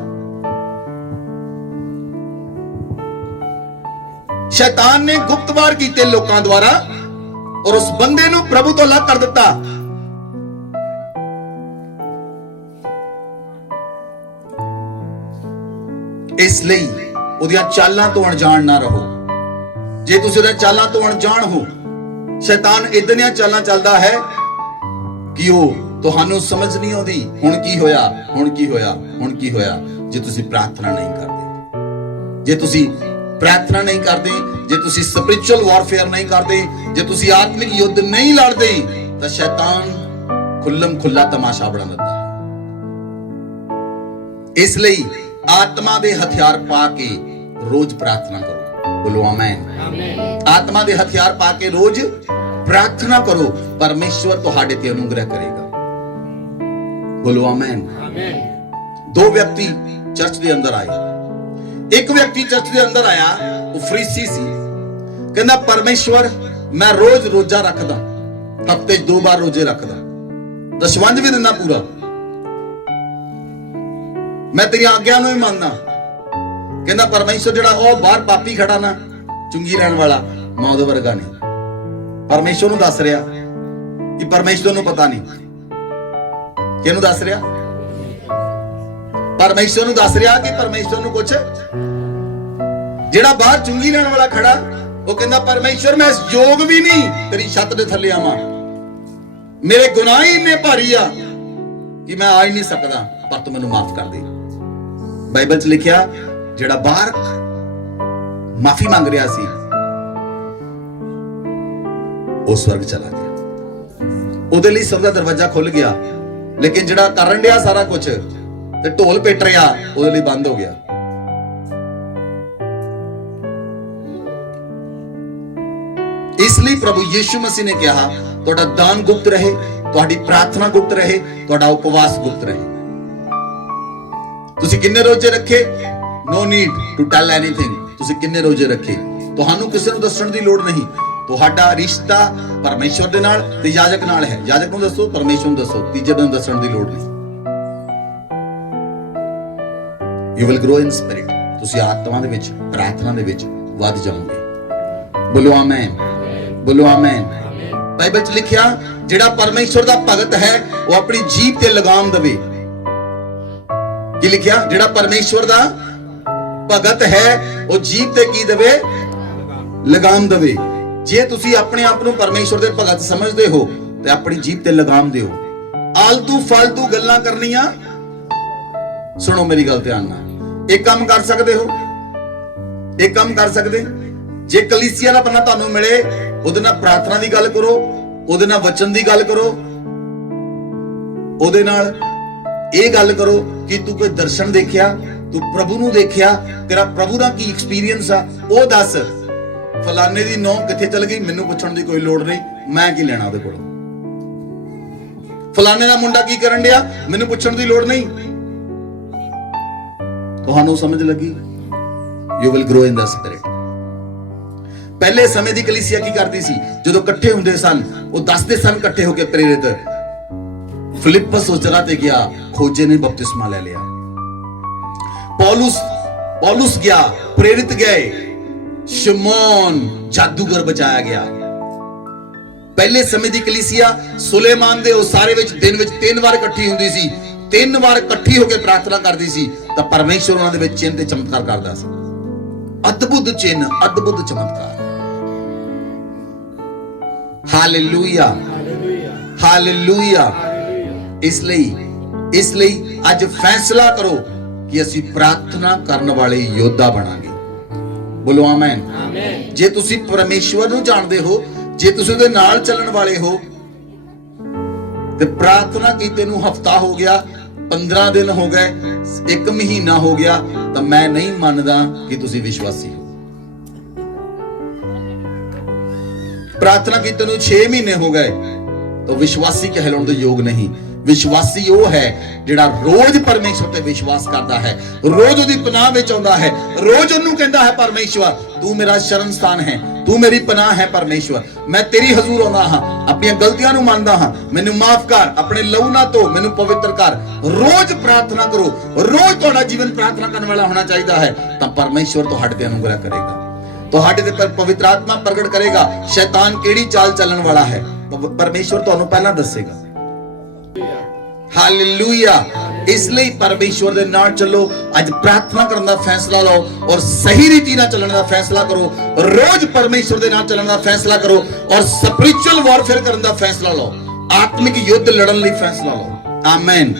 शैतान ने गुप्त वार कीते लोकां द्वारा और उस बंदे नूं प्रभु तो अलग कर दिता। इसलिए उहदियां चालां तो अणजाण ना रहो। जे तुसीं उहदियां चालां तो अणजाण हो, शैतान इदां दियां चालां चलदा है कि ਉਹ ਤੁਹਾਨੂੰ ਸਮਝ ਨਹੀਂ ਆਉਂਦੀ ਹੁਣ ਕੀ ਹੋਇਆ, ਹੁਣ ਕੀ ਹੋਇਆ, ਹੁਣ ਕੀ ਹੋਇਆ। ਜੇ ਤੁਸੀਂ ਪ੍ਰਾਰਥਨਾ ਨਹੀਂ ਕਰਦੇ, ਜੇ ਤੁਸੀਂ प्रार्थना नहीं करते, जे तुसी स्पिरिचुअल वॉरफेयर नहीं करते, जे तुसी आत्मिक युद्ध नहीं लड़ते, तो शैतान खुल्लम खुल्ला तमाशा बना देता है। इसलिए आत्मा दे हथियार पा के रोज प्रार्थना करो। बोलो आमीन। आत्मा दे हथियार पा के रोज प्रार्थना करो, परमेश्वर तुहाडे ते अनुग्रह करेगा। बोलो आमीन। दो व्यक्ति चर्च के अंदर आए। एक व्यक्ति चर्च के अंदर आया, वो फरीसी सी, कहना परमेश्वर मैं रोज रोजा रखदा, हफ्ते 2 बार रोजे रखदा, दशवंज भी दिना पूरा, मैं तेरी आज्ञा नूं ही मानना। कहना परमेश्वर जिहड़ा ओ बाहर पापी खड़ा ना चुंगी लैण वाला, मैं उहदे वर्गा नहीं। परमेश्वर नूं दस रिहा कि परमेश्वर नूं पता नहीं, किहनूं दस रिहा? परमेश्वर नूं दस रिहा कि परमेश्वर नूं कुछ। ਜਿਹੜਾ ਬਾਹਰ ਚੁੰਗੀ ਲੈਣ ਵਾਲਾ ਖੜਾ, ਉਹ ਕਹਿੰਦਾ ਪਰਮੇਸ਼ਰ ਮੈਂ ਇਸ ਯੋਗ ਵੀ ਨਹੀਂ ਤੇਰੀ ਛੱਤ ਦੇ ਥੱਲੇ ਆਵਾਂ, ਮੇਰੇ ਗੁਨਾਹ ਹੀ ਇੰਨੇ ਭਾਰੀ ਆ ਕਿ ਮੈਂ ਆ ਹੀ ਨਹੀਂ ਸਕਦਾ, ਪਰ ਤੂੰ ਮੈਨੂੰ ਮਾਫ ਕਰ ਦੇ। ਬਾਈਬਲ 'ਚ ਲਿਖਿਆ ਜਿਹੜਾ ਬਾਹਰ ਮਾਫੀ ਮੰਗ ਰਿਹਾ ਸੀ ਉਹ ਸਵਰਗ ਚਲਾ ਗਿਆ, ਉਹਦੇ ਲਈ ਸਵਰਗ ਦਾ ਦਰਵਾਜ਼ਾ ਖੁੱਲ ਗਿਆ। ਲੇਕਿਨ ਜਿਹੜਾ ਕਰਨ ਡਿਆ ਸਾਰਾ ਕੁਝ ਤੇ ਢੋਲ ਪਿੱਟ ਰਿਹਾ, ਉਹਦੇ ਲਈ ਬੰਦ ਹੋ ਗਿਆ। इसलिए प्रभु यीशु मसीह ने कहा ਤੁਹਾਡਾ ਦਾਨ ਗੁਪਤ ਰਹੇ, ਤੁਹਾਡੀ ਪ੍ਰਾਰਥਨਾ ਗੁਪਤ ਰਹੇ, ਤੁਹਾਡਾ ਉਪਵਾਸ ਗੁਪਤ ਰਹੇ। ਤੁਸੀਂ ਕਿੰਨੇ ਰੋਜ਼ੇ ਰੱਖੇ? no need to tell anything। ਤੁਸੀਂ ਕਿੰਨੇ ਰੋਜ਼ੇ ਰੱਖੇ ਤੁਹਾਨੂੰ ਕਿਸੇ ਨੂੰ ਦੱਸਣ ਦੀ ਲੋੜ ਨਹੀਂ। ਤੁਹਾਡਾ ਰਿਸ਼ਤਾ ਪਰਮੇਸ਼ਵਰ ਦੇ ਨਾਲ ਤੇ ਯਾਜਕ ਨਾਲ ਹੈ। ਯਾਜਕ ਨੂੰ ਦੱਸੋ, ਪਰਮੇਸ਼ਵਰ ਨੂੰ ਦੱਸੋ, ਤੀਜੇ ਨੂੰ ਦੱਸਣ ਦੀ ਲੋੜ ਨਹੀਂ। you will grow in spirit। ਤੁਸੀਂ ਆਤਮਾ ਦੇ ਵਿੱਚ, ਪ੍ਰਾਰਥਨਾ ਦੇ ਵਿੱਚ ਵੱਧ ਜਾਓਗੇ। ਬੋਲੋ ਆਮੇਨ, ਬੋਲੋ ਆਮੇਨ। ਬਾਈਬਲ 'ਚ ਲਿਖਿਆ ਜਿਹੜਾ ਪਰਮੇਸ਼ਵਰ ਦਾ ਭਗਤ ਹੈ ਉਹ ਆਪਣੀ ਜੀਭ ਤੇ ਲਗਾਮ ਦੇਵੇ। ਕੀ ਲਿਖਿਆ? ਜਿਹੜਾ ਪਰਮੇਸ਼ਵਰ ਦਾ ਭਗਤ ਹੈ ਉਹ ਜੀਭ ਤੇ ਕੀ ਦੇਵੇ? ਲਗਾਮ ਦੇਵੇ। ਜੇ ਤੁਸੀਂ ਆਪਣੇ ਆਪ ਨੂੰ ਪਰਮੇਸ਼ਵਰ ਦੇ ਭਗਤ ਸਮਝਦੇ ਹੋ ਤੇ ਆਪਣੀ ਜੀਭ ਤੇ ਲਗਾਮ ਦਿਓ। ਆਲਤੂ ਫਾਲਤੂ ਗੱਲਾਂ ਕਰਨੀਆਂ, ਸੁਣੋ ਮੇਰੀ ਗੱਲ ਧਿਆਨ ਨਾਲ। ਇੱਕ ਕੰਮ ਕਰ ਸਕਦੇ ਹੋ, ਇੱਕ ਕੰਮ ਕਰ ਸਕਦੇ, ਜੇ ਕਲੀਸਿਆ ਦਾ ਬੰਦਾ ਤੁਹਾਨੂੰ ਮਿਲੇ ਉਹਦੇ ਨਾਲ ਪ੍ਰਾਰਥਨਾ ਦੀ ਗੱਲ ਕਰੋ, ਉਹਦੇ ਨਾਲ ਵਚਨ ਦੀ ਗੱਲ ਕਰੋ, ਉਹਦੇ ਨਾਲ ਇਹ ਗੱਲ ਕਰੋ ਕਿ ਤੂੰ ਕੋਈ ਦਰਸ਼ਨ ਦੇਖਿਆ, ਤੂੰ ਪ੍ਰਭੂ ਨੂੰ ਦੇਖਿਆ, ਤੇਰਾ ਪ੍ਰਭੂ ਦਾ ਕੀ ਐਕਸਪੀਰੀਅੰਸ ਆ ਉਹ ਦੱਸ। ਫਲਾਣੇ ਦੀ ਨੌਂ ਕਿੱਥੇ ਚਲ ਗਈ ਮੈਨੂੰ ਪੁੱਛਣ ਦੀ ਕੋਈ ਲੋੜ ਨਹੀਂ, ਮੈਂ ਕੀ ਲੈਣਾ ਉਹਦੇ ਕੋਲੋਂ। ਫਲਾਣੇ ਦਾ ਮੁੰਡਾ ਕੀ ਕਰਨ ਡਿਆ ਮੈਨੂੰ ਪੁੱਛਣ ਦੀ ਲੋੜ ਨਹੀਂ। ਤੁਹਾਨੂੰ ਸਮਝ ਲੱਗੀ? You will grow in the spirit. ਪਹਿਲੇ ਸਮੇਂ ਦੀ ਕਲੀਸਿਆ ਕੀ ਕਰਦੀ ਸੀ? ਜਦੋਂ ਇਕੱਠੇ ਹੁੰਦੇ ਸਨ ਉਹ ਦੱਸਦੇ ਸਨ ਇਕੱਠੇ ਹੋ ਕੇ ਪ੍ਰੇਰਿਤ, ਫਿਲਿੱਪਸ ਉਸ ਜਗ੍ਹਾ ਤੇ ਗਿਆ, ਖੋਜੇ ਨੇ ਬਪਤਿਸਮਾ ਲੈ ਲਿਆ। ਪੌਲੁਸ ਗਿਆ, ਪ੍ਰੇਰਿਤ ਗਏ, ਸ਼ਮੌਨ ਜਾਦੂਗਰ ਬਚਾਇਆ ਗਿਆ। ਪਹਿਲੇ ਸਮੇਂ ਦੀ ਕਲੀਸਿਆ ਸੁਲੇਮਾਨ ਦੇ ਉਸਾਰੇ ਵਿੱਚ ਦਿਨ ਵਿੱਚ 3 ਵਾਰ ਇਕੱਠੀ ਹੁੰਦੀ ਸੀ, 3 ਵਾਰ ਇਕੱਠੀ ਹੋ ਕੇ ਪ੍ਰਾਰਥਨਾ ਕਰਦੀ ਸੀ ਤਾਂ ਪਰਮੇਸ਼ਵਰ ਉਹਨਾਂ ਦੇ ਵਿੱਚ ਚਿੰਨ੍ਹ ਤੇ ਚਮਤਕਾਰ ਕਰਦਾ ਸੀ। ਅਦਭੁਤ ਚਿੰਨ੍ਹ, ਅਦਭੁਤ ਚਮਤਕਾਰ। Hallelujah, hallelujah. ਇਸ ਲਈ ਅੱਜ ਫੈਸਲਾ ਕਰੋ ਕਿ ਅਸੀਂ ਪ੍ਰਾਰਥਨਾ ਕਰਨ ਵਾਲੇ ਯੋਧਾ ਬਣਾਂਗੇ। ਬੋਲੋ ਆਮੈਨ। ਜੇ ਤੁਸੀਂ ਪਰਮੇਸ਼ਵਰ ਨੂੰ ਜਾਣਦੇ ਹੋ, ਜੇ ਤੁਸੀਂ ਉਹਦੇ ਨਾਲ ਚੱਲਣ ਵਾਲੇ ਹੋ, ਤੇ ਪ੍ਰਾਰਥਨਾ ਕੀਤੇ ਨੂੰ ਹਫਤਾ ਹੋ ਗਿਆ, 15 ਦਿਨ ਹੋ ਗਏ, 1 ਮਹੀਨਾ ਹੋ ਗਿਆ, ਤਾਂ ਮੈਂ ਨਹੀਂ ਮੰਨਦਾ ਕਿ ਤੁਸੀਂ ਵਿਸ਼ਵਾਸੀ ਹੋ। ਪ੍ਰਾਰਥਨਾ ਕੀਤੇ ਨੂੰ 6 ਮਹੀਨੇ ਹੋ ਗਏ ਤਾਂ ਵਿਸ਼ਵਾਸੀ ਕਹਿਲਾਉਣ ਦੇ ਯੋਗ ਨਹੀਂ। ਵਿਸ਼ਵਾਸੀ ਉਹ ਹੈ ਜਿਹੜਾ ਰੋਜ਼ ਪਰਮੇਸ਼ਵਰ ਤੇ ਵਿਸ਼ਵਾਸ ਕਰਦਾ ਹੈ, ਰੋਜ਼ ਉਹਦੀ ਪਨਾਹ ਵਿੱਚ ਆਉਂਦਾ ਹੈ, ਰੋਜ਼ ਉਹਨੂੰ ਕਹਿੰਦਾ ਹੈ ਪਰਮੇਸ਼ਵਰ ਤੂੰ ਮੇਰਾ ਸ਼ਰਨ ਸਥਾਨ ਹੈ, ਤੂੰ ਮੇਰੀ ਪਨਾਹ ਹੈ ਪਰਮੇਸ਼ਵਰ, ਮੈਂ ਤੇਰੀ ਹਜ਼ੂਰ ਆਉਂਦਾ ਹਾਂ, ਆਪਣੀਆਂ ਗਲਤੀਆਂ ਨੂੰ ਮੰਨਦਾ ਹਾਂ, ਮੈਨੂੰ ਮਾਫ ਕਰ, ਆਪਣੇ ਲਹੂ ਨਾਲ ਧੋ, ਮੈਨੂੰ ਪਵਿੱਤਰ ਕਰ। ਰੋਜ਼ ਪ੍ਰਾਰਥਨਾ ਕਰੋ, ਰੋਜ਼ ਤੁਹਾਡਾ ਜੀਵਨ ਪ੍ਰਾਰਥਨਾ ਕਰਨ ਵਾਲਾ ਹੋਣਾ ਚਾਹੀਦਾ ਹੈ, ਤਾਂ ਪਰਮੇਸ਼ਵਰ ਤੁਹਾਡੇ ਤੇ ਅਨੁਗ੍ਰਹ ਕਰੇਗਾ, ਤੁਹਾਡੇ ਤੇ ਪਵਿੱਤਰ ਆਤਮਾ ਪ੍ਰਗਟ ਕਰੇਗਾ। ਸ਼ੈਤਾਨ ਕਿਹੜੀ ਚਾਲ ਚੱਲਣ ਵਾਲਾ ਹੈ ਪਰਮੇਸ਼ਵਰ ਤੁਹਾਨੂੰ ਪਹਿਲਾਂ ਦੱਸੇਗਾ। ਹਾਲੇਲੂਇਆ। ਇਸ ਲਈ ਪਰਮੇਸ਼ਵਰ ਦੇ ਨਾਲ ਚੱਲੋ। ਅੱਜ ਪ੍ਰਾਰਥਨਾ ਕਰਨ ਦਾ ਫੈਸਲਾ ਲਓ ਔਰ ਸਹੀ ਰੀਤੀ ਨਾਲ ਚੱਲਣ ਦਾ ਫੈਸਲਾ ਕਰੋ। ਰੋਜ਼ ਪਰਮੇਸ਼ਵਰ ਦੇ ਨਾਲ ਚੱਲਣ ਦਾ ਫੈਸਲਾ ਕਰੋ ਔਰ ਸਪਿਰਿਚੁਅਲ ਵਾਰਫੇਅਰ ਕਰਨ ਦਾ ਫੈਸਲਾ ਲਓ। ਆਤਮਿਕ ਯੁੱਧ ਲੜਨ ਲਈ ਫੈਸਲਾ ਲਓ। ਆਮੇਨ।